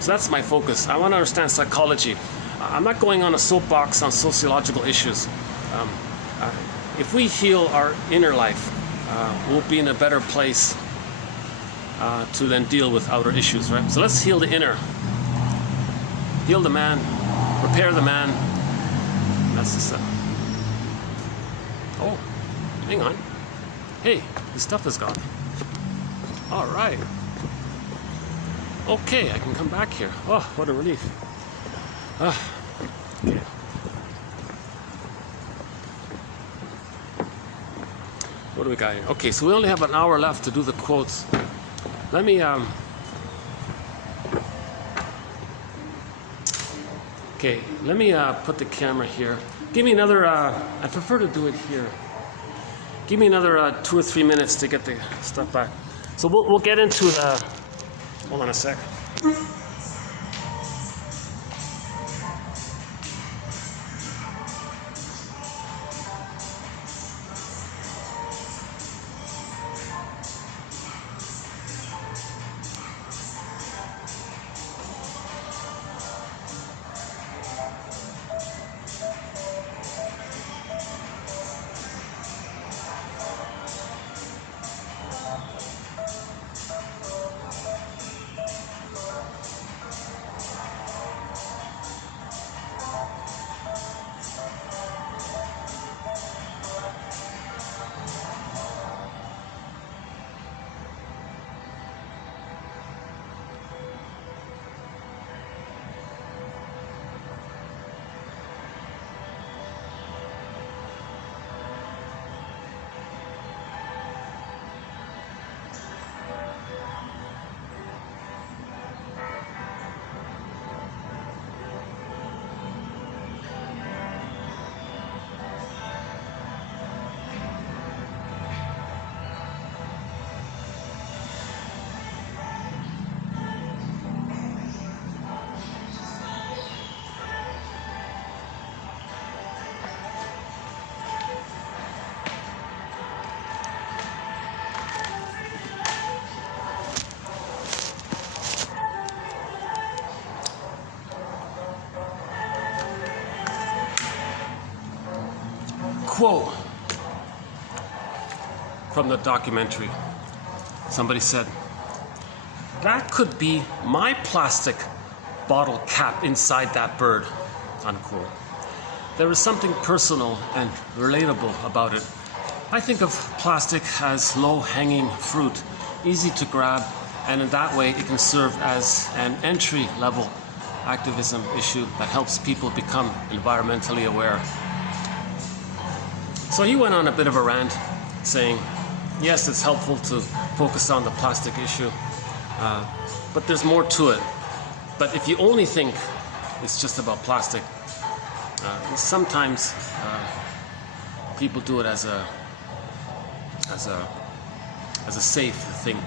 So that's my focus. I want to understand psychology. I'm not going on a soapbox on sociological issues. If we heal our inner life, we'll be in a better place to then deal with outer issues, right? So let's heal the inner. Heal the man, repair the man. That's the stuff. Oh, hang on. Hey, the stuff is gone. All right. Okay, I can come back here. Oh, what a relief. Okay. What do we got here? Okay, so we only have an hour left to do the quotes. Let me okay, let me put the camera here. Give me another I prefer to do it here. Give me another 2 or 3 minutes to get the stuff back. So we'll get into the, hold on a sec. Quote from the documentary. Somebody said, "That could be my plastic bottle cap inside that bird," unquote. There is something personal and relatable about it. I think of plastic as low-hanging fruit, easy to grab, and in that way it can serve as an entry-level activism issue that helps people become environmentally aware. So he went on a bit of a rant saying, yes, it's helpful to focus on the plastic issue, but there's more to it. But if you only think it's just about plastic, sometimes people do it as a safe thing,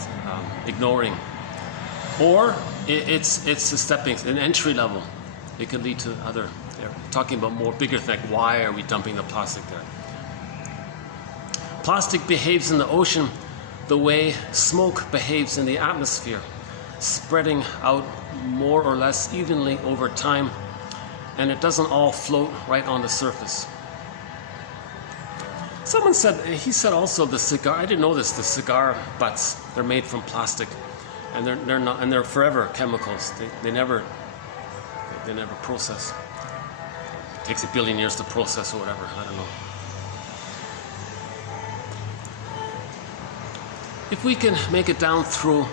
ignoring, or it's an entry level. It can lead to other. They're talking about more bigger things. Like, why are we dumping the plastic there? Plastic behaves in the ocean the way smoke behaves in the atmosphere, spreading out more or less evenly over time, and it doesn't all float right on the surface. Someone said, he said also the cigar, I didn't know this, the cigar butts, they're made from plastic, and they're not, and they're forever chemicals. They never process. It takes 1 billion years to process or whatever, I don't know. If we can make it down through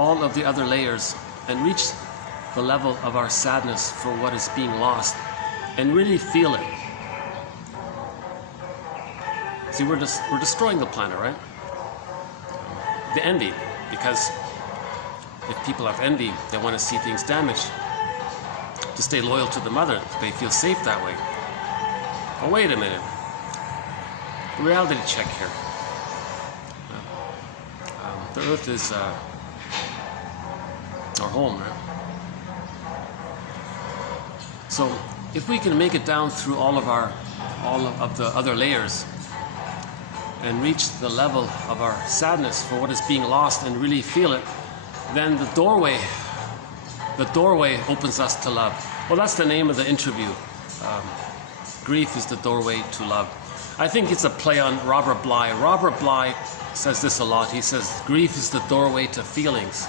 all of the other layers and reach the level of our sadness for what is being lost and really feel it. See, we're destroying the planet, right? The envy, because if people have envy, they want to see things damaged. To stay loyal to the mother, they feel safe that way. Oh, wait a minute. Reality check here. The earth is our home, right? So if we can make it down through all of the other layers and reach the level of our sadness for what is being lost and really feel it, then the doorway opens us to love. Well, that's the name of the interview. Grief is the doorway to love. I think it's a play on Robert Bly. Robert Bly says this a lot. He says, grief is the doorway to feelings.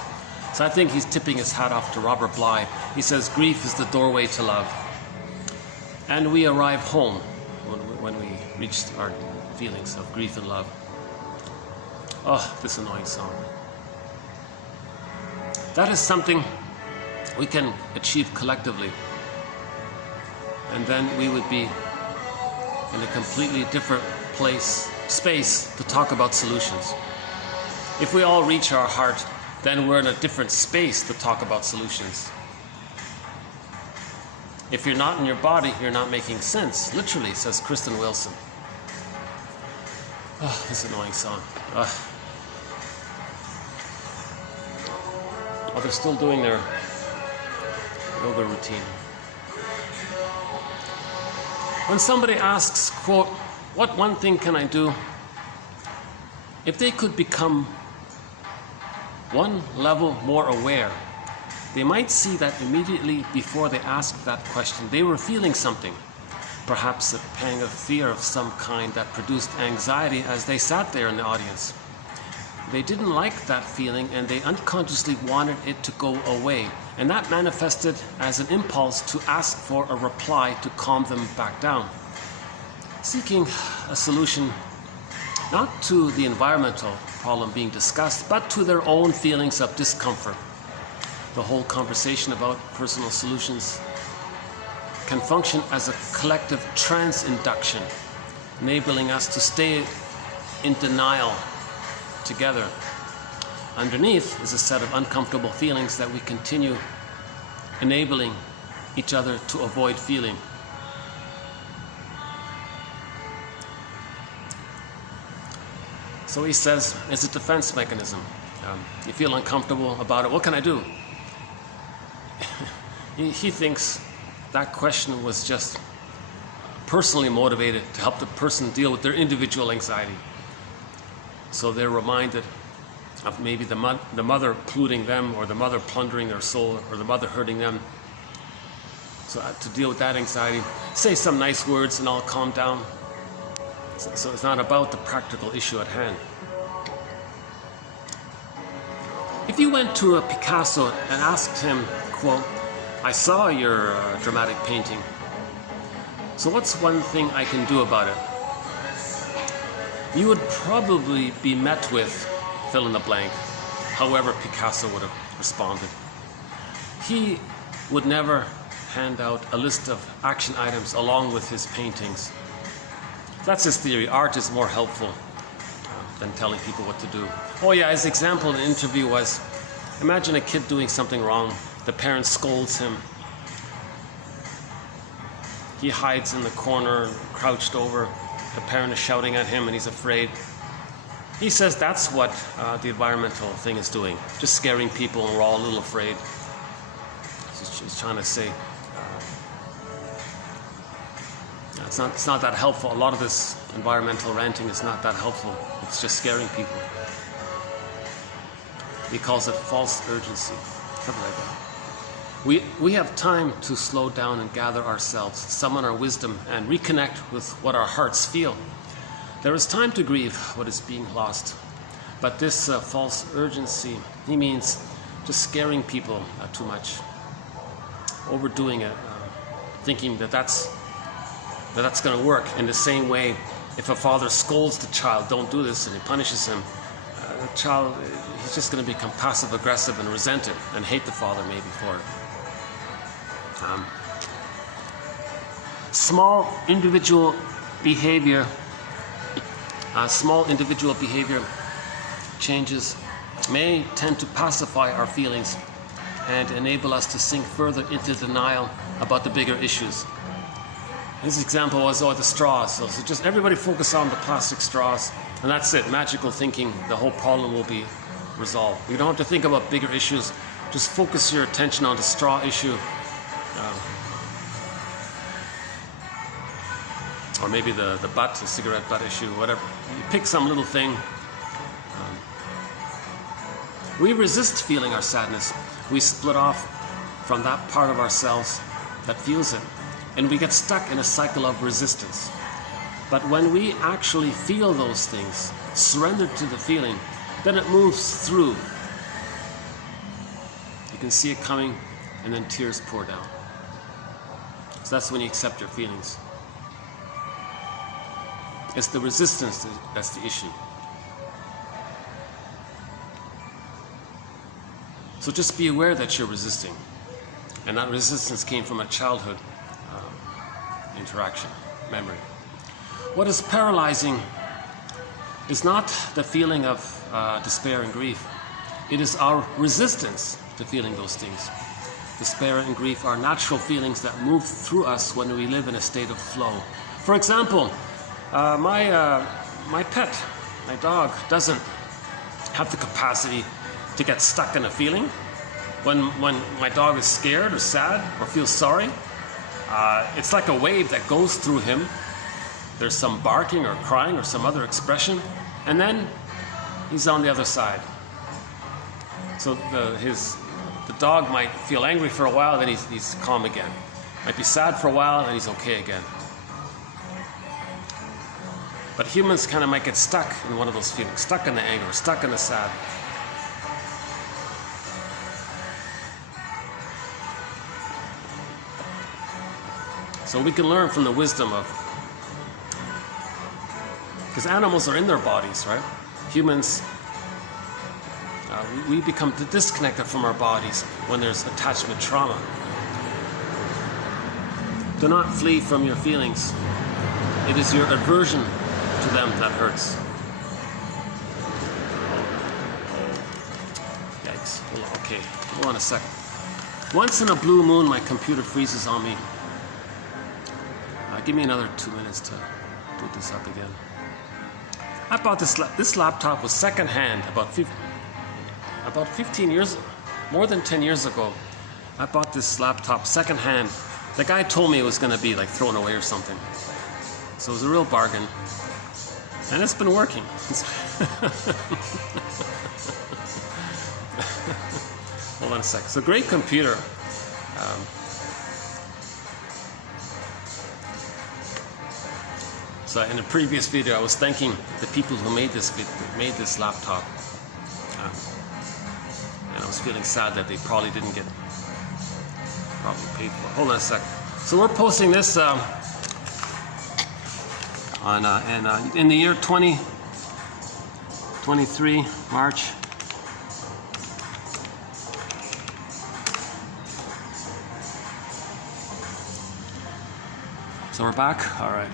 So I think he's tipping his hat off to Robert Bly. He says, grief is the doorway to love. And we arrive home when we reach our feelings of grief and love. Oh, this annoying song. That is something we can achieve collectively. And then we would be in a completely different space to talk about solutions. If we all reach our heart, then we're in a different space to talk about solutions. If you're not in your body, you're not making sense. Literally, says Kristen Wilson. Oh, this annoying song. Oh, they're still doing their yoga routine. When somebody asks, quote, what one thing can I do? If they could become one level more aware, they might see that immediately before they asked that question, they were feeling something, perhaps a pang of fear of some kind that produced anxiety as they sat there in the audience. They didn't like that feeling and they unconsciously wanted it to go away, and that manifested as an impulse to ask for a reply to calm them back down, seeking a solution not to the environmental problem being discussed, but to their own feelings of discomfort. The whole conversation about personal solutions can function as a collective trance induction, enabling us to stay in denial together. Underneath is a set of uncomfortable feelings that we continue enabling each other to avoid feeling. So he says it's a defense mechanism. You feel uncomfortable about it. What can I do? He thinks that question was just personally motivated to help the person deal with their individual anxiety. So they're reminded of maybe the mother polluting them, or the mother plundering their soul, or the mother hurting them. So to deal with that anxiety, say some nice words and I'll calm down. So it's not about the practical issue at hand. If you went to a Picasso and asked him, quote, I saw your dramatic painting, so what's one thing I can do about it? You would probably be met with fill in the blank, however Picasso would have responded. He would never hand out a list of action items along with his paintings. That's his theory. Art is more helpful than telling people what to do. Oh yeah, his example in the interview was, imagine a kid doing something wrong. The parent scolds him. He hides in the corner, crouched over. The parent is shouting at him and he's afraid. He says that's what the environmental thing is doing, just scaring people, and we're all a little afraid. He's trying to say it's not that helpful. A lot of this environmental ranting is not that helpful. It's just scaring people. He calls it false urgency, something like that. We have time to slow down and gather ourselves, summon our wisdom, and reconnect with what our hearts feel. There is time to grieve what is being lost. But this false urgency, he means just scaring people too much, overdoing it, thinking that that's going to work. In the same way, if a father scolds the child, don't do this, and he punishes him, a child, he's just going to become passive aggressive and resent it and hate the father maybe for it. Small individual behavior changes may tend to pacify our feelings and enable us to sink further into denial about the bigger issues. His example was, the straws. So just everybody focus on the plastic straws, and that's it. Magical thinking, the whole problem will be resolved. You don't have to think about bigger issues. Just focus your attention on the straw issue. Or maybe the cigarette butt issue, whatever. You pick some little thing. We resist feeling our sadness. We split off from that part of ourselves that feels it, and we get stuck in a cycle of resistance. But when we actually feel those things, surrender to the feeling, then it moves through. You can see it coming, and then tears pour down. So that's when you accept your feelings. It's the resistance that's the issue. So just be aware that you're resisting. And that resistance came from a childhood interaction, memory. What is paralyzing is not the feeling of despair and grief. It is our resistance to feeling those things. Despair and grief are natural feelings that move through us when we live in a state of flow. For example, my pet, my dog, doesn't have the capacity to get stuck in a feeling. When my dog is scared or sad or feels sorry, it's like a wave that goes through him. There's some barking or crying or some other expression, and then he's on the other side. So the dog might feel angry for a while, then he's calm again. Might be sad for a while, then he's okay again. But humans kind of might get stuck in one of those feelings, stuck in the anger, stuck in the sad. So we can learn from the wisdom of, because animals are in their bodies, right? Humans, we become disconnected from our bodies when there's attachment trauma. Do not flee from your feelings. It is your aversion to them that hurts. Yikes. Okay, hold on a sec. Once in a blue moon, my computer freezes on me. Give me another 2 minutes to put this up again. I bought this laptop was secondhand about 15 years, more than 10 years ago. I bought this laptop secondhand. The guy told me it was going to be like thrown away or something. So it was a real bargain. And it's been working. Hold on a sec. It's a great computer. So in a previous video, I was thanking the people who made this laptop, and I was feeling sad that they probably didn't get paid for. Hold on a sec. So we're posting this in the year 2023, March. So we're back. All right.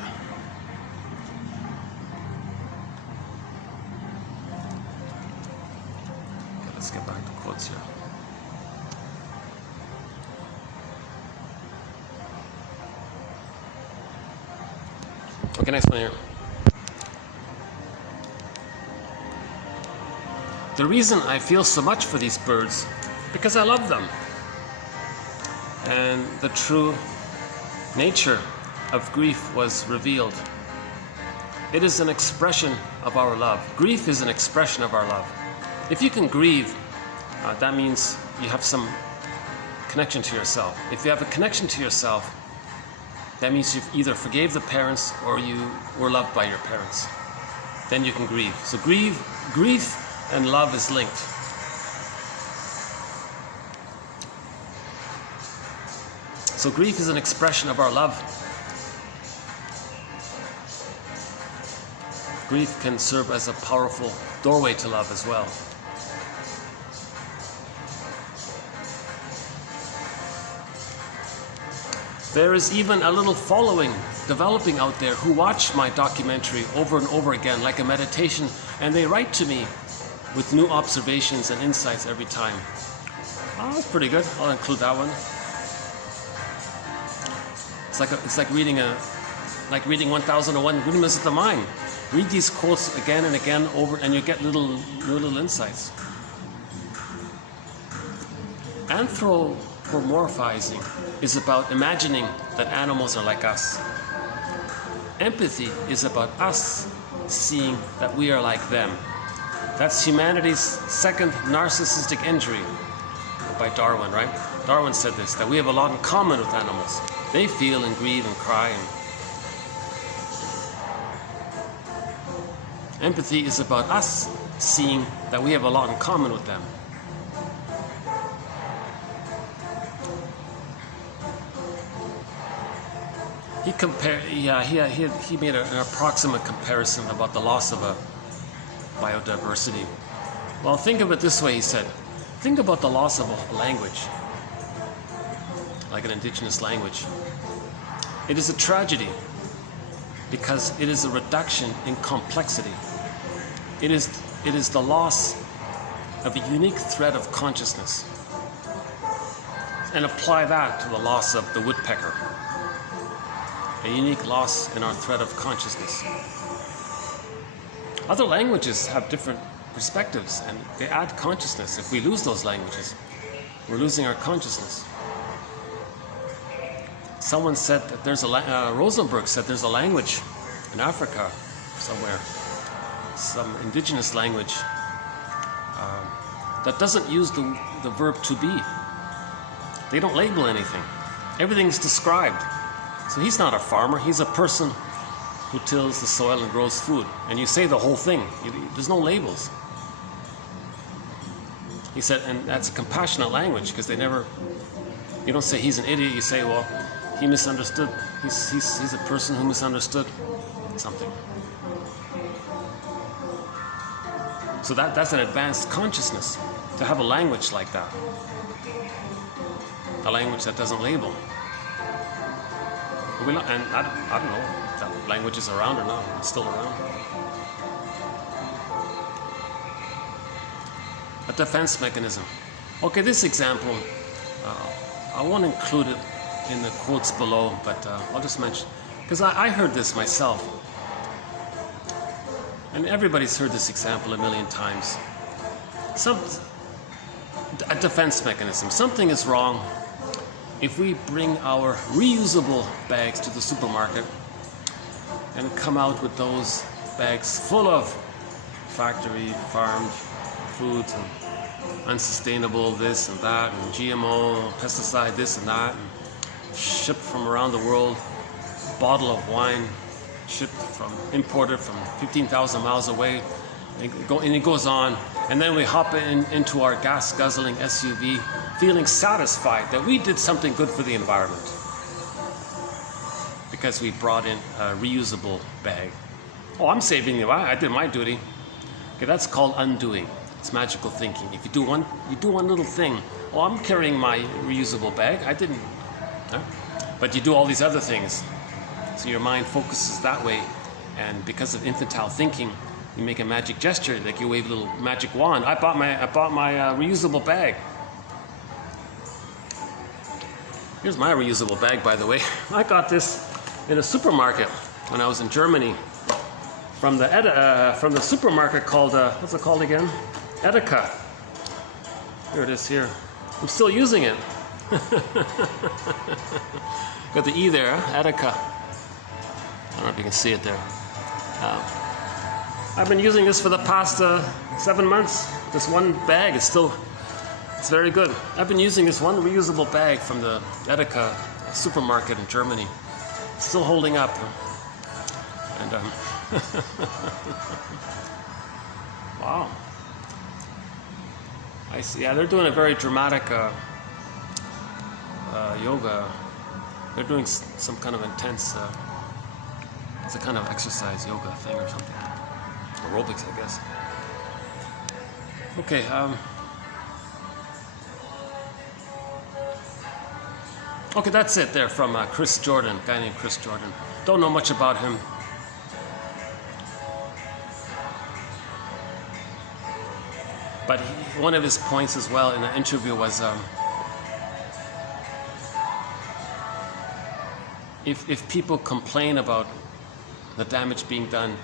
Let's get back to quotes here. Okay, next one here. The reason I feel so much for these birds, because I love them. And the true nature of grief was revealed. It is an expression of our love. Grief is an expression of our love. If you can grieve, that means you have some connection to yourself. If you have a connection to yourself, that means you've either forgave the parents or you were loved by your parents. Then you can grieve. So grief and love is linked. So grief is an expression of our love. grief can serve as a powerful doorway to love as well. There is even a little following developing out there who watch my documentary over and over again like a meditation, and they write to me with new observations and insights every time. Oh, that's pretty good. I'll include that one. It's like reading 1001 Windmills of the Mind. Read these quotes again and again over, and you get little insights. Anthropomorphizing is about imagining that animals are like us. Empathy is about us seeing that we are like them. That's humanity's second narcissistic injury, by Darwin, right? Darwin said this, that we have a lot in common with animals. They feel and grieve and cry. Empathy is about us seeing that we have a lot in common with them. He made an approximate comparison about the loss of a biodiversity. Well, think of it this way, he said. Think about the loss of a language, like an indigenous language. It is a tragedy because it is a reduction in complexity. It is the loss of a unique thread of consciousness. And apply that to the loss of the woodpecker. A unique loss in our thread of consciousness. Other languages have different perspectives and they add consciousness. If we lose those languages, we're losing our consciousness. Someone said that there's Rosenberg said there's a language in Africa somewhere, some indigenous language that doesn't use the verb to be. They don't label anything. Everything's described. So he's not a farmer, he's a person who tills the soil and grows food. And you say the whole thing, there's no labels. He said, and that's a compassionate language because you don't say he's an idiot, you say, well, he misunderstood. He's a person who misunderstood something. So that's an advanced consciousness, to have a language like that. A language that doesn't label. And I don't know if that language is around or not. It's still around. A defense mechanism. Okay, this example, I won't include it in the quotes below, but I'll just mention, because I heard this myself. And everybody's heard this example a million times. A defense mechanism. Something is wrong if we bring our reusable bags to the supermarket and come out with those bags full of factory farmed foods and unsustainable this and that and GMO, pesticide this and that, and shipped from around the world, bottle of wine imported from 15,000 miles away, and it goes on. And then we hop into our gas-guzzling SUV, feeling satisfied that we did something good for the environment because we brought in a reusable bag. Oh, I'm saving you. I did my duty. Okay, that's called undoing. It's magical thinking. If you do one little thing. Oh, I'm carrying my reusable bag. I didn't. Huh? But you do all these other things. So your mind focuses that way, and because of infantile thinking, you make a magic gesture, like you wave a little magic wand. I bought my reusable bag. Here's my reusable bag, by the way. I got this in a supermarket when I was in Germany, from the supermarket called what's it called again? Edeka. Here it is. Here. I'm still using it. Got the E there, Edeka. I don't know if you can see it there. I've been using this for the past 7 months. This one bag is it's very good. I've been using this one reusable bag from the Edeka supermarket in Germany. It's still holding up. And wow. I see. Yeah, they're doing a very dramatic yoga. They're doing some kind of intense, it's a kind of exercise yoga thing or something. aerobics, I guess. Okay. Okay, that's it there from Chris Jordan, a guy named Chris Jordan. Don't know much about him. But one of his points as well in the interview was if people complain about the damage being done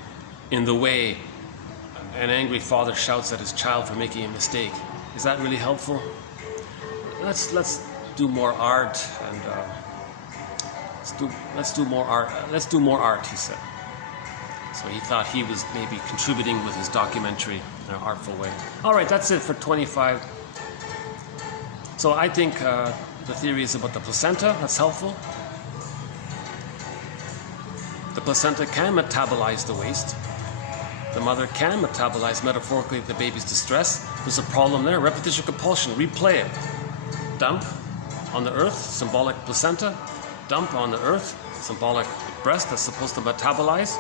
in the way an angry father shouts at his child for making a mistake, is that really helpful? Let's do more art and let's do more art. Let's do more art, he said. So he thought he was maybe contributing with his documentary in an artful way. All right, that's it for 25. So I think the theory is about the placenta. That's helpful. The placenta can metabolize the waste. The mother can metabolize metaphorically the baby's distress. There's a problem there. Repetition compulsion. Replay it. Dump on the earth, symbolic placenta. Dump on the earth, symbolic breast that's supposed to metabolize.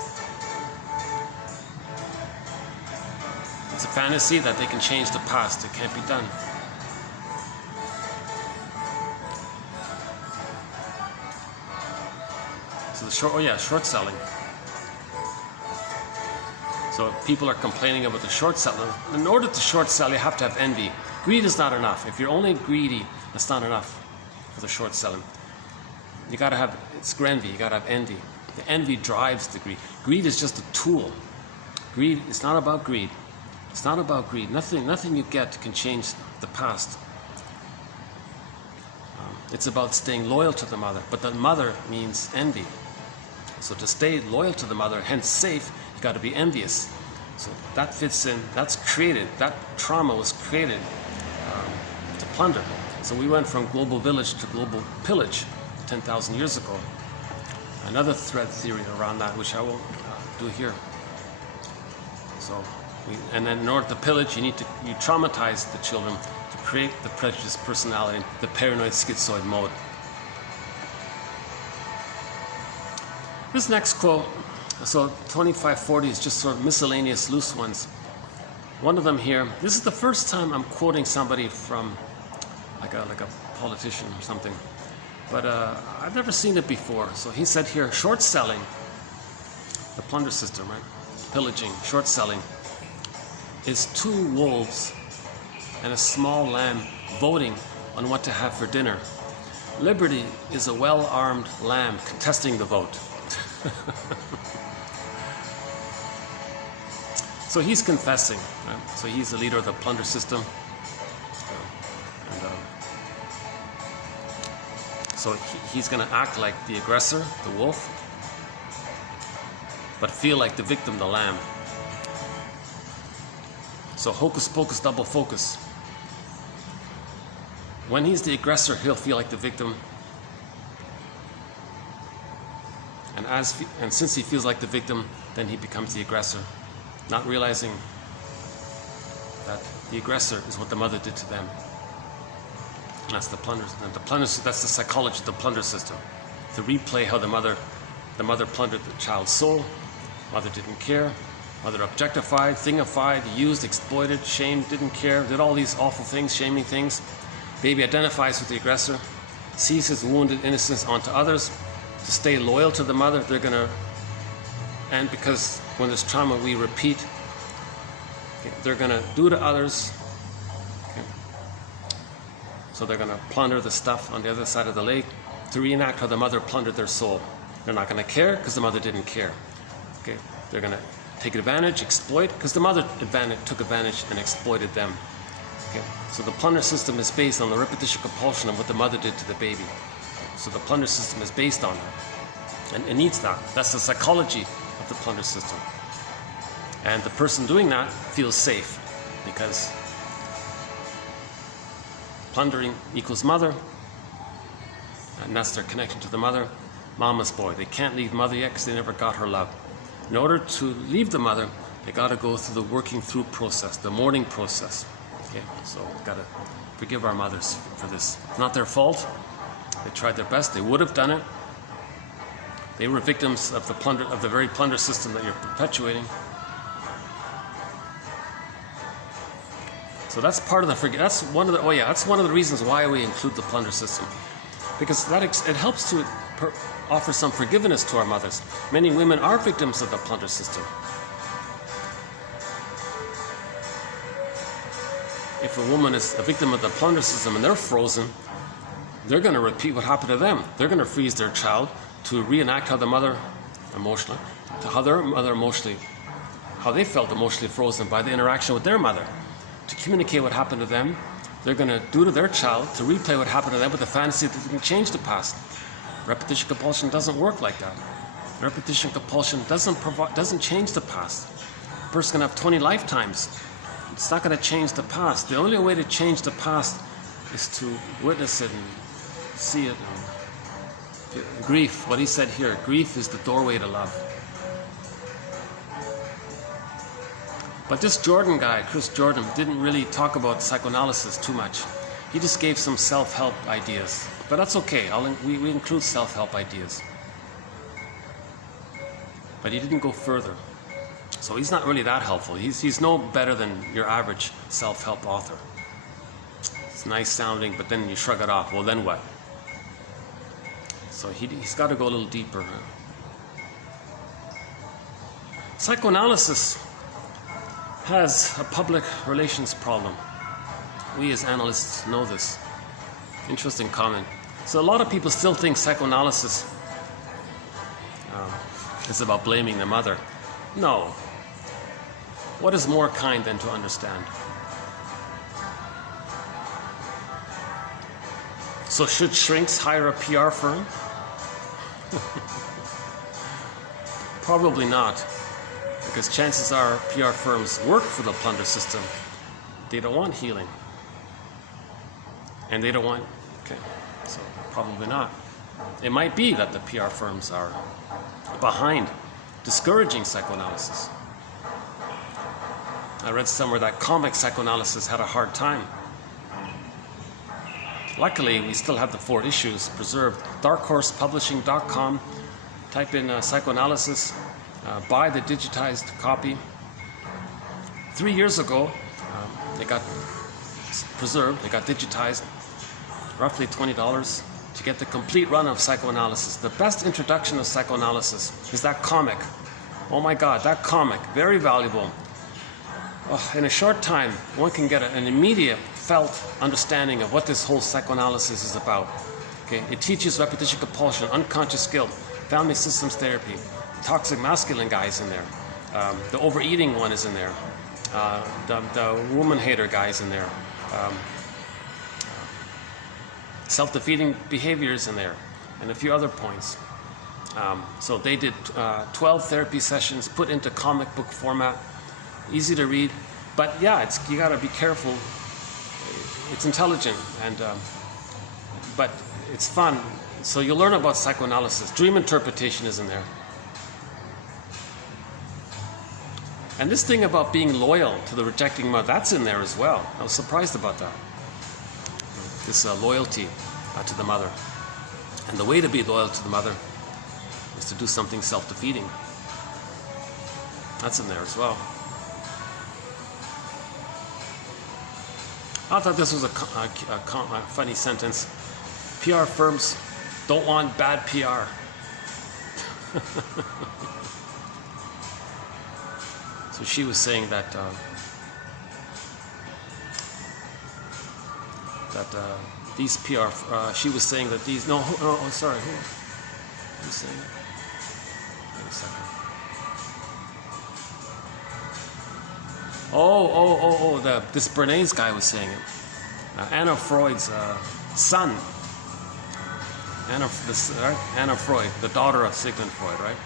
It's a fantasy that they can change the past. It can't be done. So the short selling. So people are complaining about the short selling. In order to short sell, you have to have envy. Greed is not enough. If you're only greedy, that's not enough for the short selling. You gotta have, it's envy, you gotta have envy. The envy drives the greed. Greed is just a tool. Greed, it's not about greed. It's not about greed. Nothing you get can change the past. It's about staying loyal to the mother. But the mother means envy. So to stay loyal to the mother, hence safe, you got to be envious. So that fits in. That's created. That trauma was created to plunder. So we went from global village to global pillage 10,000 years ago. Another thread theory around that, which I won't do here. So, and then in order to pillage, you traumatize the children to create the prejudiced personality, the paranoid schizoid mode. This next quote, so 2540 is just sort of miscellaneous loose ones. One of them here, this is the first time I'm quoting somebody from like a politician or something, but I've never seen it before. So he said here, short selling, the plunder system, right? Pillaging, short selling, is two wolves and a small lamb voting on what to have for dinner. Liberty is a well-armed lamb contesting the vote. So he's confessing, right? So he's the leader of the plunder system. So he's going to act like the aggressor, the wolf, but feel like the victim, the lamb. So hocus pocus, double focus. When he's the aggressor, he'll feel like the victim. And since he feels like the victim, then he becomes the aggressor, not realizing that the aggressor is what the mother did to them. And that's the plunder. And that's the psychology of the plunder system. To replay how the mother plundered the child's soul. Mother didn't care. Mother objectified, thingified, used, exploited, shamed, didn't care, did all these awful things, shaming things. Baby identifies with the aggressor, sees his wounded innocence onto others. To stay loyal to the mother, they're gonna, and because when there's trauma, we repeat, okay, they're gonna do to others. Okay. So they're gonna plunder the stuff on the other side of the lake to reenact how the mother plundered their soul. They're not gonna care because the mother didn't care. Okay, they're gonna take advantage, exploit, because the mother took advantage and exploited them. Okay, so the plunder system is based on the repetition compulsion of what the mother did to the baby. So the plunder system is based on that, and it needs that. That's the psychology of the plunder system. And the person doing that feels safe because plundering equals mother, and that's their connection to the mother. Mama's boy. They can't leave mother yet because they never got her love. In order to leave the mother, they got to go through the working through process, the mourning process. Okay, so we've got to forgive our mothers for this. It's not their fault. They tried their best. They would have done it. They were victims of the plunder, of the very plunder system that you're perpetuating. So that's part of that's one of the reasons why we include the plunder system, because it helps to offer some forgiveness to our mothers. Many women are victims of the plunder system. If a woman is a victim of the plunder system and they're frozen, they're going to repeat what happened to them. They're going to freeze their child to reenact how how they felt emotionally frozen by the interaction with their mother. To communicate what happened to them, they're going to do to their child to replay what happened to them with the fantasy that they can change the past. Repetition compulsion doesn't work like that. Repetition compulsion doesn't change the past. A person can have 20 lifetimes. It's not going to change the past. The only way to change the past is to witness it and see it. And grief, what he said here, grief is the doorway to love. But this Jordan guy, Chris Jordan, didn't really talk about psychoanalysis too much. He just gave some self-help ideas. But that's okay, we include self-help ideas. But he didn't go further. So he's not really that helpful. He's no better than your average self-help author. It's nice sounding, but then you shrug it off. Well, then what? So he's got to go a little deeper. Psychoanalysis has a public relations problem. We as analysts know this. Interesting comment. So a lot of people still think psychoanalysis is about blaming the mother. No. What is more kind than to understand? So should shrinks hire a PR firm? Probably not. Because chances are PR firms work for the plunder system. They don't want healing. And they don't want, okay, so probably not. It might be that the PR firms are behind discouraging psychoanalysis. I read somewhere that comic psychoanalysis had a hard time. Luckily, we still have the 4 issues preserved. darkhorsepublishing.com, type in psychoanalysis, buy the digitized copy. 3 years ago, they got preserved, they got digitized, roughly $20 to get the complete run of psychoanalysis. The best introduction of psychoanalysis is that comic. Oh my God, that comic, very valuable. Oh, in a short time, one can get an immediate felt understanding of what this whole psychoanalysis is about. Okay, it teaches repetition compulsion, unconscious guilt, family systems therapy, toxic masculine guy is in there, the overeating one is in there, the woman hater guy is in there, self-defeating behaviors in there, and a few other points. So they did 12 therapy sessions put into comic book format, easy to read, but yeah, you got to be careful. It's intelligent, and but it's fun. So you'll learn about psychoanalysis. Dream interpretation is in there. And this thing about being loyal to the rejecting mother, that's in there as well. I was surprised about that. This loyalty to the mother. And the way to be loyal to the mother is to do something self-defeating. That's in there as well. I thought this was a funny sentence. PR firms don't want bad PR. So she was saying that these PR, she was saying that these, sorry, who's saying it? Wait a second. This Bernays guy was saying it. Anna Freud's son. Anna Freud, the daughter of Sigmund Freud, right?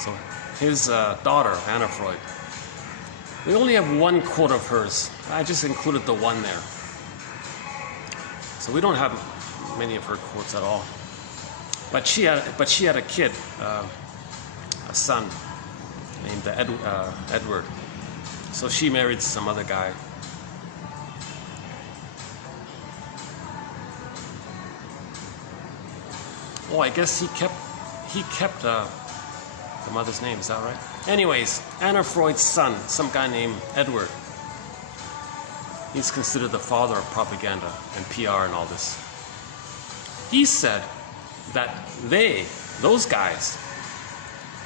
So his daughter, Anna Freud. We only have one quote of hers. I just included the one there. So we don't have many of her quotes at all. But she had a kid, a son named Edward. So she married some other guy. Oh, I guess he kept the mother's name, is that right? Anyways, Anna Freud's son, some guy named Edward. He's considered the father of propaganda and PR and all this. He said that those guys,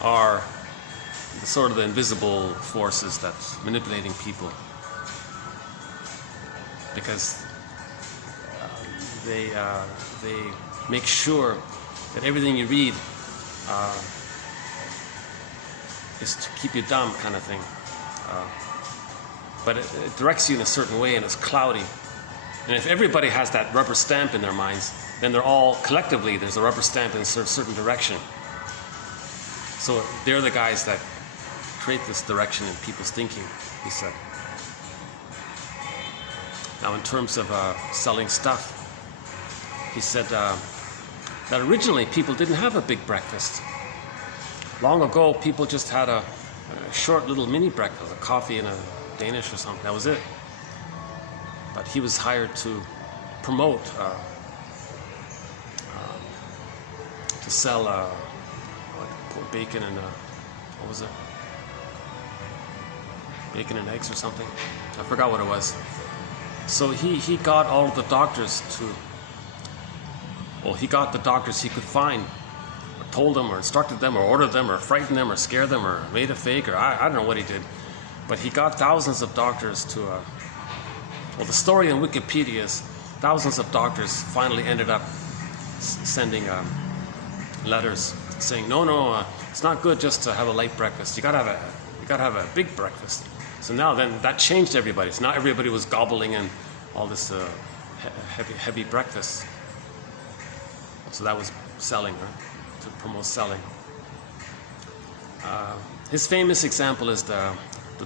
are the sort of the invisible forces that's manipulating people, because they make sure that everything you read is to keep you dumb, kind of thing. But it directs you in a certain way, and it's cloudy. And if everybody has that rubber stamp in their minds, then they're all collectively, there's a rubber stamp in a certain direction. So they're the guys that create this direction in people's thinking, he said. Now, in terms of selling stuff, he said that originally people didn't have a big breakfast. Long ago, people just had a short little mini breakfast, a coffee and a Danish or something. That was it. But he was hired to promote, to sell like bacon and what was it? Bacon and eggs or something. I forgot what it was. So he got all of the doctors to, well, he got the doctors he could find, or told them, or instructed them, or ordered them, or frightened them, or scared them, or made a fake, or I don't know what he did. But he got thousands of doctors to, well, the story on Wikipedia is thousands of doctors finally ended up sending letters saying, no, it's not good just to have a light breakfast. You gotta have a big breakfast. So now then that changed everybody. So now everybody was gobbling in all this heavy breakfast. So that was selling, right? To promote selling. His famous example is the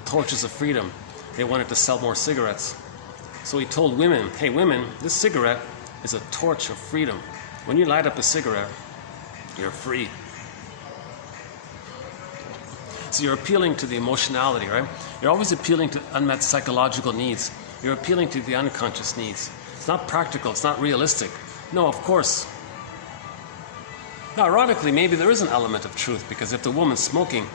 torches of freedom. They wanted to sell more cigarettes. So he told women, hey women, this cigarette is a torch of freedom. When you light up a cigarette, you're free. So you're appealing to the emotionality, right? You're always appealing to unmet psychological needs. You're appealing to the unconscious needs. It's not practical, it's not realistic. No, of course. Now, ironically, maybe there is an element of truth, because if the woman's smoking,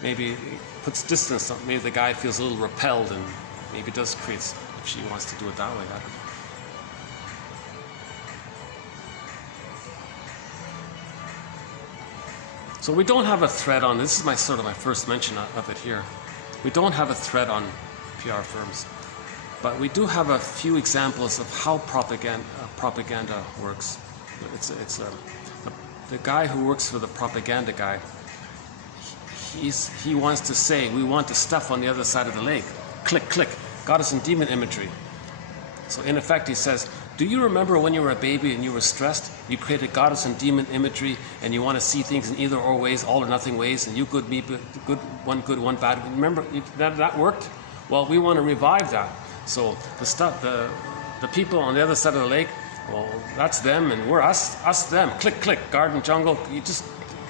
maybe it puts distance, maybe the guy feels a little repelled, and maybe does create, if she wants to do it that way. I don't know. So we don't have a thread on, this is my first mention of it here. We don't have a thread on PR firms, but we do have a few examples of how propaganda works. The guy who works for the propaganda guy, he wants to say, we want the stuff on the other side of the lake. Click, click, goddess and demon imagery. So in effect he says, do you remember when you were a baby and you were stressed? You created goddess and demon imagery, and you want to see things in either or ways, all or nothing ways, and you good, me good, one bad. Remember that worked? Well, we want to revive that. So the people on the other side of the lake, well, that's them, and we're us, them. Click, click, garden, jungle. You just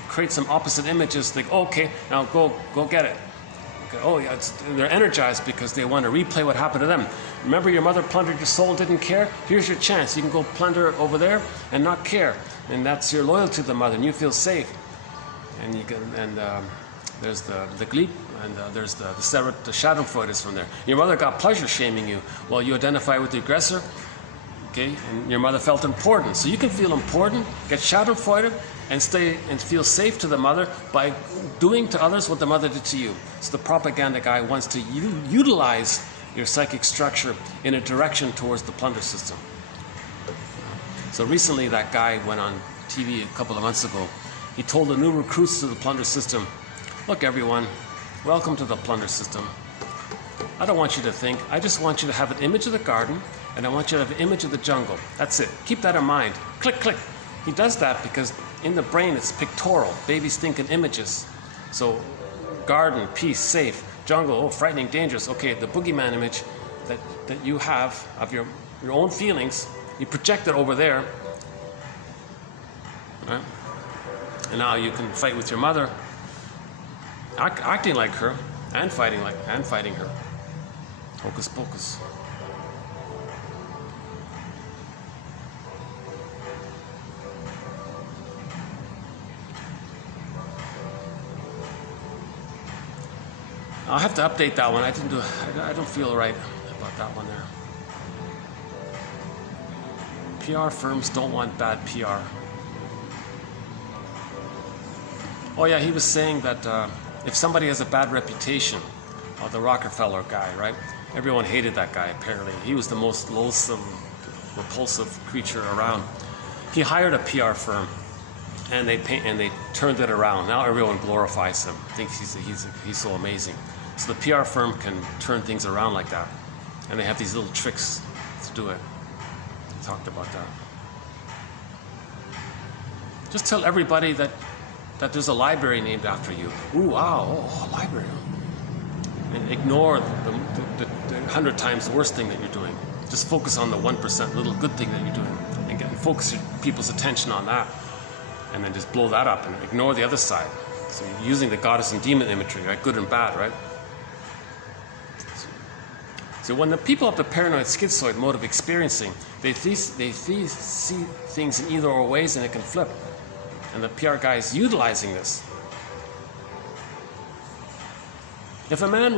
create some opposite images. Think, oh, okay, now go get it. Okay, oh yeah, they're energized because they want to replay what happened to them. Remember, your mother plundered your soul, didn't care? Here's your chance. You can go plunder over there and not care, and that's your loyalty to the mother, and you feel safe. And you can, there's the gleep, and there's the Schadenfreude is from there. Your mother got pleasure shaming you. Well, you identify with the aggressor. Okay, and your mother felt important. So you can feel important, get Schadenfreude, and stay and feel safe to the mother by doing to others what the mother did to you. So the propaganda guy wants to utilize your psychic structure in a direction towards the plunder system. So recently that guy went on TV a couple of months ago. He told the new recruits to the plunder system, look everyone, welcome to the plunder system. I don't want you to think, I just want you to have an image of the garden, and I want you to have an image of the jungle. That's it. Keep that in mind. Click, click. He does that because in the brain it's pictorial. Babies think in images. So garden, peace, safe. Jungle, oh, frightening, dangerous. Okay, the boogeyman image that you have of your own feelings, you project it over there. Right? And now you can fight with your mother, acting like her, and fighting her. Hocus pocus. I'll have to update that one. I don't feel right about that one there. PR firms don't want bad PR. Oh yeah, he was saying that if somebody has a bad reputation, the Rockefeller guy, right? Everyone hated that guy, apparently. He was the most loathsome, repulsive creature around. He hired a PR firm, and they turned it around. Now everyone glorifies him, thinks he's so amazing. So the PR firm can turn things around like that, and they have these little tricks to do it. He talked about that. Just tell everybody that there's a library named after you. Ooh, wow, oh, a library. And ignore the 100 times the worst thing that you're doing. Just focus on the 1% little good thing that you're doing, and focus people's attention on that, and then just blow that up and ignore the other side. So you're using the goddess and demon imagery, right? Good and bad, right? So when the people have the paranoid schizoid mode of experiencing, they see things in either or ways, and it can flip. And the PR guy is utilizing this. If a man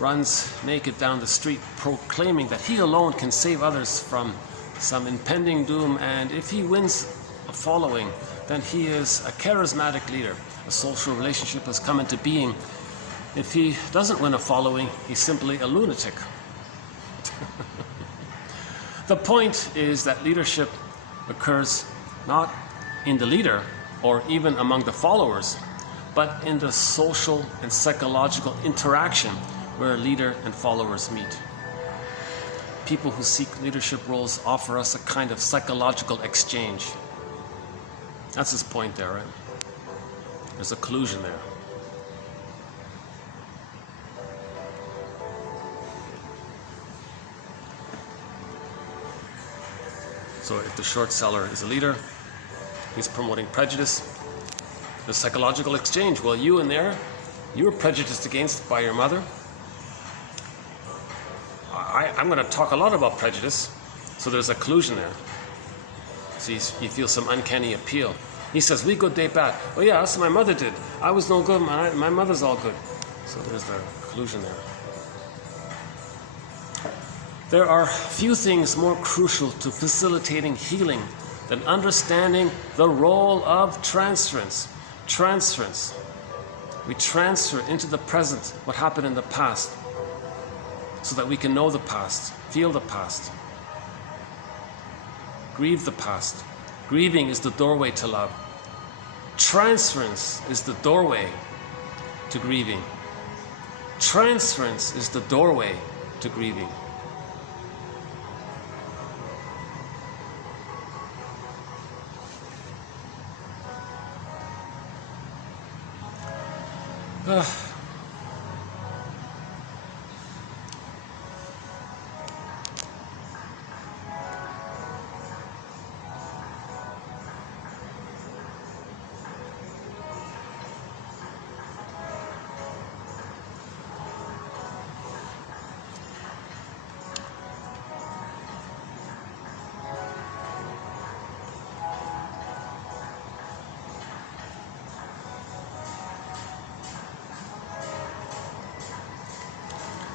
runs naked down the street proclaiming that he alone can save others from some impending doom, and if he wins a following, then he is a charismatic leader. A social relationship has come into being. If he doesn't win a following, he's simply a lunatic. The point is that leadership occurs not in the leader or even among the followers, but in the social and psychological interaction where leader and followers meet. People who seek leadership roles offer us a kind of psychological exchange. That's his point there, right? There's a collusion there. So if the short seller is a leader, he's promoting prejudice. The psychological exchange. Well, you were prejudiced against by your mother. I'm going to talk a lot about prejudice. So there's a collusion there. So you feel some uncanny appeal. He says, we good, they bad. Oh yeah, that's what my mother did. I was no good, my mother's all good. So there's the collusion there. There are few things more crucial to facilitating healing than understanding the role of transference. Transference. We transfer into the present what happened in the past so that we can know the past, feel the past, grieve the past. Grieving is the doorway to love. Transference is the doorway to grieving. Transference is the doorway to grieving.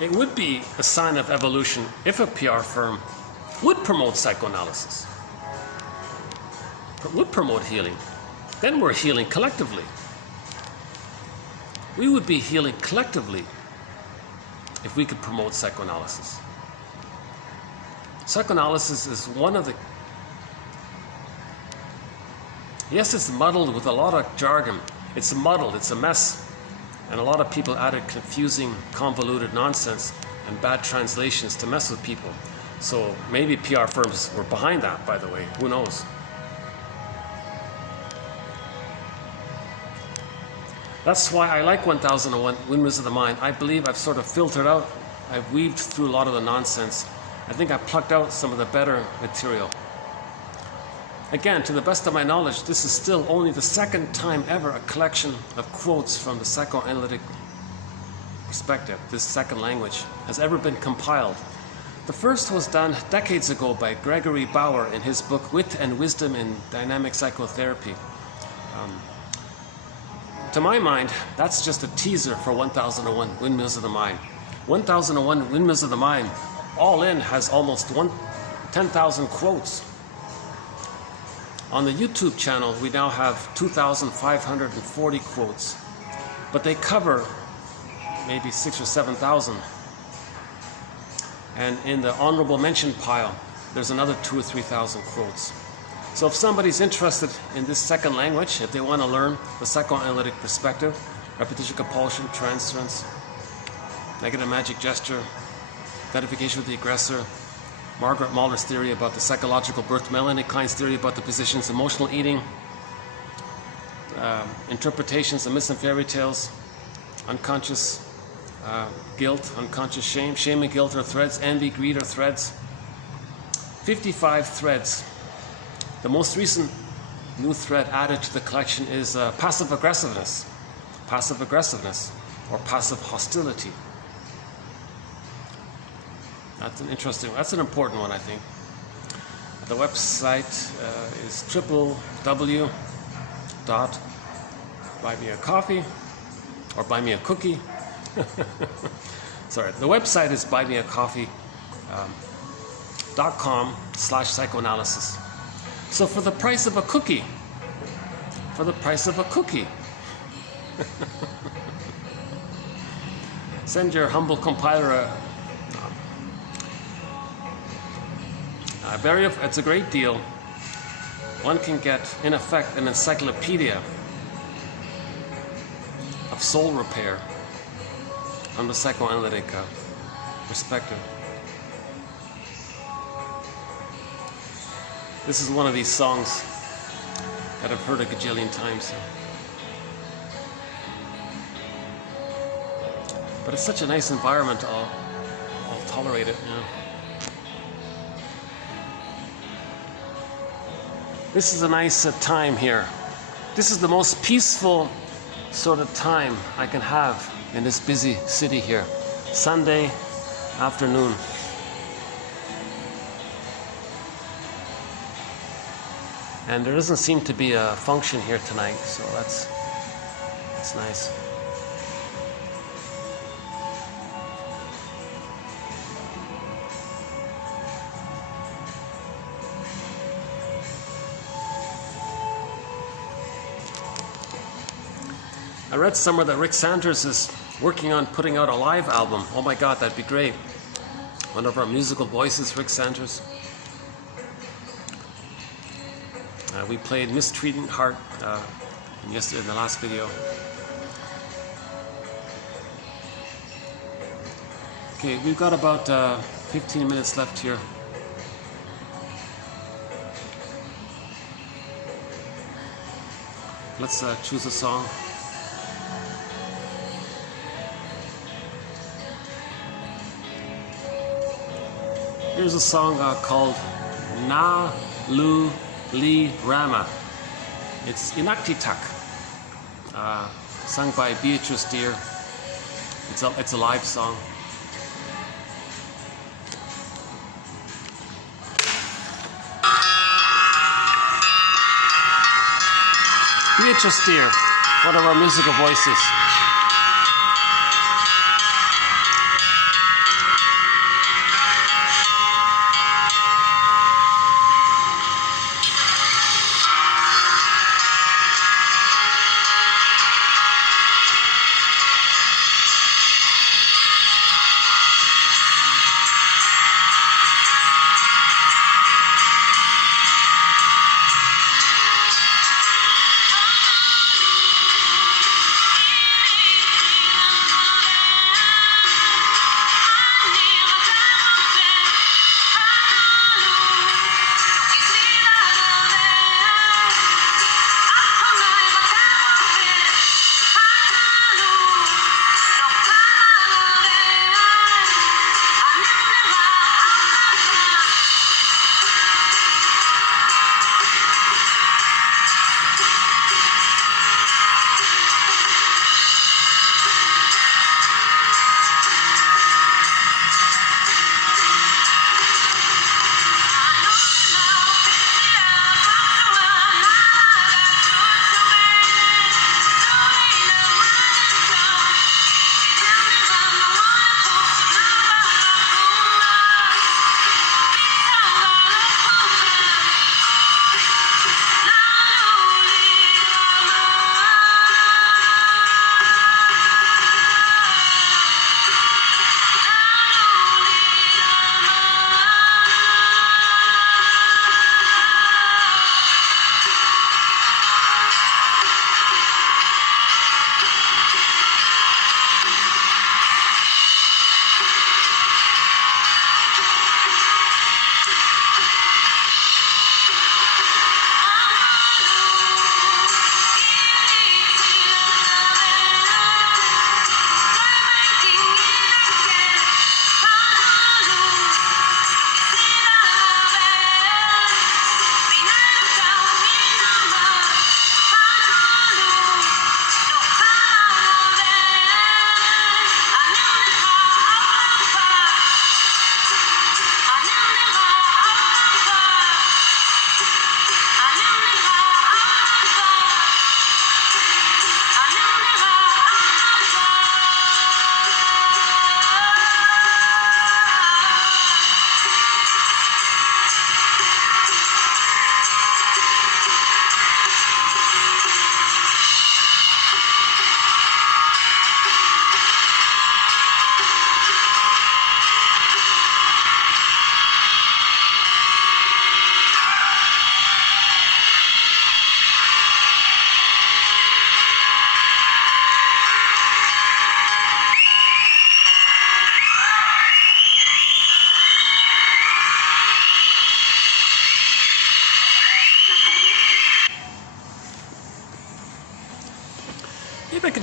It would be a sign of evolution if a PR firm would promote psychoanalysis, would promote healing. Then we're healing collectively. We would be healing collectively if we could promote psychoanalysis. Psychoanalysis is one of the... Yes, it's muddled with a lot of jargon. It's muddled, it's a mess. And a lot of people added confusing, convoluted nonsense and bad translations to mess with people. So maybe PR firms were behind that, by the way. Who knows? That's why I like 1001 Windmills of the Mind. I believe I've sort of filtered out, I've weaved through a lot of the nonsense. I think I plucked out some of the better material. Again, to the best of my knowledge, this is still only the second time ever a collection of quotes from the psychoanalytic perspective, this second language, has ever been compiled. The first was done decades ago by Gregory Bauer in his book Wit and Wisdom in Dynamic Psychotherapy. To my mind, that's just a teaser for 1001 Windmills of the Mind. 1001 Windmills of the Mind, all in, has almost 10,000 quotes. On the YouTube channel, we now have 2,540 quotes, but they cover maybe 6,000 or 7,000. And in the honorable mention pile, there's another 2,000 or 3,000 quotes. So if somebody's interested in this second language, if they want to learn the psychoanalytic perspective, repetition, compulsion, transference, negative magic gesture, identification with the aggressor, Margaret Muller's theory about the psychological birth, Melanie Klein's theory about the positions, emotional eating, interpretations of myths and fairy tales, unconscious guilt, unconscious shame, shame and guilt are threads, envy, greed are threads. 55 threads. The most recent new thread added to the collection is passive aggressiveness, or passive hostility. That's an interesting, that's an important one, I think. The website is www.buymeacoffee or buymeacookie. Sorry, the website is buymeacoffee.com/psychoanalysis. So for the price of a cookie, send your humble compiler it's a great deal. One can get, in effect, an encyclopedia of soul repair from the psychoanalytic perspective. This is one of these songs that I've heard a gajillion times. But it's such a nice environment, I'll tolerate it, you know. This is a nice time here. This is the most peaceful sort of time I can have in this busy city here. Sunday afternoon. And there doesn't seem to be a function here tonight, so that's nice. I read somewhere that Rick Sanders is working on putting out a live album. Oh my God, that'd be great. One of our musical voices, Rick Sanders. We played Mistreating Heart yesterday in the last video. Okay, we've got about 15 minutes left here. Let's choose a song. Here's a song called Na Lu Li Rama. It's Inaktitak, sung by Beatrice Deer. It's a live song. Beatrice Deer, one of our musical voices.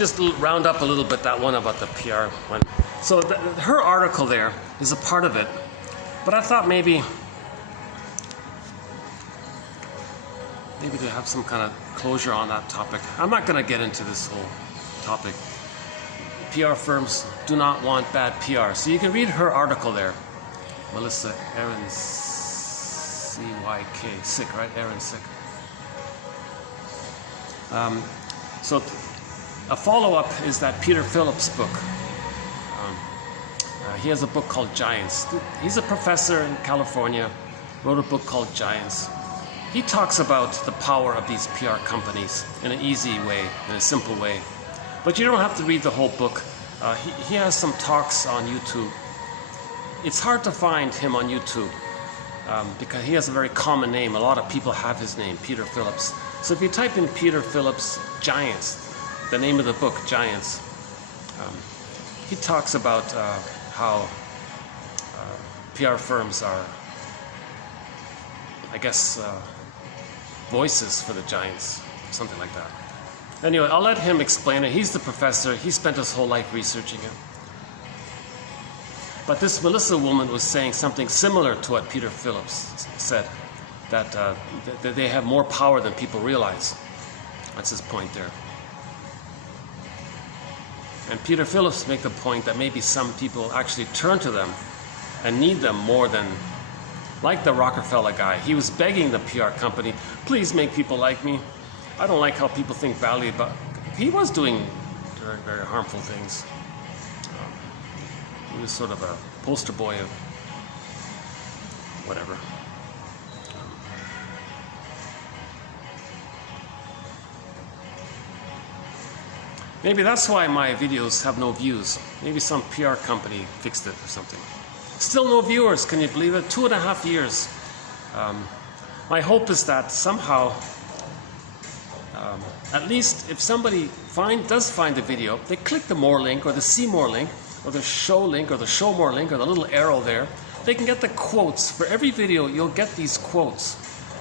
just round up a little bit that one about the PR one. So her article there is a part of it, but I thought maybe to have some kind of closure on that topic. I'm not going to get into this whole topic. PR firms do not want bad PR. So you can read her article there. Melissa Aaron C-Y-K, sick, right? Aaron sick. So a follow-up is that Peter Phillips book. He has a book called Giants. He's a professor in California, wrote a book called Giants. He talks about the power of these PR companies in an easy way, in a simple way. But you don't have to read the whole book. He has some talks on YouTube. It's hard to find him on YouTube because he has a very common name. A lot of people have his name, Peter Phillips. So if you type in Peter Phillips Giants, the name of the book, Giants, he talks about how PR firms are, I guess, voices for the giants, something like that. Anyway, I'll let him explain it. He's the professor. He spent his whole life researching it. But this Melissa woman was saying something similar to what Peter Phillips said, that they have more power than people realize. That's his point there. And Peter Phillips made the point that maybe some people actually turn to them and need them more than, like the Rockefeller guy. He was begging the PR company, please make people like me. I don't like how people think badly about. He was doing very, very harmful things. He was sort of a poster boy of whatever. Maybe that's why my videos have no views. Maybe some PR company fixed it or something. Still no viewers, can you believe it? 2.5 years. My hope is that somehow, at least if somebody does find the video, they click the more link or the see more link or the show link or the show more link or the little arrow there, they can get the quotes. For every video, you'll get these quotes.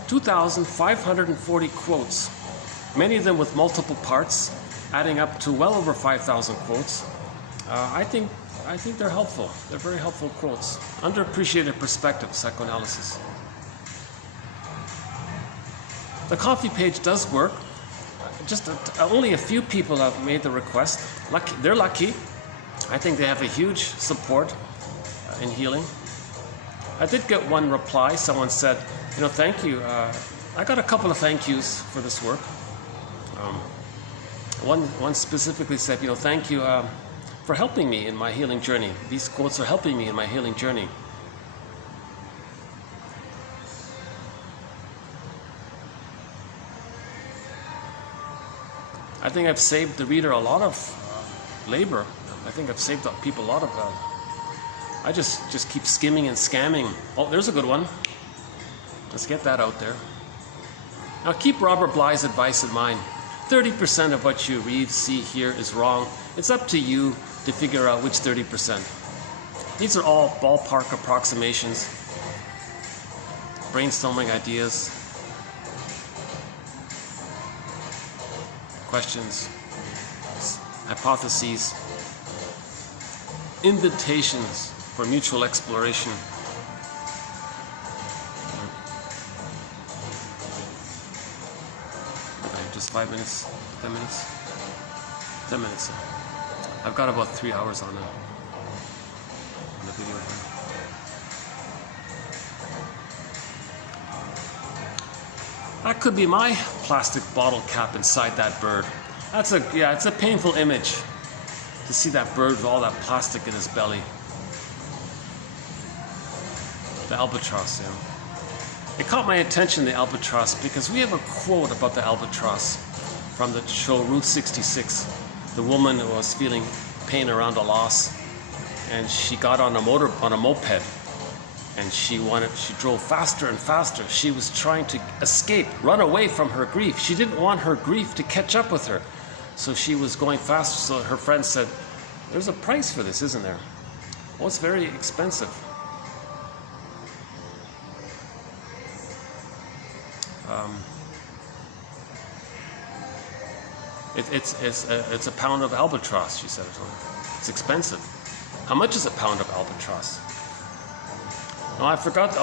2,540 quotes, many of them with multiple parts, adding up to well over 5,000 quotes. I think they're helpful. They're very helpful quotes. Underappreciated perspective, psychoanalysis. The coffee page does work. Just only a few people have made the request. They're lucky. I think they have a huge support in healing. I did get one reply. Someone said, thank you. I got a couple of thank yous for this work. One specifically said, thank you for helping me in my healing journey. These quotes are helping me in my healing journey. I think I've saved the reader a lot of labor. I think I've saved people a lot of. I just keep skimming and scamming. Oh, there's a good one. Let's get that out there. Now keep Robert Bly's advice in mind. 30% of what you read, see, hear is wrong. It's up to you to figure out which 30%. These are all ballpark approximations, brainstorming ideas, questions, hypotheses, invitations for mutual exploration. Just 5 minutes, 10 minutes, 10 minutes. I've got about 3 hours on the video here. That could be my plastic bottle cap inside that bird. It's a painful image to see that bird with all that plastic in his belly. The albatross, It caught my attention, the albatross, because we have a quote about the albatross from the show Route 66. The woman who was feeling pain around a loss, and she got on a moped, and she drove faster and faster. She was trying to escape, run away from her grief. She didn't want her grief to catch up with her, so she was going faster. So her friend said, "There's a price for this, isn't there?" Well, it's very expensive. It's a pound of albatross, she said. It's expensive. How much is a pound of albatross? Oh, I forgot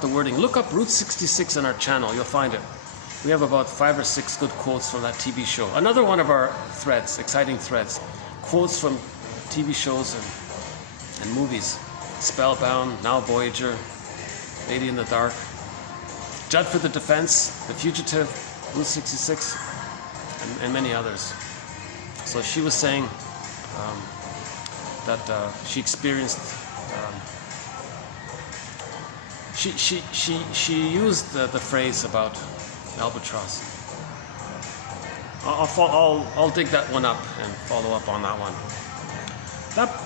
the wording. Look up Route 66 on our channel, you'll find it. We have about 5 or 6 good quotes from that TV show. Another one of our threads, exciting threads. Quotes from TV shows and movies. Spellbound, Now Voyager, Lady in the Dark, Judd for the Defense, The Fugitive, Route 66, and many others. So she was saying that she experienced. She used the phrase about albatross. I'll dig that one up and follow up on that one.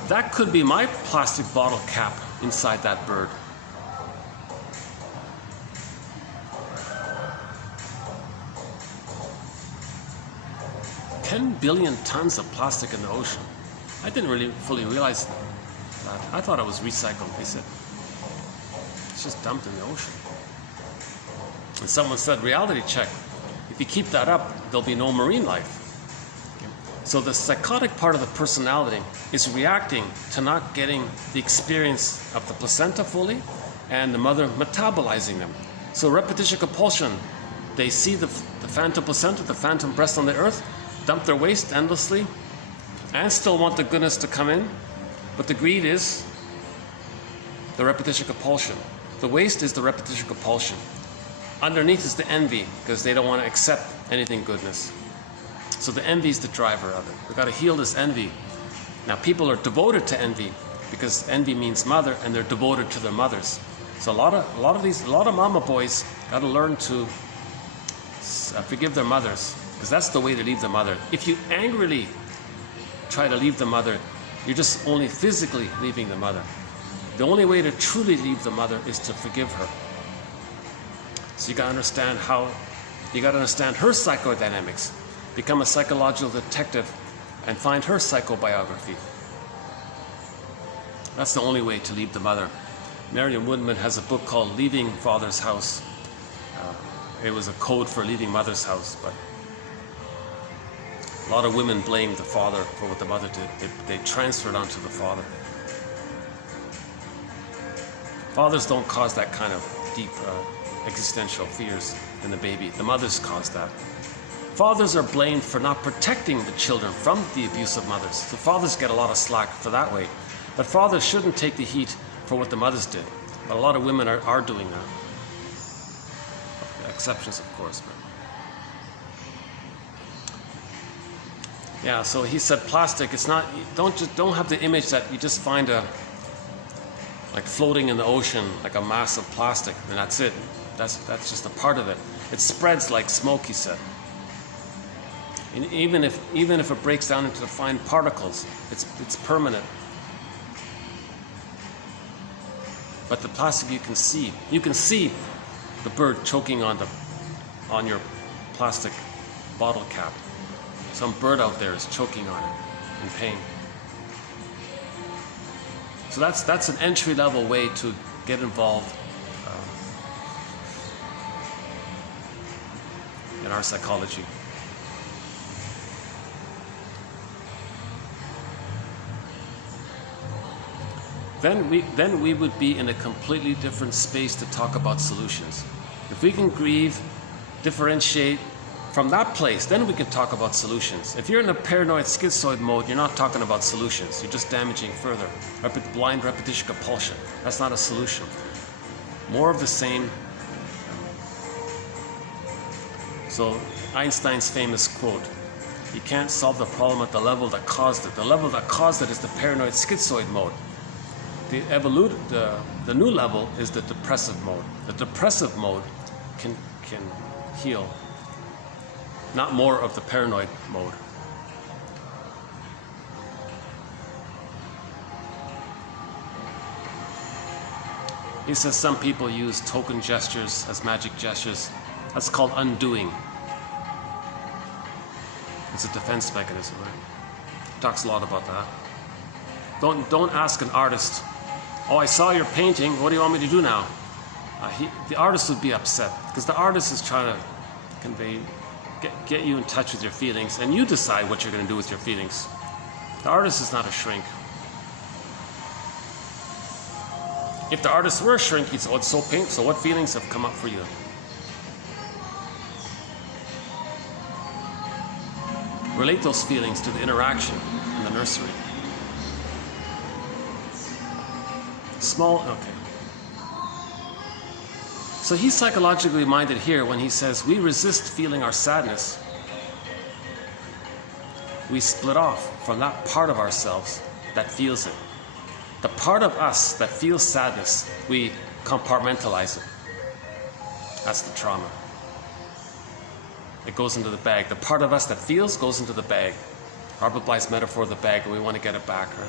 That could be my plastic bottle cap inside that bird. $10 billion tons of plastic in the ocean. I didn't really fully realize that. I thought it was recycled. They said it's just dumped in the ocean. And someone said, reality check. If you keep that up, there'll be no marine life. Okay. So the psychotic part of the personality is reacting to not getting the experience of the placenta fully and the mother metabolizing them. So repetition compulsion, they see the phantom placenta, the phantom breast on the earth, dump their waste endlessly, and still want the goodness to come in. But the greed is the repetition compulsion. The waste is the repetition compulsion. Underneath is the envy, because they don't want to accept anything goodness. So the envy is the driver of it. We've got to heal this envy. Now people are devoted to envy, because envy means mother, and they're devoted to their mothers. So a lot of mama boys got to learn to forgive their mothers, because that's the way to leave the mother. If you angrily try to leave the mother, you're just only physically leaving the mother. The only way to truly leave the mother is to forgive her. So you got to understand her psychodynamics, become a psychological detective, and find her psychobiography. That's the only way to leave the mother. Marion Woodman has a book called Leaving Father's House. It was a code for leaving mother's house, but a lot of women blame the father for what the mother did. They transferred onto the father. Fathers don't cause that kind of deep existential fears in the baby. The mothers cause that. Fathers are blamed for not protecting the children from the abuse of mothers. The fathers get a lot of slack for that way. But fathers shouldn't take the heat for what the mothers did. But a lot of women are doing that. Exceptions, of course. But yeah, so he said plastic, it's not, don't have the image that you just find like floating in the ocean, like a mass of plastic, and that's it. That's just a part of it. It spreads like smoke, he said. And even if it breaks down into the fine particles, it's permanent. But the plastic you can see the bird choking on your plastic bottle cap. Some bird out there is choking on it in pain. So that's an entry-level way to get involved in our psychology. Then we would be in a completely different space to talk about solutions. If we can grieve, differentiate from that place, then we can talk about solutions. If you're in a paranoid schizoid mode, you're not talking about solutions. You're just damaging further. Blind repetition compulsion. That's not a solution. More of the same. So Einstein's famous quote, you can't solve the problem at the level that caused it. The level that caused it is the paranoid schizoid mode. The new level is the depressive mode. The depressive mode can heal. Not more of the paranoid mode. He says some people use token gestures as magic gestures. That's called undoing. It's a defense mechanism, right? He talks a lot about that. Don't ask an artist, oh, I saw your painting, what do you want me to do now? The artist would be upset, because the artist is trying to convey get you in touch with your feelings, and you decide what you're going to do with your feelings. The artist is not a shrink. If the artist were a shrink, he'd say, oh, it's so pink, so what feelings have come up for you? Relate those feelings to the interaction in the nursery. Small, okay. So he's psychologically minded here when he says we resist feeling our sadness. We split off from that part of ourselves that feels it. The part of us that feels sadness, we compartmentalize it. That's the trauma. It goes into the bag. The part of us that feels goes into the bag. Robert Bly's metaphor of the bag, and we want to get it back, right?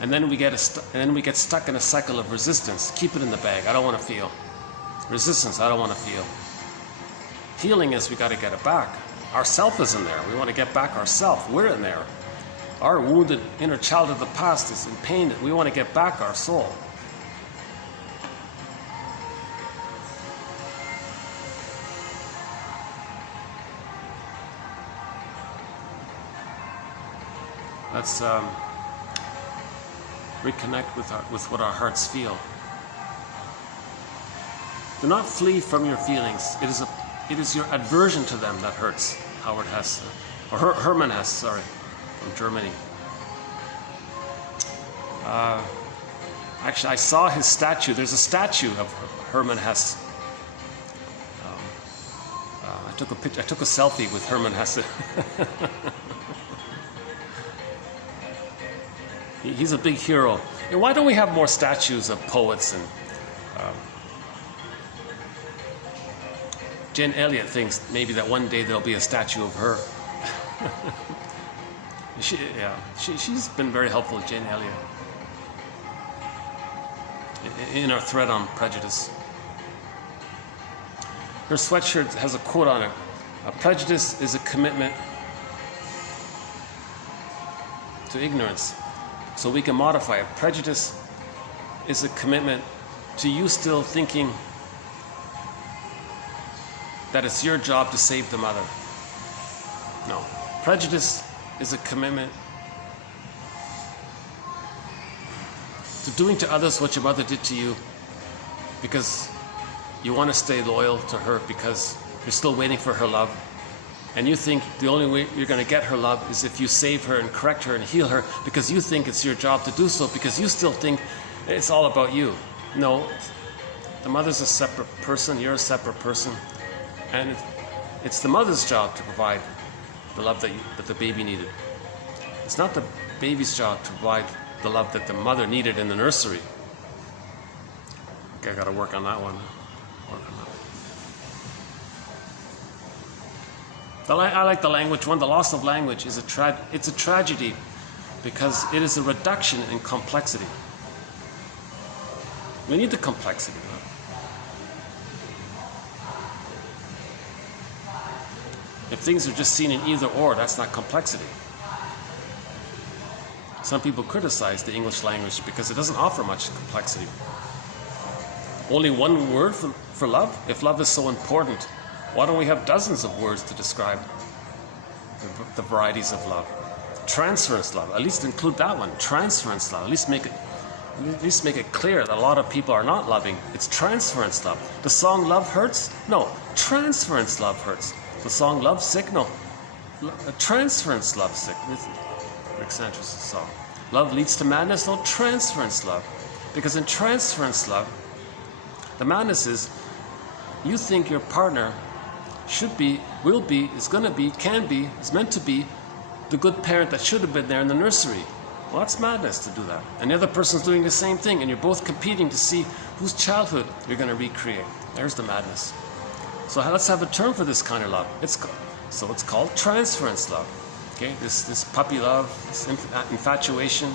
And then we get stuck in a cycle of resistance. Keep it in the bag. I don't want to feel. Resistance. I don't want to feel. Healing is we got to get it back. Our self is in there. We want to get back our self. We're in there. Our wounded inner child of the past is in pain. We want to get back our soul. Let's reconnect with what our hearts feel. Do not flee from your feelings. It is your aversion to them that hurts. Howard Hesse, or Hermann Hesse, sorry, from Germany. Actually, I saw his statue. There's a statue of Hermann Hesse. I took a selfie with Hermann Hesse. He's a big hero. And why don't we have more statues of poets? And Jen Elliott thinks maybe that one day there'll be a statue of her. She's been very helpful, Jen Elliott, in our thread on prejudice. Her sweatshirt has a quote on it. A prejudice is a commitment to ignorance. So we can modify it. Prejudice is a commitment to you still thinking that it's your job to save the mother. No. Prejudice is a commitment to doing to others what your mother did to you because you want to stay loyal to her because you're still waiting for her love. And you think the only way you're going to get her love is if you save her and correct her and heal her because you think it's your job to do so because you still think it's all about you. No, the mother's a separate person, you're a separate person. And it's the mother's job to provide the love that the baby needed. It's not the baby's job to provide the love that the mother needed in the nursery. Okay, I got to work on that one. I like the language one. The loss of language is it's a tragedy because it is a reduction in complexity. We need the complexity. If things are just seen in either or, that's not complexity. Some people criticize the English language because it doesn't offer much complexity. Only one word for love? If love is so important, why don't we have dozens of words to describe the varieties of love? Transference love, at least include that one. Transference love, at least make it clear that a lot of people are not loving. It's transference love. The song Love Hurts? No, transference love hurts. The song Love Sick? No, transference love sick. Rick Sanchez's song. Love leads to madness? No, transference love. Because in transference love, the madness is you think your partner should be, will be, is going to be, can be, is meant to be the good parent that should have been there in the nursery. Well, that's madness to do that. And the other person's doing the same thing, and you're both competing to see whose childhood you're going to recreate. There's the madness. So let's have a term for this kind of love. It's called transference love. Okay, this puppy love, this infatuation,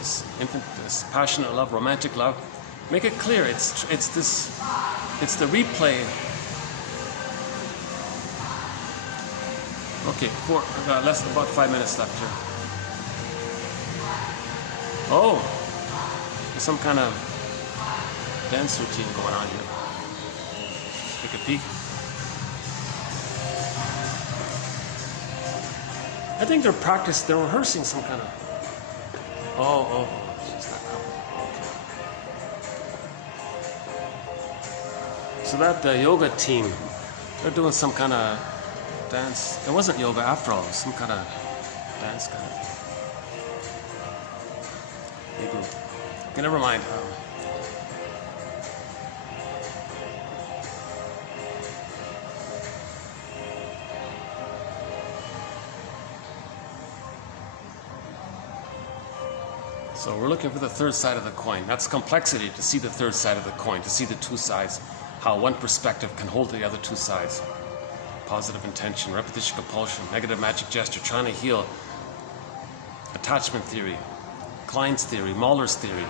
this passionate love, romantic love. Make it clear. It's the replay. Okay, about 5 minutes left here. Oh, there's some kind of dance routine going on here. Take a peek. I think they're rehearsing some kind of... Oh, she's not coming. Okay. So that yoga team, they're doing some kind of dance. It wasn't yoga after all, it was some kind of dance kind of thing. Maybe. Okay, never mind. So we're looking for the third side of the coin. That's complexity, to see the third side of the coin, to see the two sides, how one perspective can hold the other two sides. Positive intention, repetition compulsion, negative magic gesture, trying to heal, attachment theory, Klein's theory, Mahler's theory,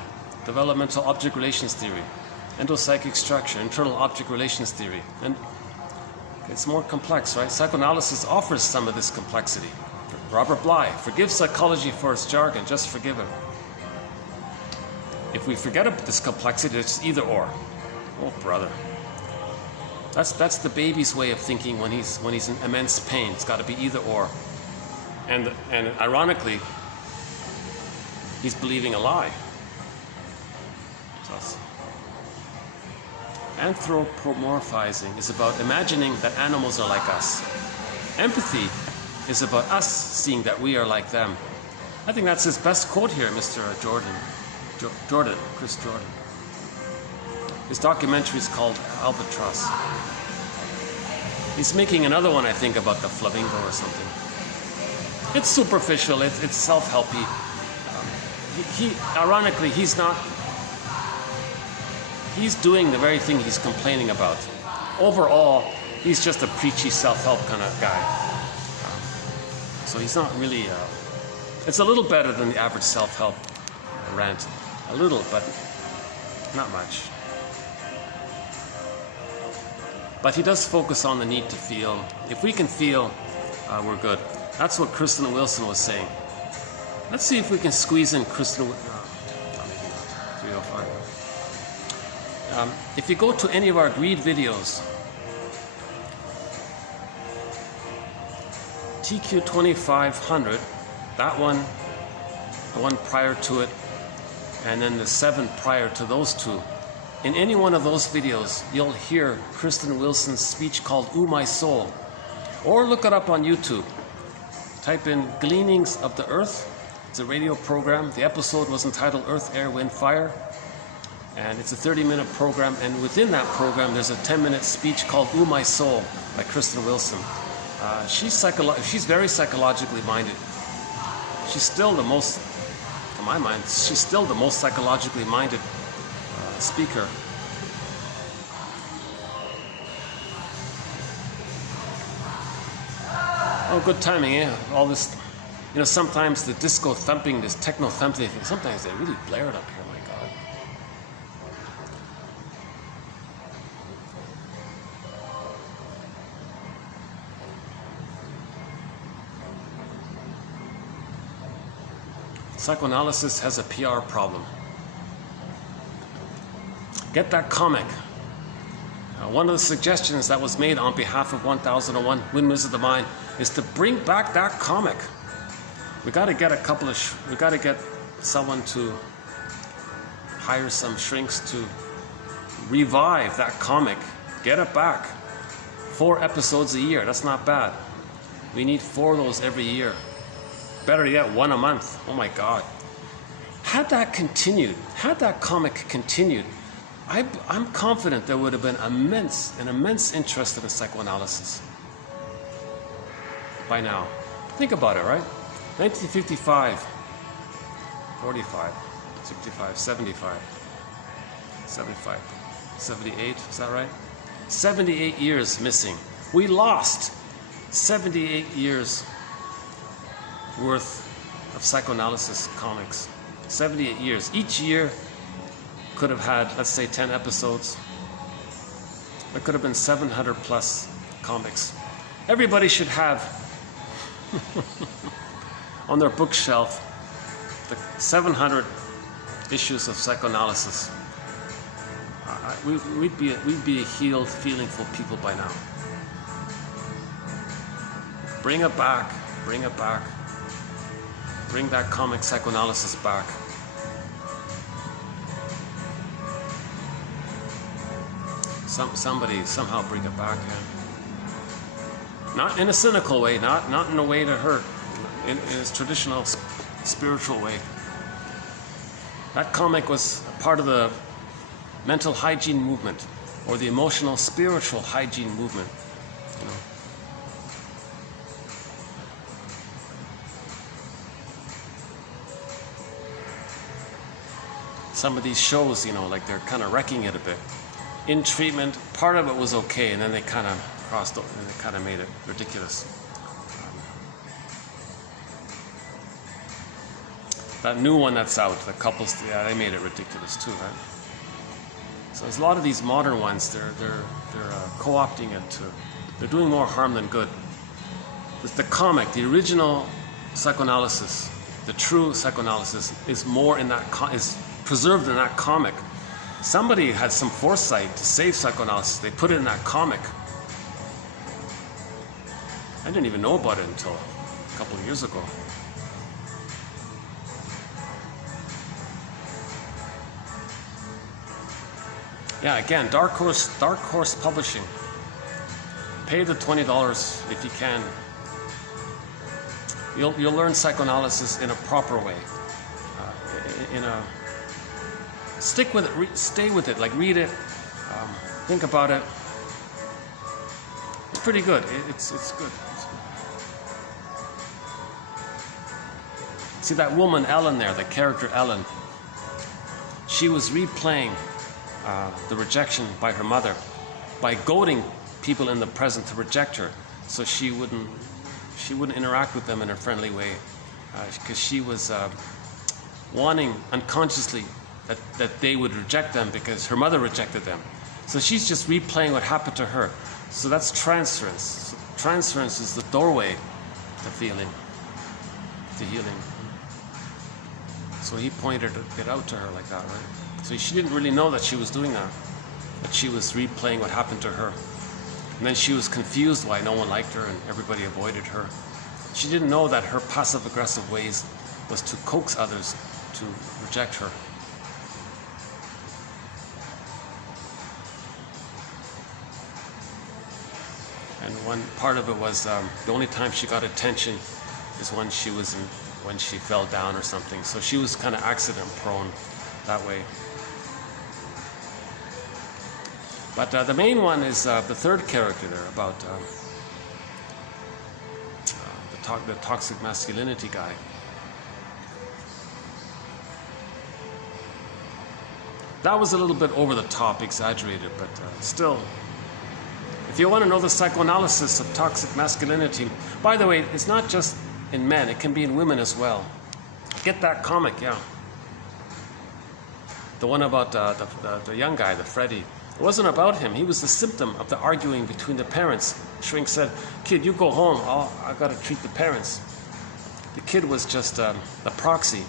developmental object relations theory, endopsychic structure, internal object relations theory. And it's more complex, right? Psychoanalysis offers some of this complexity. Robert Bly, forgive psychology for its jargon, just forgive it. If we forget about this complexity, it's either or. Oh, brother. That's the baby's way of thinking when he's in immense pain. It's got to be either or. And ironically, he's believing a lie. Anthropomorphizing is about imagining that animals are like us. Empathy is about us seeing that we are like them. I think that's his best quote here, Mr. Chris Jordan. His documentary is called Albatross. He's making another one, I think, about the flamingo or something. It's superficial, it's self-helpy. Ironically, he's doing the very thing he's complaining about. Overall, he's just a preachy self-help kind of guy. So he's not really, it's a little better than the average self-help rant. A little, but not much. But he does focus on the need to feel. If we can feel, we're good. That's what Kristen Wilson was saying. Let's see if we can squeeze in Kristen. No, maybe not. 305. If you go to any of our greed videos, TQ2500, that one, the one prior to it, and then the 7 prior to those two. In any one of those videos, you'll hear Kristen Wilson's speech called Ooh My Soul. Or look it up on YouTube. Type in Gleanings of the Earth. It's a radio program. The episode was entitled Earth, Air, Wind, Fire. And it's a 30-minute program. And within that program, there's a 10-minute speech called Ooh My Soul by Kristen Wilson. She's very psychologically minded. She's still the most, to my mind, she's still the most psychologically minded speaker. Oh, good timing, yeah. All this, sometimes the disco thumping, this techno thumping, sometimes they really blare it up here, my God. Psychoanalysis has a PR problem. Get that comic. One of the suggestions that was made on behalf of 1001 Windmills of the Mind is to bring back that comic. We got to get we got to get someone to hire some shrinks to revive that comic. Get it back. 4 episodes a year. That's not bad. We need 4 of those every year. Better yet, 1 a month. Oh my God. Had that continued, had that comic continued, I'm confident there would have been an immense interest in psychoanalysis by now. Think about it, right? 1955, 45, 65, 75, 75, 78, is that right? 78 years missing. We lost 78 years worth of psychoanalysis comics. 78 years. Each year could have had, let's say, 10 episodes. There could have been 700 plus comics. Everybody should have on their bookshelf the 700 issues of psychoanalysis. We'd be a healed, feelingful people by now. Bring it back. Bring it back. Bring that comic psychoanalysis back. Somebody somehow bring it back. Yeah. Not in a cynical way, not in a way to hurt, in its traditional spiritual way. That comic was part of the mental hygiene movement, or the emotional spiritual hygiene movement. You know. Some of these shows, you know, like they're kind of wrecking it a bit. In treatment, part of it was okay, and then they kind of crossed over, and they kind of made it ridiculous. That new one that's out, the couples, yeah, they made it ridiculous too, right? So there's a lot of these modern ones. They're co-opting it to. They're doing more harm than good. The comic, the original psychoanalysis, the true psychoanalysis, is more in that is preserved in that comic. Somebody had some foresight to save psychoanalysis. They put it in that comic. I didn't even know about it until a couple of years ago. Yeah, again, Dark Horse Publishing. Pay the $20 if you can. You'll learn psychoanalysis in a proper way. Stick with it. Stay with it. Like, read it. Think about it. It's pretty good. It's good. See that woman Ellen there, the character Ellen. She was replaying the rejection by her mother by goading people in the present to reject her, so she wouldn't interact with them in a friendly way, because she was wanting unconsciously that they would reject them because her mother rejected them. So she's just replaying what happened to her. So that's transference. So transference is the doorway to feeling, to healing. So he pointed it out to her like that, right? So she didn't really know that she was doing that she was replaying what happened to her. And then she was confused why no one liked her and everybody avoided her. She didn't know that her passive-aggressive ways was to coax others to reject her. And one part of it was the only time she got attention is when she fell down or something. So she was kind of accident prone that way. But the main one is the third character there, about the toxic masculinity guy. That was a little bit over the top, exaggerated, but still. If you want to know the psychoanalysis of toxic masculinity, by the way, it's not just in men, it can be in women as well. Get that comic, yeah. The one about the young guy, the Freddy. It wasn't about him. He was the symptom of the arguing between the parents. Shrink said, "Kid, you go home. I got to treat the parents." The kid was just a proxy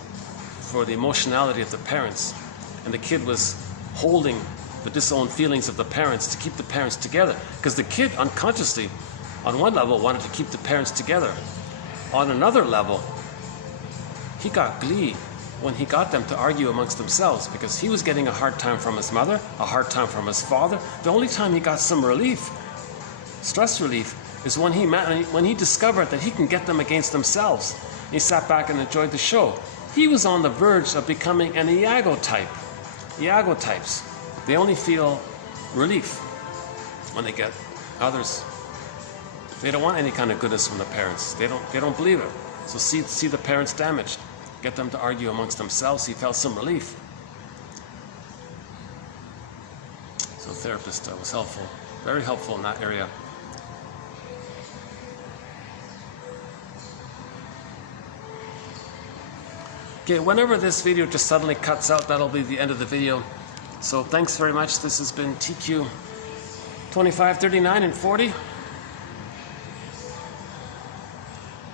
for the emotionality of the parents. And the kid was holding the disowned feelings of the parents to keep the parents together. Because the kid unconsciously, on one level, wanted to keep the parents together. On another level, he got glee when he got them to argue amongst themselves, because he was getting a hard time from his mother, a hard time from his father. The only time he got some relief, stress relief, is when he discovered that he can get them against themselves. He sat back and enjoyed the show. He was on the verge of becoming an Iago type. Iago types, they only feel relief when they get others. They don't want any kind of goodness from the parents. They don't believe it. So see the parents damaged. Get them to argue amongst themselves. He felt some relief. So the therapist was helpful, very helpful in that area. Okay, whenever this video just suddenly cuts out, that'll be the end of the video. So thanks very much. This has been TQ 25, 39, and 40.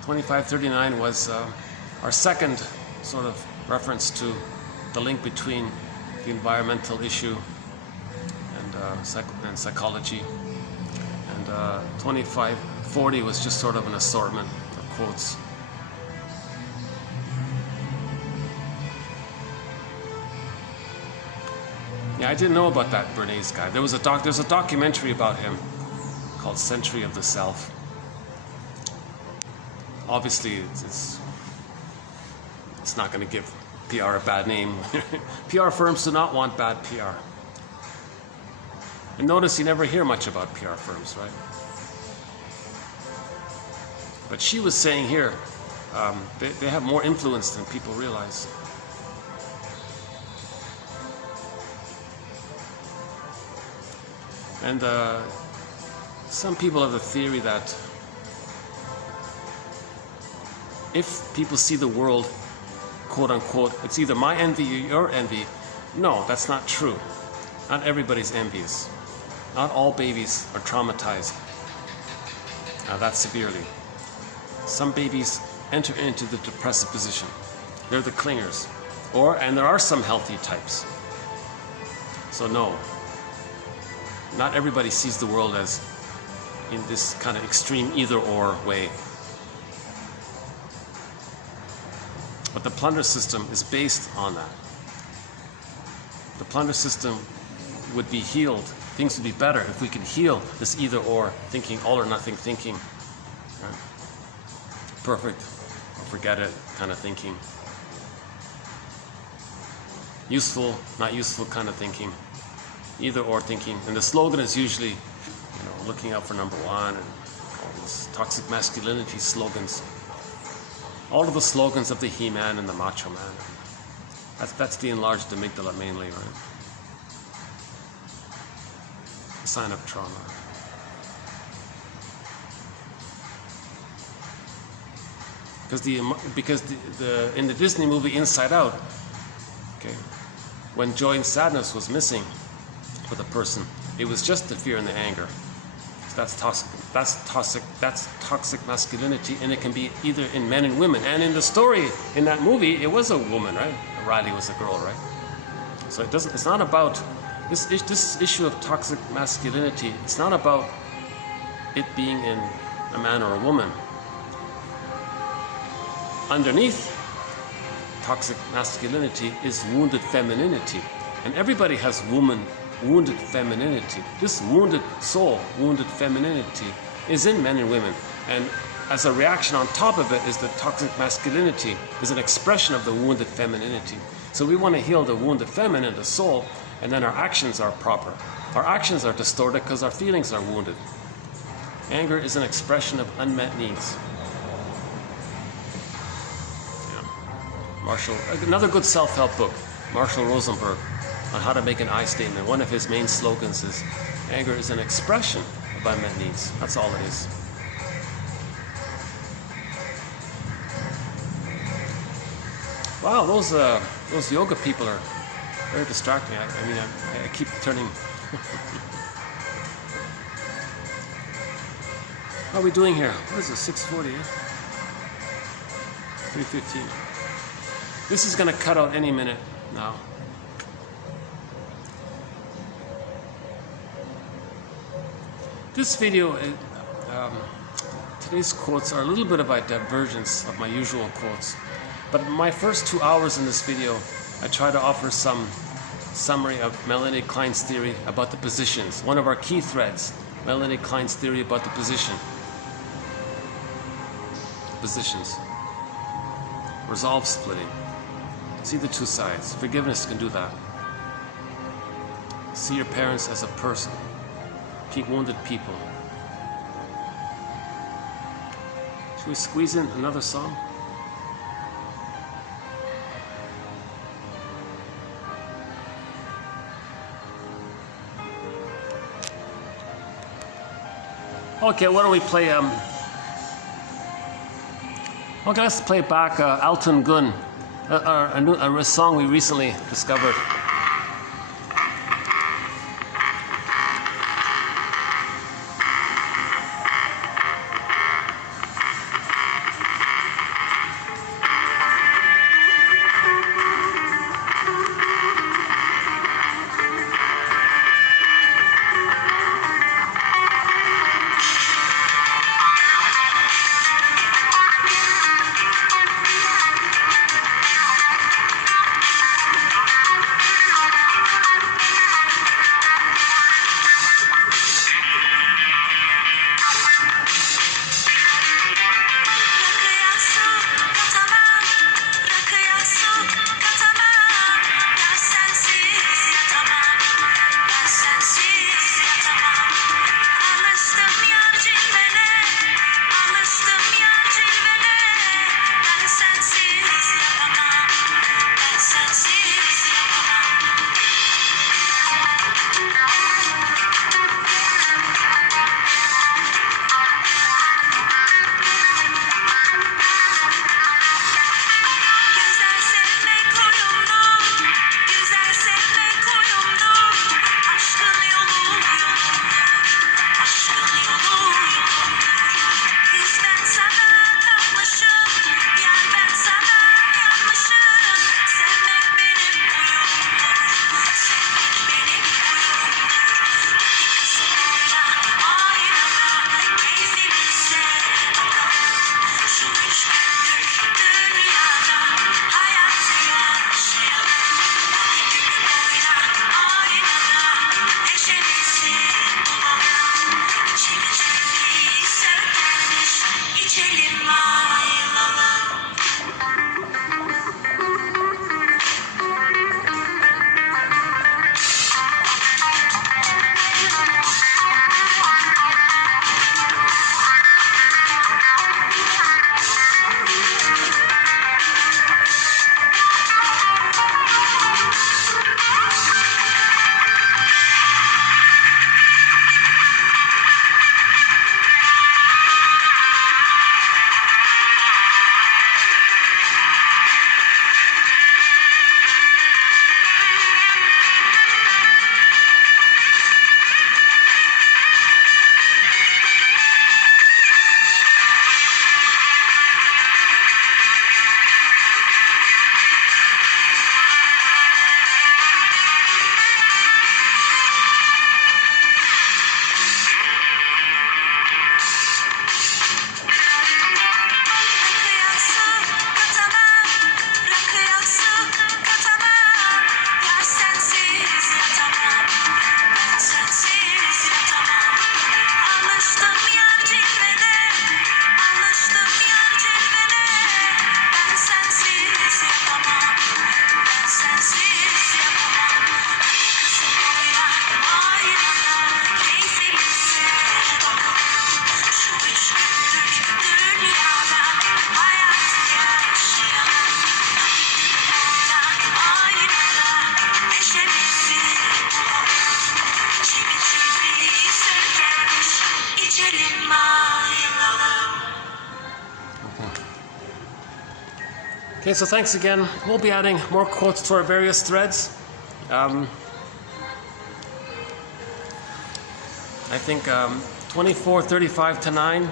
25, 39 was our second sort of reference to the link between the environmental issue and psychology. And 25, 40 was just sort of an assortment of quotes. Yeah, I didn't know about that Bernays guy. There's a documentary about him called Century of the Self. Obviously, it's not going to give PR a bad name. PR firms do not want bad PR. And notice you never hear much about PR firms, right? But she was saying here, they have more influence than people realize. And some people have the theory that if people see the world, quote unquote, it's either my envy or your envy. No, that's not true. Not everybody's envious. Not all babies are traumatized that severely. Some babies enter into the depressive position. They're the clingers. And there are some healthy types. So no, not everybody sees the world as in this kind of extreme either-or way. But the plunder system is based on that. The plunder system would be healed. Things would be better if we could heal this either-or thinking, all or nothing thinking. Right? Perfect or forget it kind of thinking. Useful, not useful kind of thinking. Either-or thinking. And the slogan is usually, looking out for number one, and all these toxic masculinity slogans. All of the slogans of the He-Man and the Macho Man. That's the enlarged amygdala mainly, right? A sign of trauma. Because in the Disney movie Inside Out, okay, when joy and sadness was missing for the person, it was just the fear and the anger. So that's toxic masculinity, and it can be either in men and women. And in the story in that movie, it was a woman, right? Riley was a girl, right? So it's not about this issue of toxic masculinity. It's not about it being in a man or a woman. Underneath toxic masculinity is wounded femininity, and everybody has wounded femininity. This wounded soul, wounded femininity is in men and women, and as a reaction on top of it is the toxic masculinity is an expression of the wounded femininity. So we want to heal the wounded feminine, the soul, and then our actions are proper. Our actions are distorted because our feelings are wounded. Anger is an expression of unmet needs. Another good self-help book, Marshall Rosenberg, on how to make an I statement. One of his main slogans is, anger is an expression of unmet needs. That's all it is. Wow, those yoga people are very distracting. I keep turning. How are we doing here? What is it, 6:40? 3:15. This is going to cut out any minute now. This video, today's quotes are a little bit of a divergence of my usual quotes. But my first 2 hours in this video, I try to offer some summary of Melanie Klein's theory about the positions. One of our key threads, Melanie Klein's theory about the position. Positions. Resolve splitting. See the two sides. Forgiveness can do that. See your parents as a person. Keep wounded people. Should we squeeze in another song? Okay, why don't we play okay, let's play back Alton Gunn, a song we recently discovered. Okay, so thanks again. We'll be adding more quotes to our various threads. I think 24:35 to 9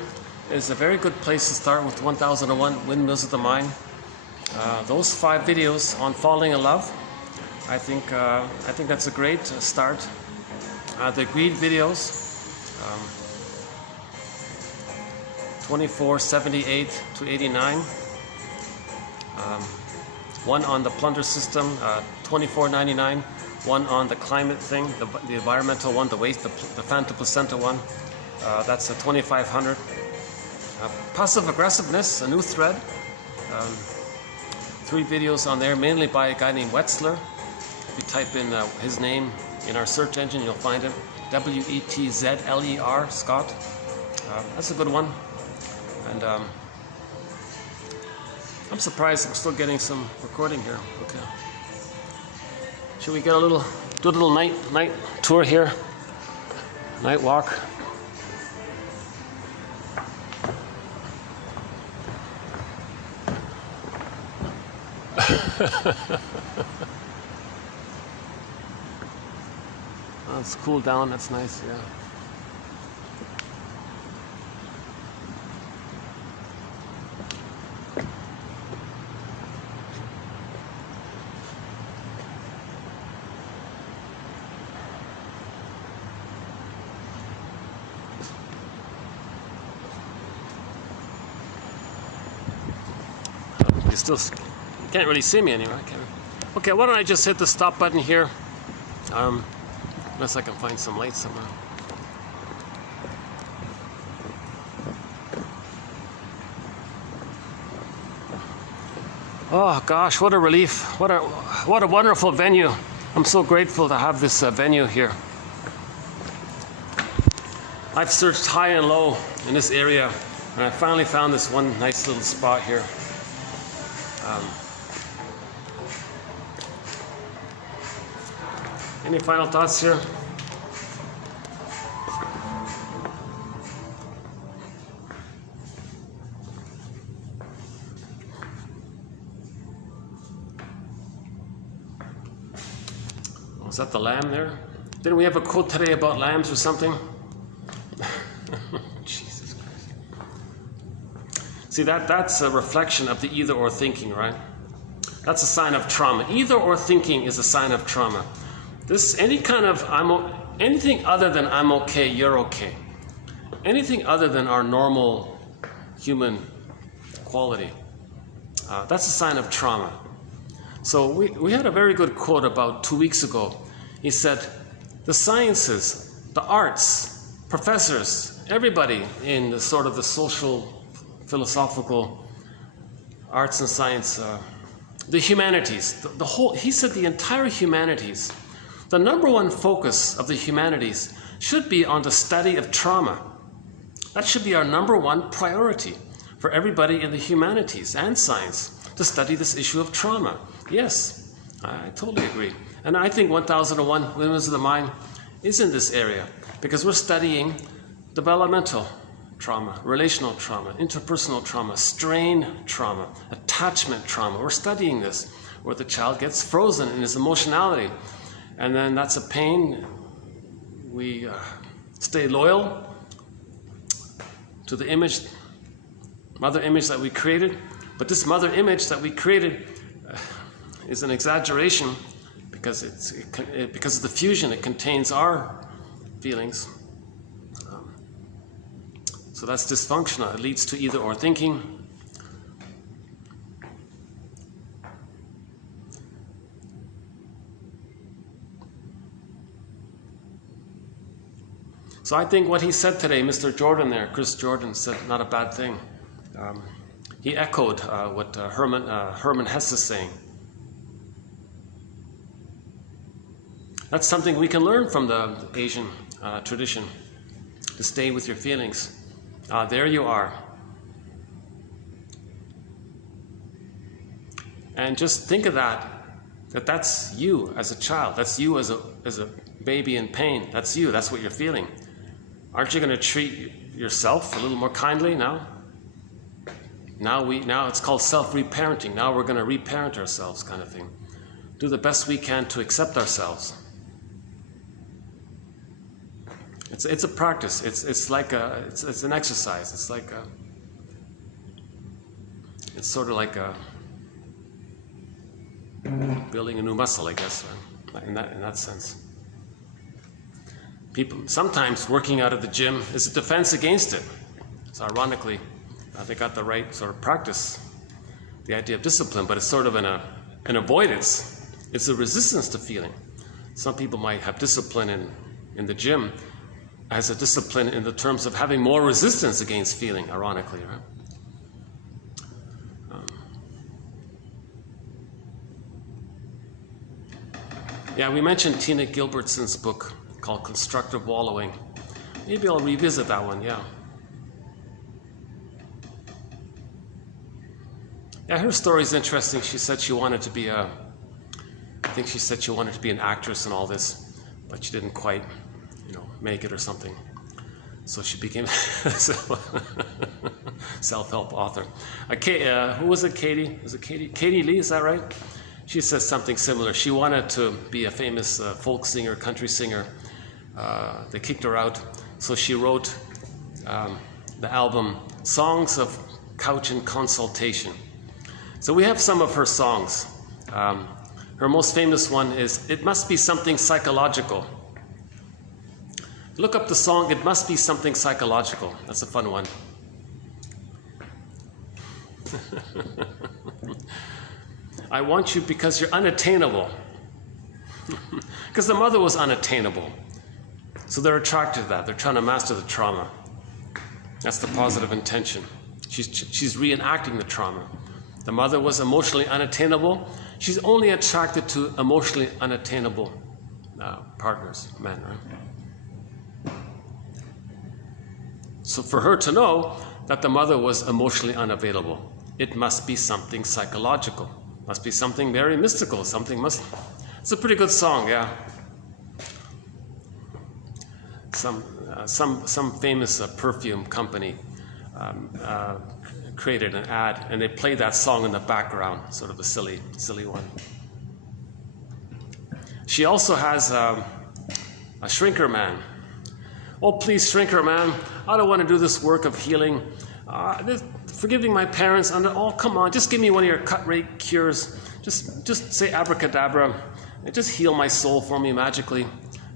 is a very good place to start with 1001 Windmills of the Mind. Those 5 videos on falling in love, I think that's a great start. The greed videos, 2478 to 89. One on the plunder system, 2499. One on the climate thing, the environmental one, the waste, the phantom placenta one. That's a 2500. Passive aggressiveness, a new thread. 3 videos on there, mainly by a guy named Wetzler. If you type in his name in our search engine, you'll find him. Wetzler, Scott. That's a good one. And I'm surprised I'm still getting some recording here. Okay. Should we do a little night tour here? Night walk. Oh, it's cooled down, that's nice, yeah. You can't really see me anyway. Okay, why don't I just hit the stop button here? Unless I can find some light somewhere. Oh gosh, what a relief. What a wonderful venue. I'm so grateful to have this venue here. I've searched high and low in this area, and I finally found this one nice little spot here. Any final thoughts here? Was that the lamb there? Didn't we have a quote today about lambs or something? Jesus Christ. See, that's a reflection of the either or thinking, right? That's a sign of trauma. Either or thinking is a sign of trauma. Anything other than I'm okay, you're okay. Anything other than our normal human quality, that's a sign of trauma. So we had a very good quote about 2 weeks ago. He said, the sciences, the arts, professors, everybody in the sort of the social, philosophical arts and science, the humanities, he said the entire humanities, the number one focus of the humanities should be on the study of trauma. That should be our number one priority for everybody in the humanities and science, to study this issue of trauma. Yes, I totally agree. And I think 1001 Windmills of the Mind is in this area because we're studying developmental trauma, relational trauma, interpersonal trauma, strain trauma, attachment trauma. We're studying this, where the child gets frozen in his emotionality. And then that's a pain. We stay loyal to the image, mother image that we created. But this mother image that we created is an exaggeration because because of the fusion. It contains our feelings. So that's dysfunctional. It leads to either or thinking. So I think what he said today, Mr. Jordan there, Chris Jordan, said not a bad thing. He echoed what Herman Hesse is saying. That's something we can learn from the Asian tradition, to stay with your feelings. There you are. And just think of that's you as a child. That's you as a baby in pain. That's you. That's what you're feeling. Aren't you going to treat yourself a little more kindly now? Now it's called self-reparenting. Now we're going to reparent ourselves, kind of thing. Do the best we can to accept ourselves. It's a practice. It's like it's an exercise. It's sort of like building a new muscle, I guess, in that sense. People sometimes working out at the gym is a defense against it. So ironically, they got the right sort of practice, the idea of discipline, but it's sort of an avoidance. It's a resistance to feeling. Some people might have discipline in the gym as a discipline in the terms of having more resistance against feeling, ironically, right? Yeah, we mentioned Tina Gilbertson's book called Constructive Wallowing. Maybe I'll revisit that one, yeah. Yeah, her story is interesting. She said she wanted to be I think she said she wanted to be an actress and all this, but she didn't quite, make it or something. So she became a self-help author. Who was it, Katie? Was it Katie? Katie Lee, is that right? She says something similar. She wanted to be a famous folk singer, country singer. They kicked her out. So she wrote the album Songs of Couch and Consultation. So we have some of her songs. Her most famous one is It Must Be Something Psychological. Look up the song, It Must Be Something Psychological. That's a fun one. I want you because you're unattainable. Because the mother was unattainable. So they're attracted to that. They're trying to master the trauma. That's the positive intention. She's reenacting the trauma. The mother was emotionally unattainable. She's only attracted to emotionally unattainable partners, men, right? So for her to know that the mother was emotionally unavailable, it must be something psychological. Must be something very mystical. It's a pretty good song, yeah. Some famous perfume company created an ad, and they played that song in the background, sort of a silly one. She also has a shrinker man. Oh, please, shrinker man, I don't want to do this work of healing. Forgiving my parents. Oh, come on, just give me one of your cut rate cures. Just say abracadabra and just heal my soul for me magically.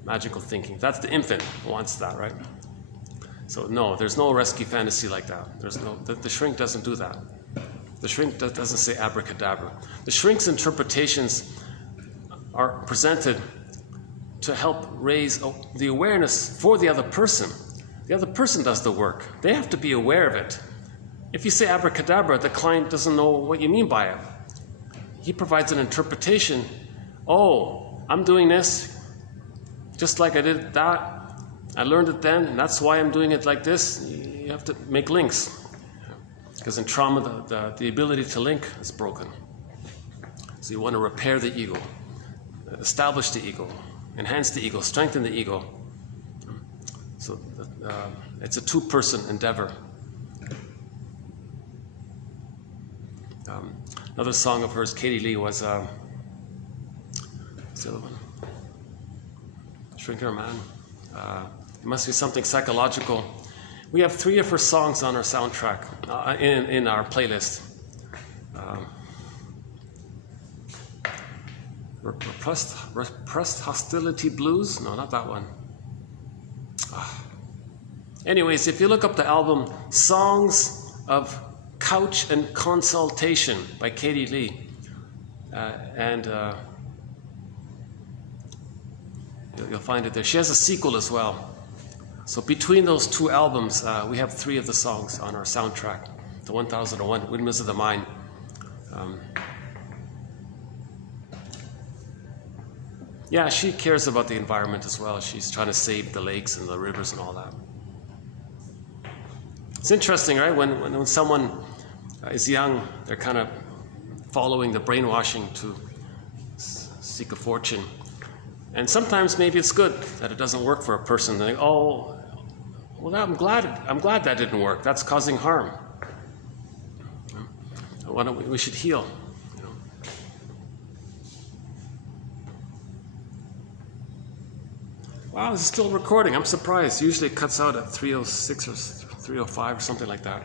Magical thinking. That's the infant who wants that, right? So no, there's no rescue fantasy like that. The shrink doesn't do that. The shrink doesn't say abracadabra. The shrink's interpretations are presented to help raise the awareness for the other person. The other person does the work. They have to be aware of it. If you say abracadabra, the client doesn't know what you mean by it. He provides an interpretation. Oh, I'm doing this just like I did that. I learned it then, and that's why I'm doing it like this. You have to make links. Because in trauma, the ability to link is broken. So you want to repair the ego, establish the ego, enhance the ego, strengthen the ego. So it's a two-person endeavor. Another song of hers, Katie Lee, was what's the other one? Shrinker Man. It must be something psychological. We have 3 of her songs on our soundtrack, in our playlist. Repressed Hostility Blues? No, not that one. Anyways, if you look up the album Songs of Couch and Consultation by Katie Lee, you'll find it there. She has a sequel as well. So between those 2 albums, we have 3 of the songs on our soundtrack. The 1001, Windmills of the Mind. Yeah, she cares about the environment as well. She's trying to save the lakes and the rivers and all that. It's interesting, right? When someone is young, they're kind of following the brainwashing to seek a fortune. And sometimes maybe it's good that it doesn't work for a person. They think, oh, well, I'm glad that didn't work. That's causing harm. Why don't we should heal, you know. Wow, this is still recording. I'm surprised. Usually it cuts out at 3:06 or 3:05 or something like that.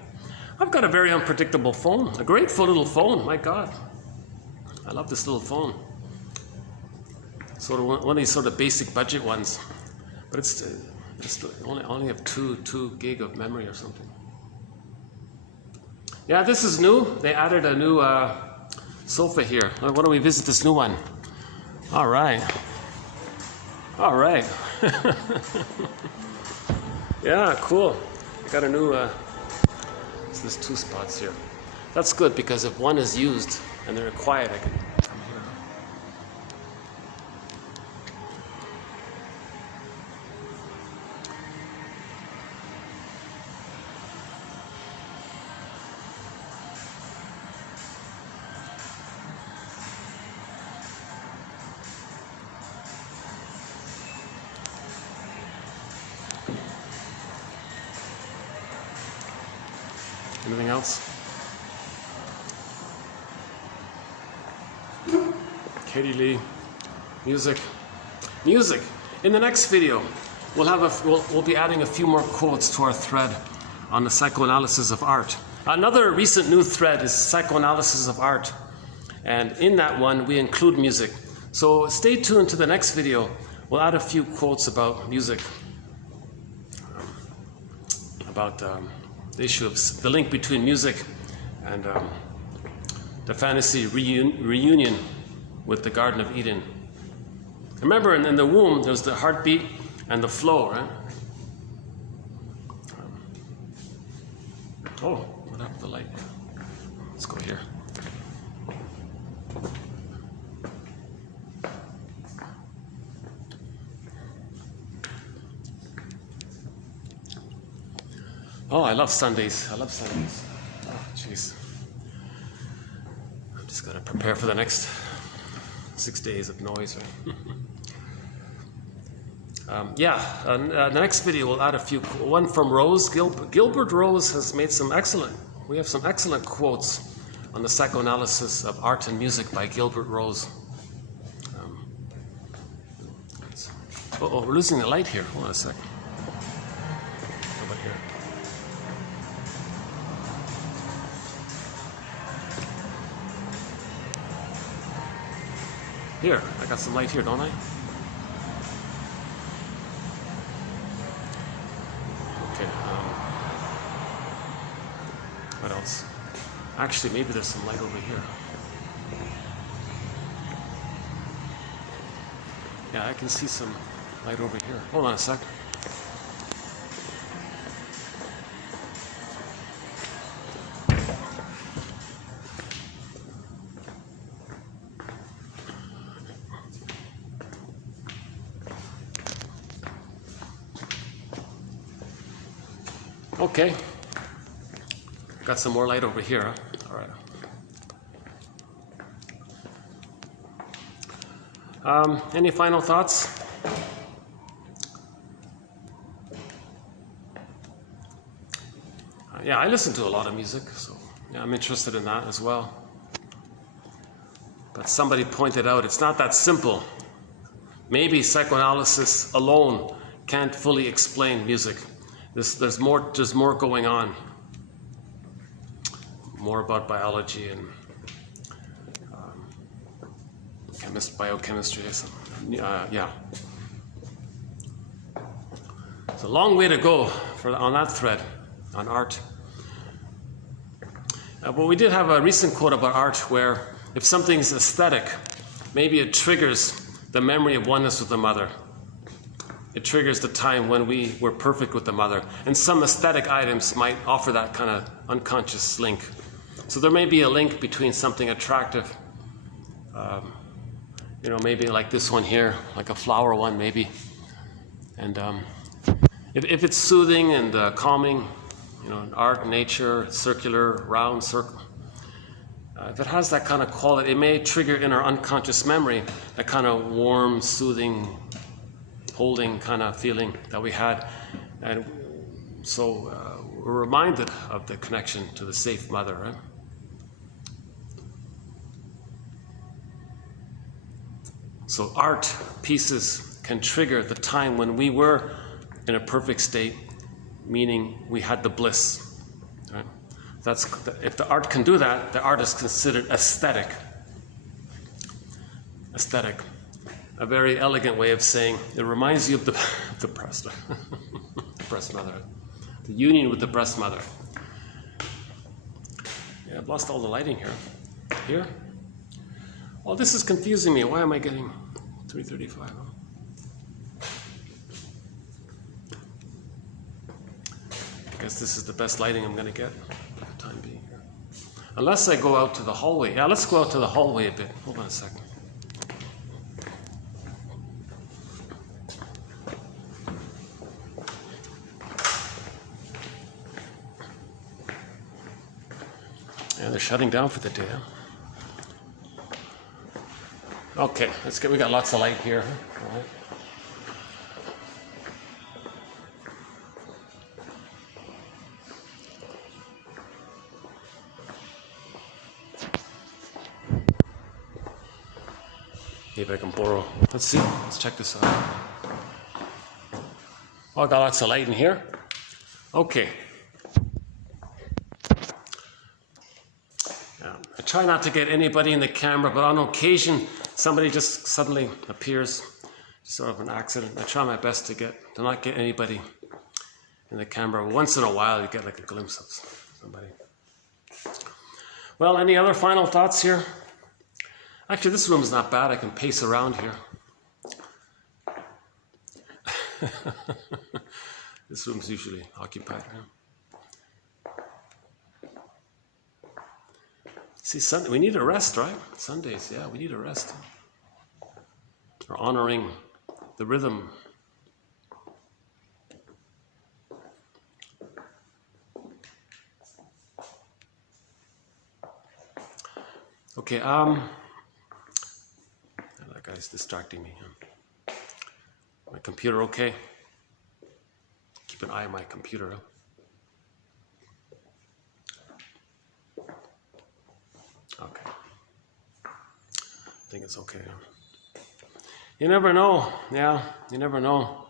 I've got a very unpredictable phone, a grateful little phone. My God, I love this little phone. Sort of one of these sort of basic budget ones, but it's only have two gig of memory or something. Yeah, this is new. They added a new sofa here. Why don't we visit this new one? All right. All right. Yeah, cool. I got a new, so there's 2 spots here. That's good because if one is used and they're quiet, I can come here. Anything else? Katie Lee, music. In the next video, we'll be adding a few more quotes to our thread on the psychoanalysis of art. Another recent new thread is psychoanalysis of art, and in that one we include music. So stay tuned to the next video. We'll add a few quotes about music, about the issue of the link between music and the fantasy reunion with the Garden of Eden. Remember, in the womb, there's the heartbeat and the flow, right? Oh, what happened to the light? Let's go here. Oh, I love Sundays. Oh, jeez. I'm just gonna prepare for the next 6 days of noise, right? The next video we'll add a few. One from Rose Gilbert Rose has made some excellent. We have some excellent quotes on the psychoanalysis of art and music by Gilbert Rose. We're losing the light here. Hold on a second. How about here? Here, I got some light here, don't I? Okay. What else? Actually, maybe there's some light over here. Yeah, I can see some light over here. Hold on a sec. Okay, got some more light over here, huh? All right. Any final thoughts? Yeah, I listen to a lot of music, so yeah, I'm interested in that as well. But somebody pointed out it's not that simple. Maybe psychoanalysis alone can't fully explain music. There's more going on, more about biology and biochemistry. Yeah, it's a long way to go on that thread on art. But we did have a recent quote about art where if something's aesthetic, maybe it triggers the memory of oneness with the mother. It triggers the time when we were perfect with the mother. And some aesthetic items might offer that kind of unconscious link. So there may be a link between something attractive, maybe like this one here, like a flower one maybe. And if it's soothing and calming, art, nature, circular, round, circle. If it has that kind of quality, it may trigger in our unconscious memory that kind of warm, soothing, holding kind of feeling that we had, and so we're reminded of the connection to the safe mother, right? So art pieces can trigger the time when we were in a perfect state, meaning we had the bliss. Right? If the art can do that, the art is considered aesthetic. Aesthetic. A very elegant way of saying it reminds you of the breast, the breast mother, the union with the breast mother. Yeah, I've lost all the lighting here. Here? Oh, this is confusing me. Why am I getting 335? I guess this is the best lighting I'm going to get for the time being here. Unless I go out to the hallway. Yeah, let's go out to the hallway a bit. Hold on a second. Yeah, they're shutting down for the day. Okay, let's get. We got lots of light here. All right. Maybe I can borrow. Let's see. Let's check this out. Oh, I got lots of light in here. Okay. I try not to get anybody in the camera, but on occasion, somebody just suddenly appears, sort of an accident. I try my best to not get anybody in the camera. Once in a while, you get like a glimpse of somebody. Well, any other final thoughts here? Actually, this room is not bad. I can pace around here. This room's usually occupied. Huh? See, Sunday, we need a rest, right? Sundays, yeah, we need a rest. We're honoring the rhythm. Okay, that guy's distracting me. My computer okay? Keep an eye on my computer. Okay. I think it's okay. You never know. Yeah, you never know.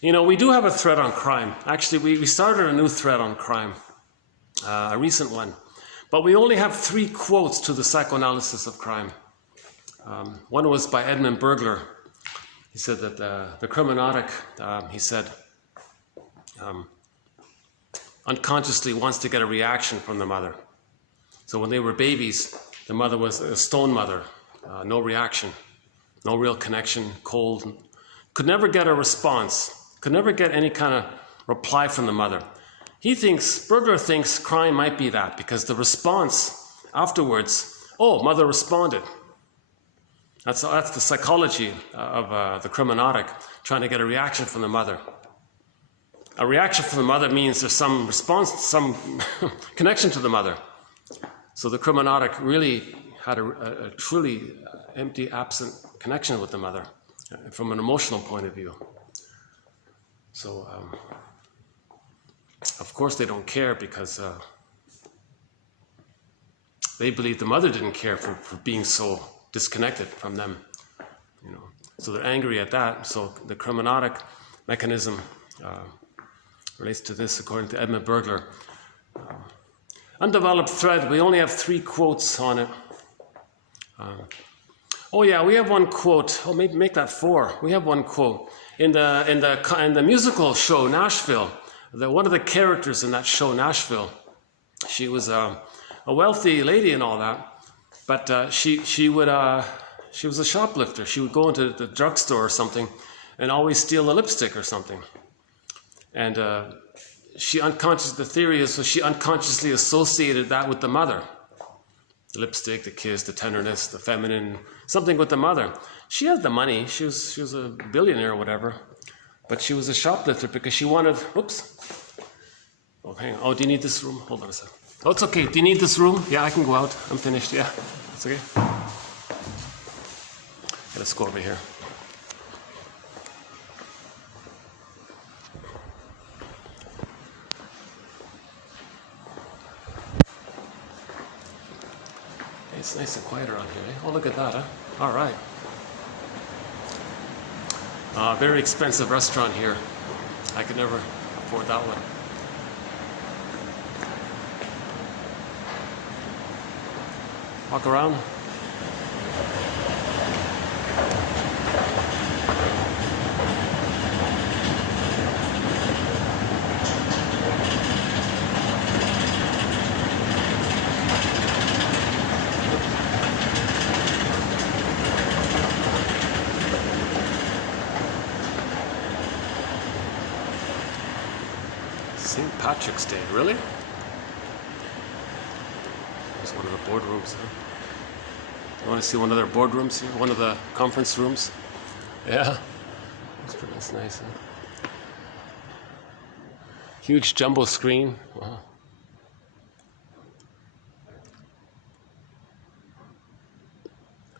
You know, we do have a thread on crime. Actually, we started a new thread on crime, a recent one. But we only have 3 quotes to the psychoanalysis of crime. One was by Edmund Burglar. He said that the criminautic, he said, unconsciously wants to get a reaction from the mother. So when they were babies, the mother was a stone mother, no reaction, no real connection, cold, could never get a response, could never get any kind of reply from the mother. Burglar thinks crime might be that, because the response afterwards, oh, mother responded. That's the psychology of the criminautic, trying to get a reaction from the mother. A reaction from the mother means there's some response, some connection to the mother. So the criminautic really had a truly empty, absent connection with the mother from an emotional point of view. So, of course they don't care, because they believe the mother didn't care for being so disconnected from them, you know. So they're angry at that. So the criminautic mechanism relates to this, according to Edmund Burglar. Undeveloped thread. We only have 3 quotes on it. Oh yeah, we have one quote. Oh, maybe make that 4. We have one quote in the musical show Nashville. One of the characters in that show Nashville, she was a wealthy lady and all that, but she was a shoplifter. She would go into the drugstore or something and always steal a lipstick or something. And the theory is, so she unconsciously associated that with the mother. The lipstick, the kiss, the tenderness, the feminine, something with the mother. She had the money. She was a billionaire or whatever, but she was a shoplifter because she wanted. Whoops. Oh, hang on. Oh, do you need this room? Hold on a second. Oh, it's okay. Do you need this room? Yeah, I can go out. I'm finished. Yeah, it's okay. Let's go over here. It's nice and quiet around here, eh? Oh, look at that, huh? All right. Very expensive restaurant here. I could never afford that one. Walk around. St. Patrick's Day, really? There's one of the boardrooms. Huh? You want to see one of their boardrooms here? One of the conference rooms? Yeah. That's nice, huh? Huge jumbo screen. Wow.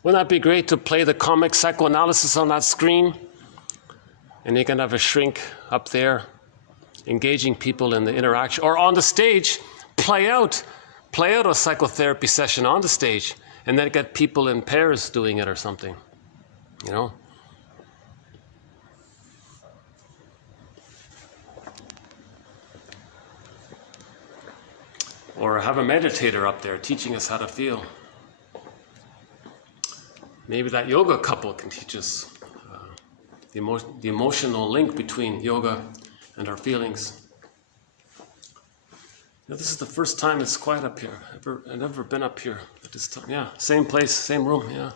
Wouldn't that be great to play the comic psychoanalysis on that screen? And you can have a shrink up there engaging people in the interaction, or on the stage, play out a psychotherapy session on the stage, and then get people in pairs doing it or something, you know? Or have a meditator up there teaching us how to feel. Maybe that yoga couple can teach us the emotional link between yoga and our feelings. Now, this is the first time it's quiet up here. I've never been up here at this time. Yeah, same place, same room, yeah.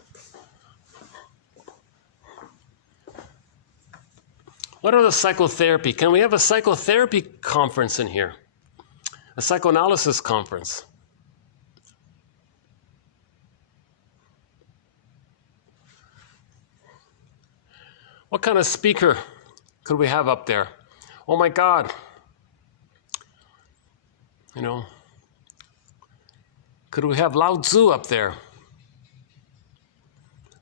What are the psychotherapy? Can we have a psychotherapy conference in here? A psychoanalysis conference? What kind of speaker could we have up there? Oh my God. You know, could we have Lao Tzu up there?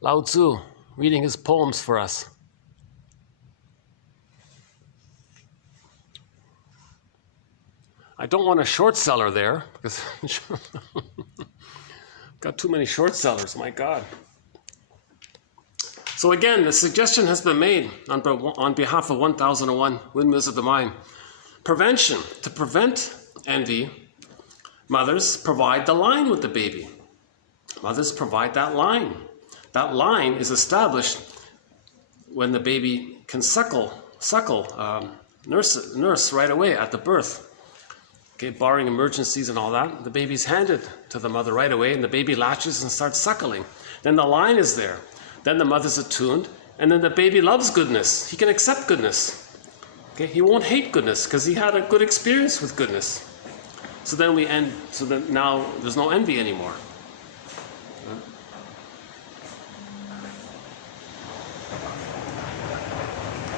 Lao Tzu reading his poems for us. I don't want a short seller there because got too many short sellers, my God. So again, the suggestion has been made on behalf of 1001 Windmills of the Mind. Prevention. To prevent envy, mothers provide the line with the baby. Mothers provide that line. That line is established when the baby can nurse right away at the birth. Okay, barring emergencies and all that, the baby's handed to the mother right away, and the baby latches and starts suckling. Then the line is there. Then the mother's attuned, and then the baby loves goodness. He can accept goodness. Okay, he won't hate goodness because he had a good experience with goodness. So then now there's no envy anymore.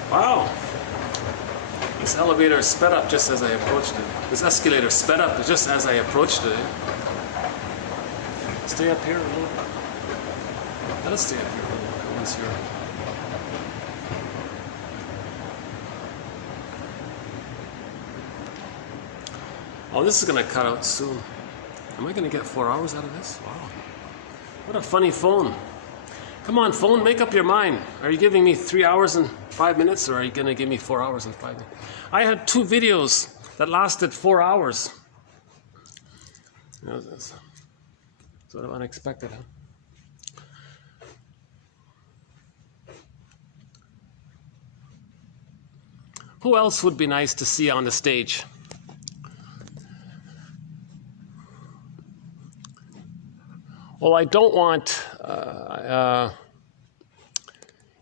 Wow. This elevator sped up just as I approached it. This escalator sped up just as I approached it. Stay up here a little bit. Let us stay up here a little bit once you're... Oh, this is going to cut out soon. Am I going to get 4 hours out of this? Wow. What a funny phone. Come on, phone, make up your mind. Are you giving me 3 hours and 5 minutes, or are you going to give me 4 hours and 5 minutes? I had 2 videos that lasted 4 hours. You know, that's sort of unexpected, huh? Who else would be nice to see on the stage? Well, I don't want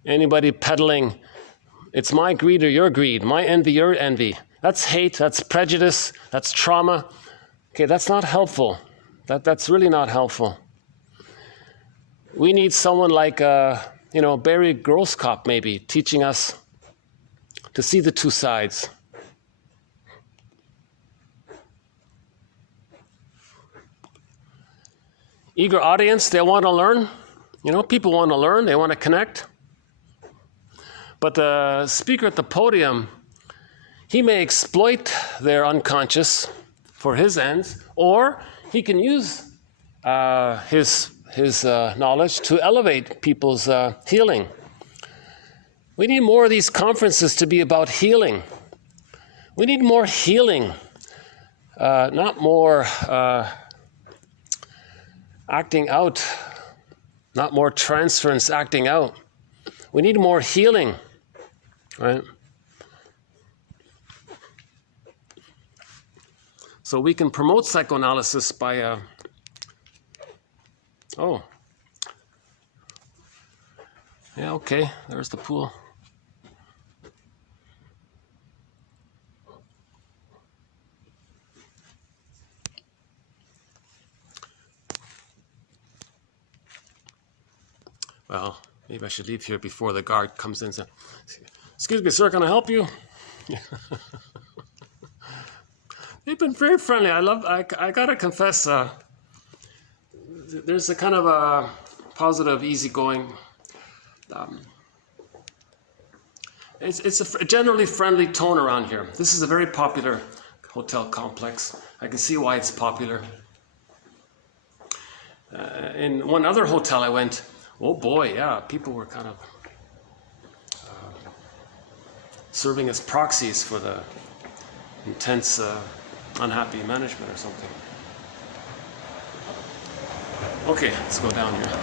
anybody peddling, it's my greed or your greed, my envy, your envy. That's hate, that's prejudice, that's trauma. Okay, that's not helpful. That's really not helpful. We need someone like, Barry Grosskopf maybe, teaching us to see the two sides. Eager audience, they want to learn. You know, people want to learn, they want to connect. But the speaker at the podium, he may exploit their unconscious for his ends, or he can use his knowledge to elevate people's healing. We need more of these conferences to be about healing. We need more healing, not more acting out, not more transference acting out. We need more healing, right? So we can promote psychoanalysis by, oh, yeah, okay, there's the pool. Well, maybe I should leave here before the guard comes in and says, "Excuse me, sir, can I help you?" They've been very friendly. I gotta confess, there's a kind of a positive, easygoing, it's a generally friendly tone around here. This is a very popular hotel complex. I can see why it's popular. In one other hotel I went, oh boy, yeah, people were kind of serving as proxies for the intense, unhappy management or something. Okay, let's go down here.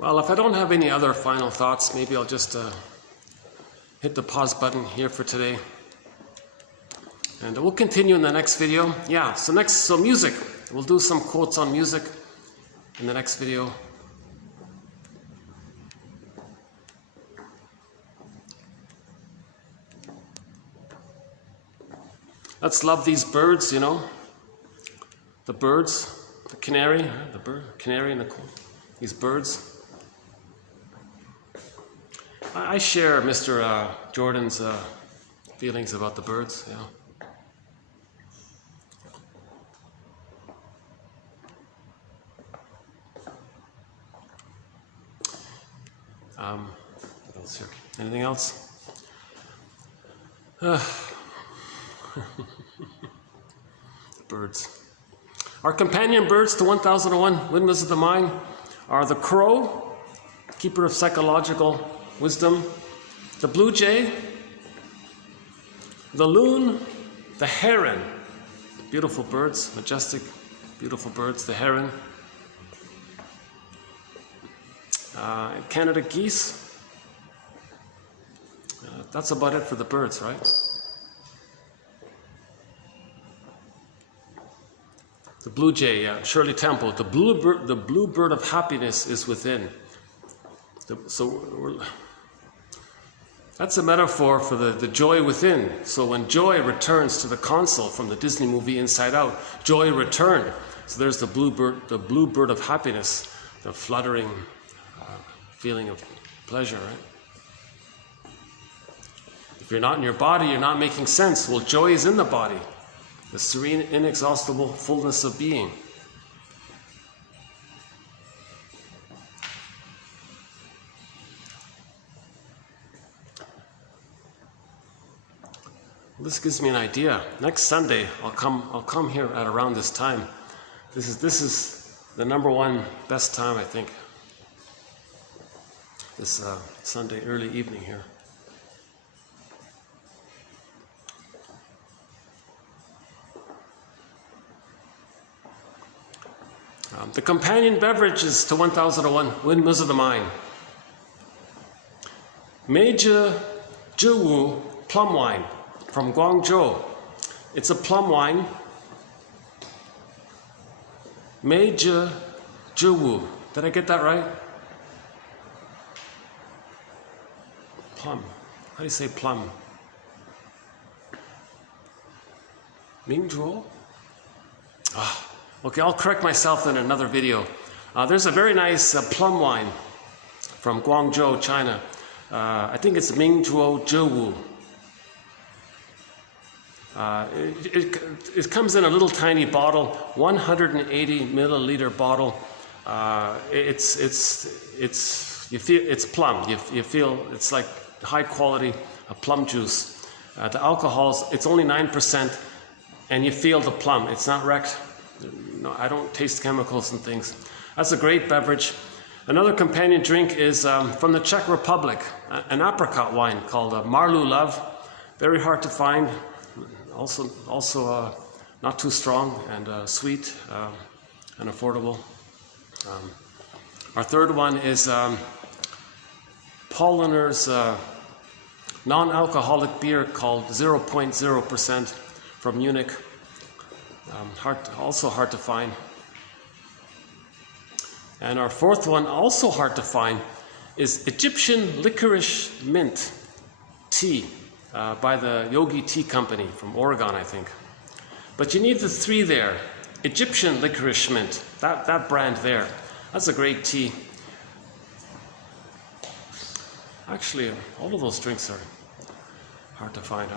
Well, if I don't have any other final thoughts, maybe I'll just hit the pause button here for today. And we'll continue in the next video. Yeah, so music. We'll do some quotes on music in the next video. Let's love these birds, you know. The birds, the canary, canary and these birds. I share Mr. Jordan's feelings about the birds, yeah. What else here? Anything else? Birds. Our companion birds to 1001 Windmills of the Mind are the crow, keeper of psychological wisdom, the blue jay, the loon, the heron, beautiful birds, majestic, beautiful birds, the heron, Canada geese. That's about it for the birds, right? The blue jay, Shirley Temple, the blue bird of happiness is within. That's a metaphor for the joy within. So when joy returns to the console from the Disney movie Inside Out, joy returned. So there's the blue bird of happiness, the fluttering feeling of pleasure, right? If you're not in your body, you're not making sense. Well, joy is in the body, the serene, inexhaustible fullness of being. This gives me an idea. Next Sunday, I'll come here at around this time. This is the #1 best time, I think. This Sunday early evening here. The companion beverages to 1001 Windmills of the Mind. Meiji Jiwu plum wine from Guangzhou. It's a plum wine. Meiji Jiwu. Did I get that right? Plum. How do you say plum? Mingzhuo? Okay, I'll correct myself in another video. There's a very nice plum wine from Guangzhou, China. I think it's Mingzhuo Zhewu. It comes in a little tiny bottle, 180 milliliter bottle. You feel it's plum. You feel it's like high quality plum juice. The alcohol's it's only 9%, and you feel the plum. It's not wrecked. No, I don't taste chemicals and things. That's a great beverage. Another companion drink is from the Czech Republic, an apricot wine called Marlu Love. Very hard to find. Also not too strong and sweet and affordable. Our third one is Polliner's non-alcoholic beer called 0.0% from Munich. Also hard to find. And our fourth one, also hard to find, is Egyptian licorice mint tea by the Yogi Tea Company from Oregon, I think. But you need the three there. Egyptian licorice mint, that brand there. That's a great tea. Actually, all of those drinks are hard to find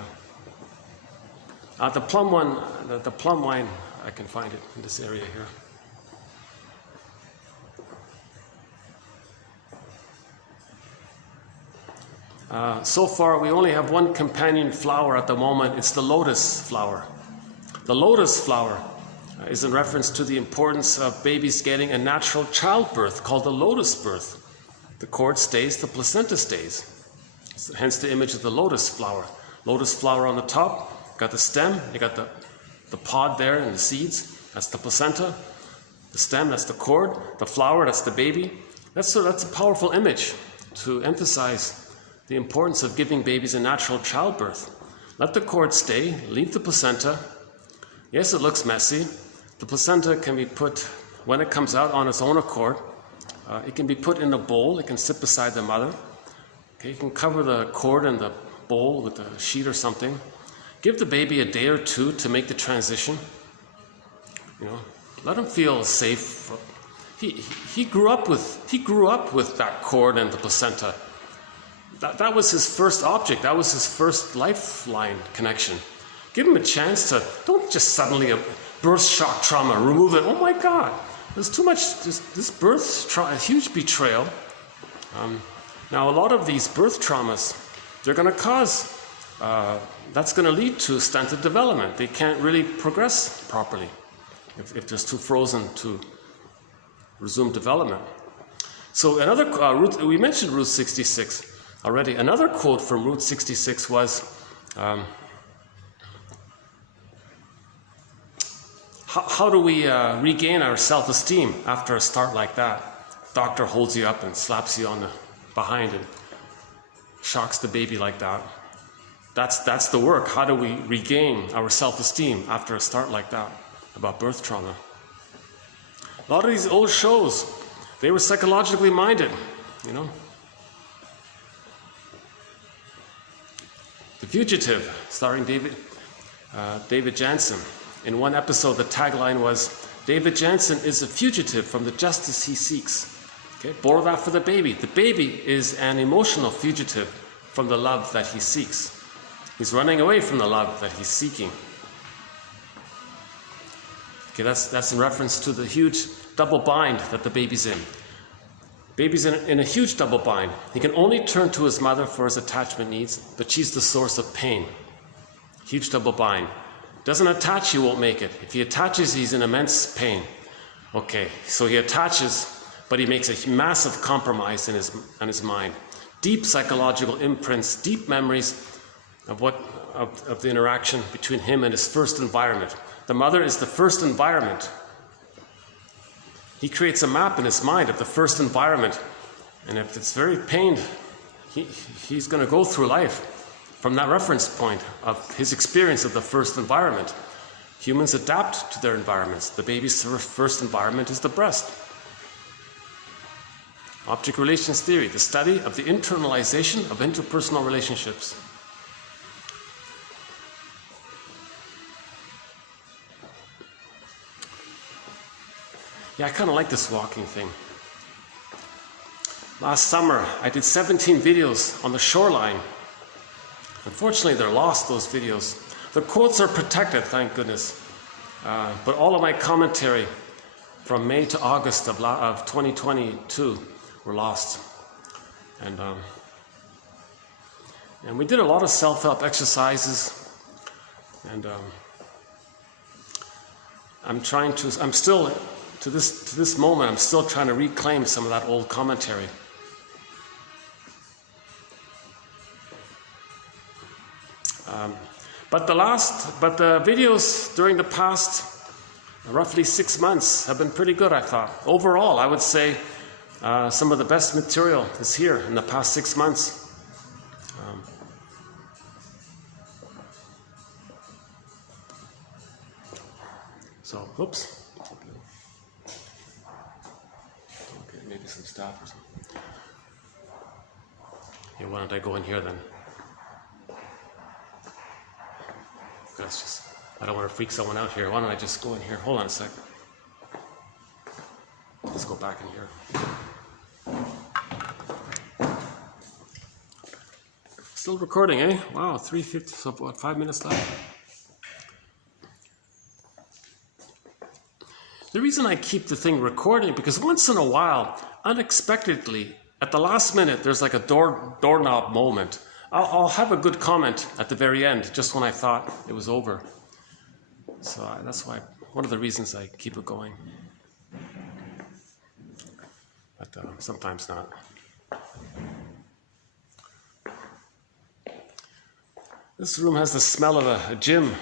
out. The plum one, the plum wine, I can find it in this area here. So far, we only have one companion flower at the moment. It's the lotus flower. The lotus flower is in reference to the importance of babies getting a natural childbirth called the lotus birth. The cord stays, the placenta stays. Hence the image of the lotus flower. Lotus flower on the top, got the stem, you got the pod there and the seeds. That's the placenta. The stem, that's the cord. The flower, that's the baby. That's a powerful image to emphasize the importance of giving babies a natural childbirth. Let the cord stay, leave the placenta. Yes, it looks messy. The placenta can be put, when it comes out on its own accord, it can be put in a bowl. It can sit beside the mother. Okay, you can cover the cord in the bowl with a sheet or something. Give the baby a day or two to make the transition. You know, let him feel safe. He grew up with that cord and the placenta. That was his first object. That was his first lifeline connection. Give him a chance to, don't just suddenly a birth shock trauma, remove it. Oh my God, there's too much, this birth trauma, a huge betrayal. Now a lot of these birth traumas, they're going to cause, that's going to lead to stunted development. They can't really progress properly if they're too frozen to resume development. So another, we mentioned Route 66 already. Another quote from Route 66 was, how do we regain our self-esteem after a start like that? Doctor holds you up and slaps you on the behind and shocks the baby like that. That's the work. How do we regain our self-esteem after a start like that about birth trauma? A lot of these old shows, they were psychologically minded, you know. The Fugitive, starring David Jansen. In one episode, the tagline was, David Jansen is a fugitive from the justice he seeks. Okay, borrow that for the baby. The baby is an emotional fugitive from the love that he seeks. He's running away from the love that he's seeking. Okay, that's in reference to the huge double bind that the baby's in. Baby's in a huge double bind. He can only turn to his mother for his attachment needs, but she's the source of pain. Huge double bind. Doesn't attach, he won't make it. If he attaches, he's in immense pain. Okay, so he attaches, but he makes a massive compromise in his mind. Deep psychological imprints, deep memories of the interaction between him and his first environment. The mother is the first environment. He creates a map in his mind of the first environment, and if it's very pained, he's going to go through life from that reference point of his experience of the first environment. Humans adapt to their environments. The baby's first environment is the breast. Object relations theory, the study of the internalization of interpersonal relationships. Yeah, I kind of like this walking thing. Last summer, I did 17 videos on the shoreline. Unfortunately, they're lost, those videos. The quotes are protected, thank goodness. But all of my commentary from May to August of 2022 were lost. And we did a lot of self-help exercises. And I'm still, to this moment, I'm still trying to reclaim some of that old commentary. But the videos during the past roughly 6 months have been pretty good, I thought. Overall, I would say some of the best material is here in the past 6 months. So, oops. Okay, maybe some stuff or something. Yeah, why don't I go in here then? That's just, I don't want to freak someone out here. Why don't I just go in here? Hold on a second. Let's go back in here. Still recording, eh? Wow, 3:50, so what, 5 minutes left? The reason I keep the thing recording, because once in a while, unexpectedly, at the last minute, there's like a doorknob moment. I'll have a good comment at the very end, just when I thought it was over. So that's why, one of the reasons I keep it going. But sometimes not. This room has the smell of a gym.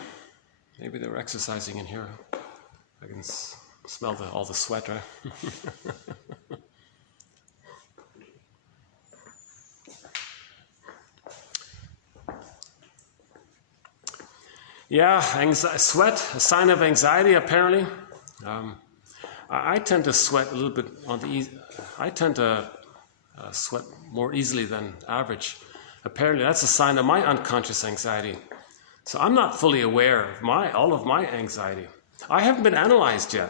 Maybe they were exercising in here. I can smell all the sweat, right? Yeah, sweat, a sign of anxiety, apparently. I tend to sweat a little bit on the I tend to sweat more easily than average. Apparently, that's a sign of my unconscious anxiety. So I'm not fully aware of all of my anxiety. I haven't been analyzed yet.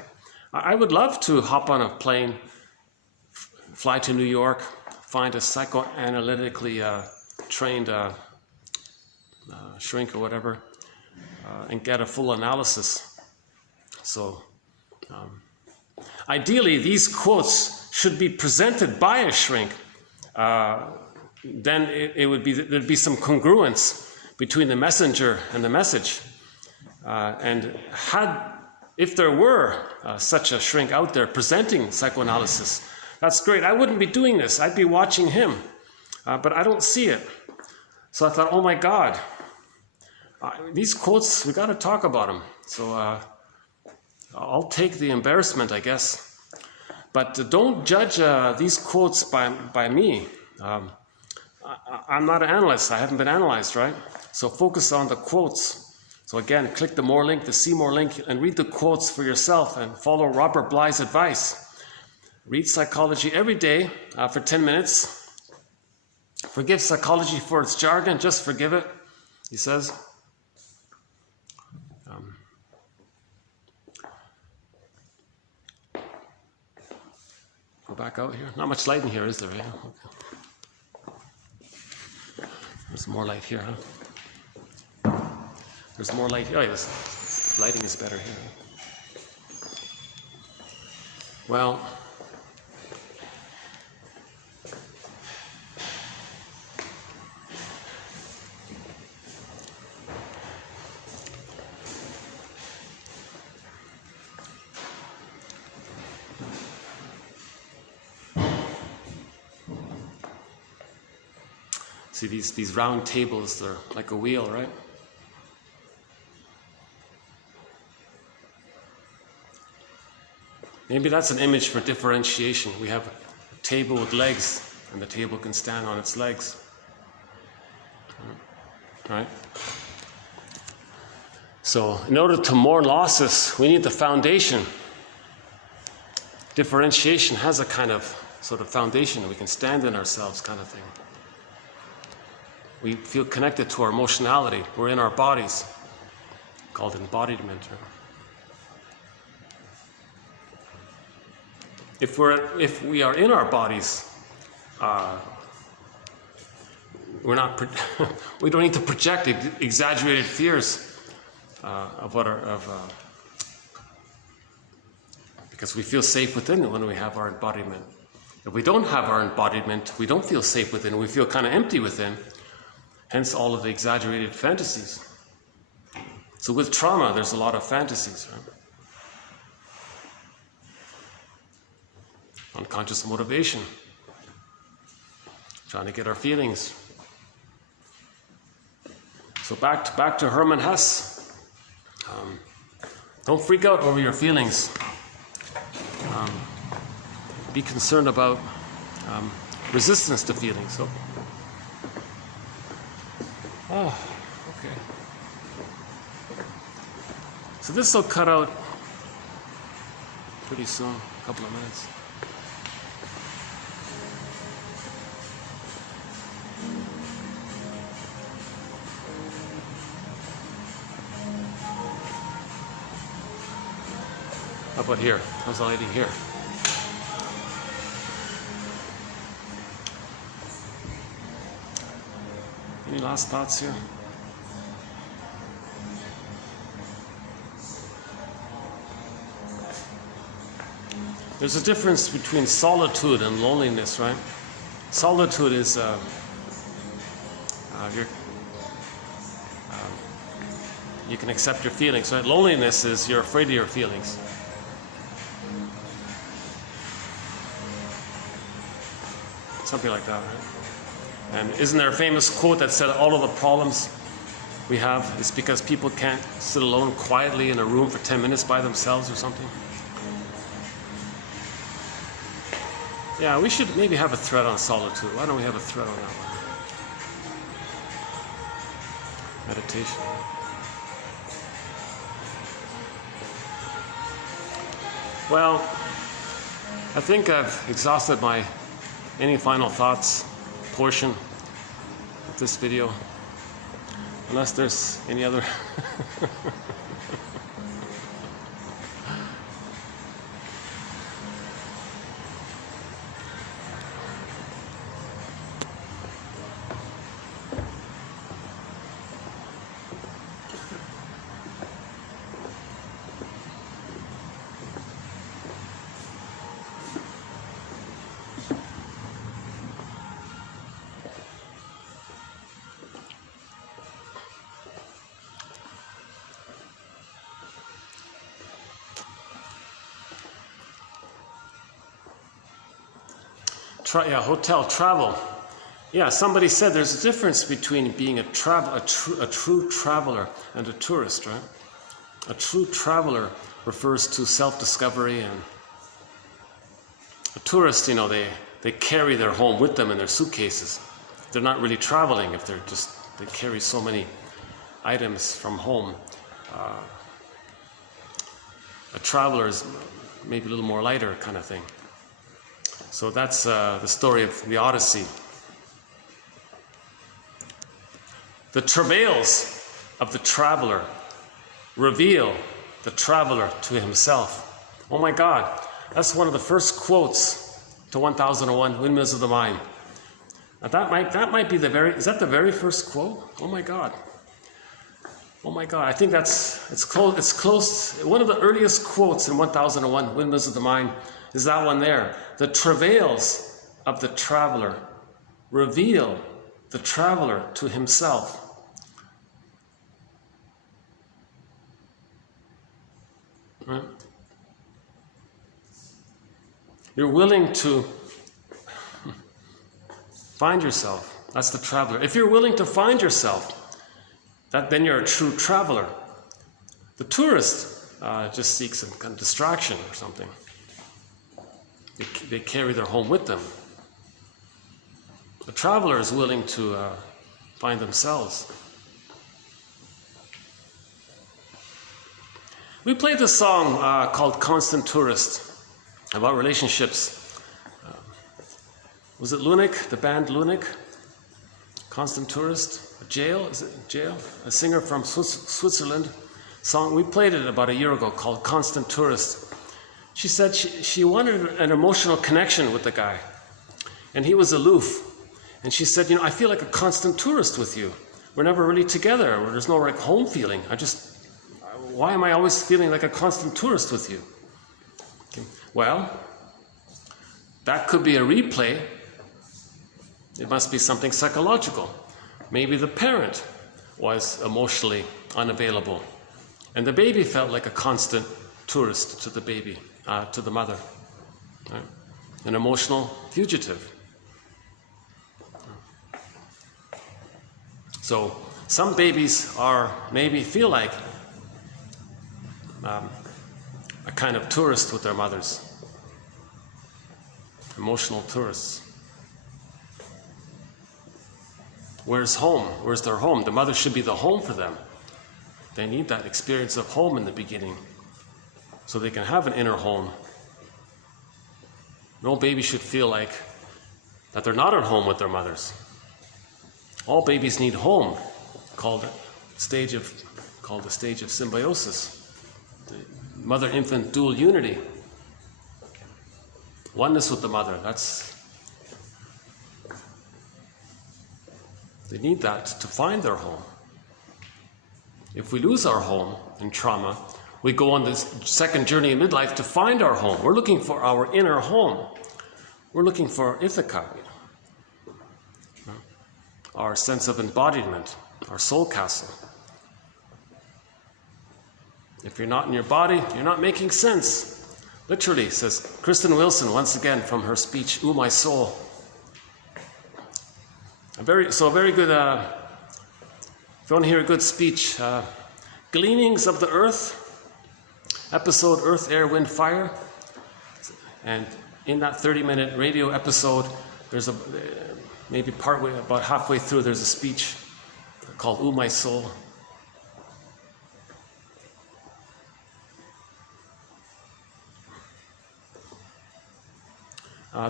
I would love to hop on a plane, fly to New York, find a psychoanalytically trained shrink or whatever, and get a full analysis. So ideally, these quotes should be presented by a shrink. Then there'd be some congruence between the messenger and the message. And if there were such a shrink out there presenting psychoanalysis, that's great. I wouldn't be doing this. I'd be watching him. But I don't see it. So I thought, oh my God, these quotes, we got to talk about them. So I'll take the embarrassment, I guess. But don't judge these quotes by me. I'm not an analyst. I haven't been analyzed, right? So focus on the quotes. So again, click the more link, the see more link, and read the quotes for yourself and follow Robert Bly's advice. Read psychology every day for 10 minutes. Forgive psychology for its jargon. Just forgive it, he says. Go back out here. Not much light in here, is there? Yeah? Okay. There's more light here, huh? There's more light here. Oh, yes. Lighting is better here. Well, see these round tables, they're like a wheel, right? Maybe that's an image for differentiation. We have a table with legs, and the table can stand on its legs. Right? So, in order to mourn losses, we need the foundation. Differentiation has a kind of sort of foundation. We can stand in ourselves kind of thing. We feel connected to our emotionality. We're in our bodies, called embodiment. if we are in our bodies, we're not we don't need to project exaggerated fears because we feel safe within it when we have our embodiment. If we don't have our embodiment, we don't feel safe within. We feel kind of empty within. Hence all of the exaggerated fantasies. So with trauma, there's a lot of fantasies, right? Unconscious motivation, trying to get our feelings. So back to Hermann Hesse. Don't freak out over your feelings. Be concerned about resistance to feelings. So, okay. So this will cut out pretty soon, a couple of minutes. How about here? How's the lighting here? Any last thoughts here? There's a difference between solitude and loneliness, right? Solitude is you can accept your feelings, right? Loneliness is you're afraid of your feelings. Something like that, right? And isn't there a famous quote that said all of the problems we have is because people can't sit alone quietly in a room for 10 minutes by themselves or something? Yeah, we should maybe have a thread on solitude. Why don't we have a thread on that one? Meditation. Well, I think I've exhausted my any final thoughts portion of this video, unless there's any other. Hotel travel. Yeah, somebody said there's a difference between being a true traveler and a tourist, right? A true traveler refers to self-discovery, and a tourist, they carry their home with them in their suitcases. They're not really traveling if they carry so many items from home. A traveler is maybe a little more lighter kind of thing. So that's the story of the Odyssey. The travails of the traveler reveal the traveler to himself. Oh my God, that's one of the first quotes to 1001 Windmills of the Mind. Now that might be is that the very first quote? Oh my God. Oh my God, I think it's close. One of the earliest quotes in 1001 Windmills of the Mind is that one there. The travails of the traveler reveal the traveler to himself. Right? You're willing to find yourself. That's the traveler. If you're willing to find yourself, then you're a true traveler. The tourist just seeks some kind of distraction or something. They carry their home with them. The traveler is willing to find themselves. We played this song called Constant Tourist about relationships. Was it Lunik, the band Lunik? Constant Tourist? Jail? Is it Jail? A singer from Switzerland. Song. We played it about a year ago called Constant Tourist. She said she wanted an emotional connection with the guy, and he was aloof. And she said, I feel like a constant tourist with you. We're never really together. There's no like home feeling. Why am I always feeling like a constant tourist with you? Okay. Well, that could be a replay. It must be something psychological. Maybe the parent was emotionally unavailable, and the baby felt like a constant tourist to the baby, to the mother, right? An emotional fugitive. So some babies maybe feel like a kind of tourist with their mothers, emotional tourists. Where's home? Where's their home? The mother should be the home for them. They need that experience of home in the beginning so they can have an inner home. No baby should feel like that they're not at home with their mothers. All babies need home, called the stage of symbiosis, the mother-infant dual unity, oneness with the mother. They need that to find their home. If we lose our home in trauma, we go on this second journey in midlife to find our home. We're looking for our inner home. We're looking for Ithaca, our sense of embodiment, our soul castle. If you're not in your body, you're not making sense. Literally, says Kristen Wilson once again from her speech, "Ooh, my soul." A very good, if you want to hear a good speech, Gleanings of the Earth, episode Earth, Air, Wind, Fire. And in that 30-minute radio episode, there's maybe about halfway through, there's a speech called "Ooh, my soul."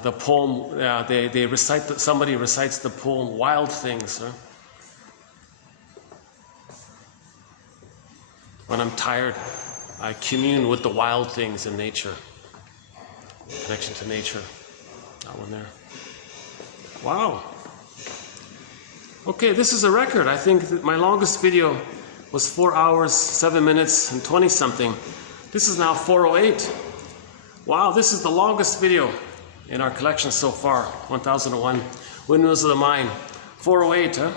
The poem, somebody recites the poem "Wild Things." Huh? When I'm tired, I commune with the wild things in nature. Connection to nature. That one there. Wow. Okay, this is a record. I think that my longest video was 4 hours, 7 minutes, and 20 something. This is now 4:08. Wow, this is the longest video in our collection so far. 1001 Windmills of the Mind. 4:08, huh?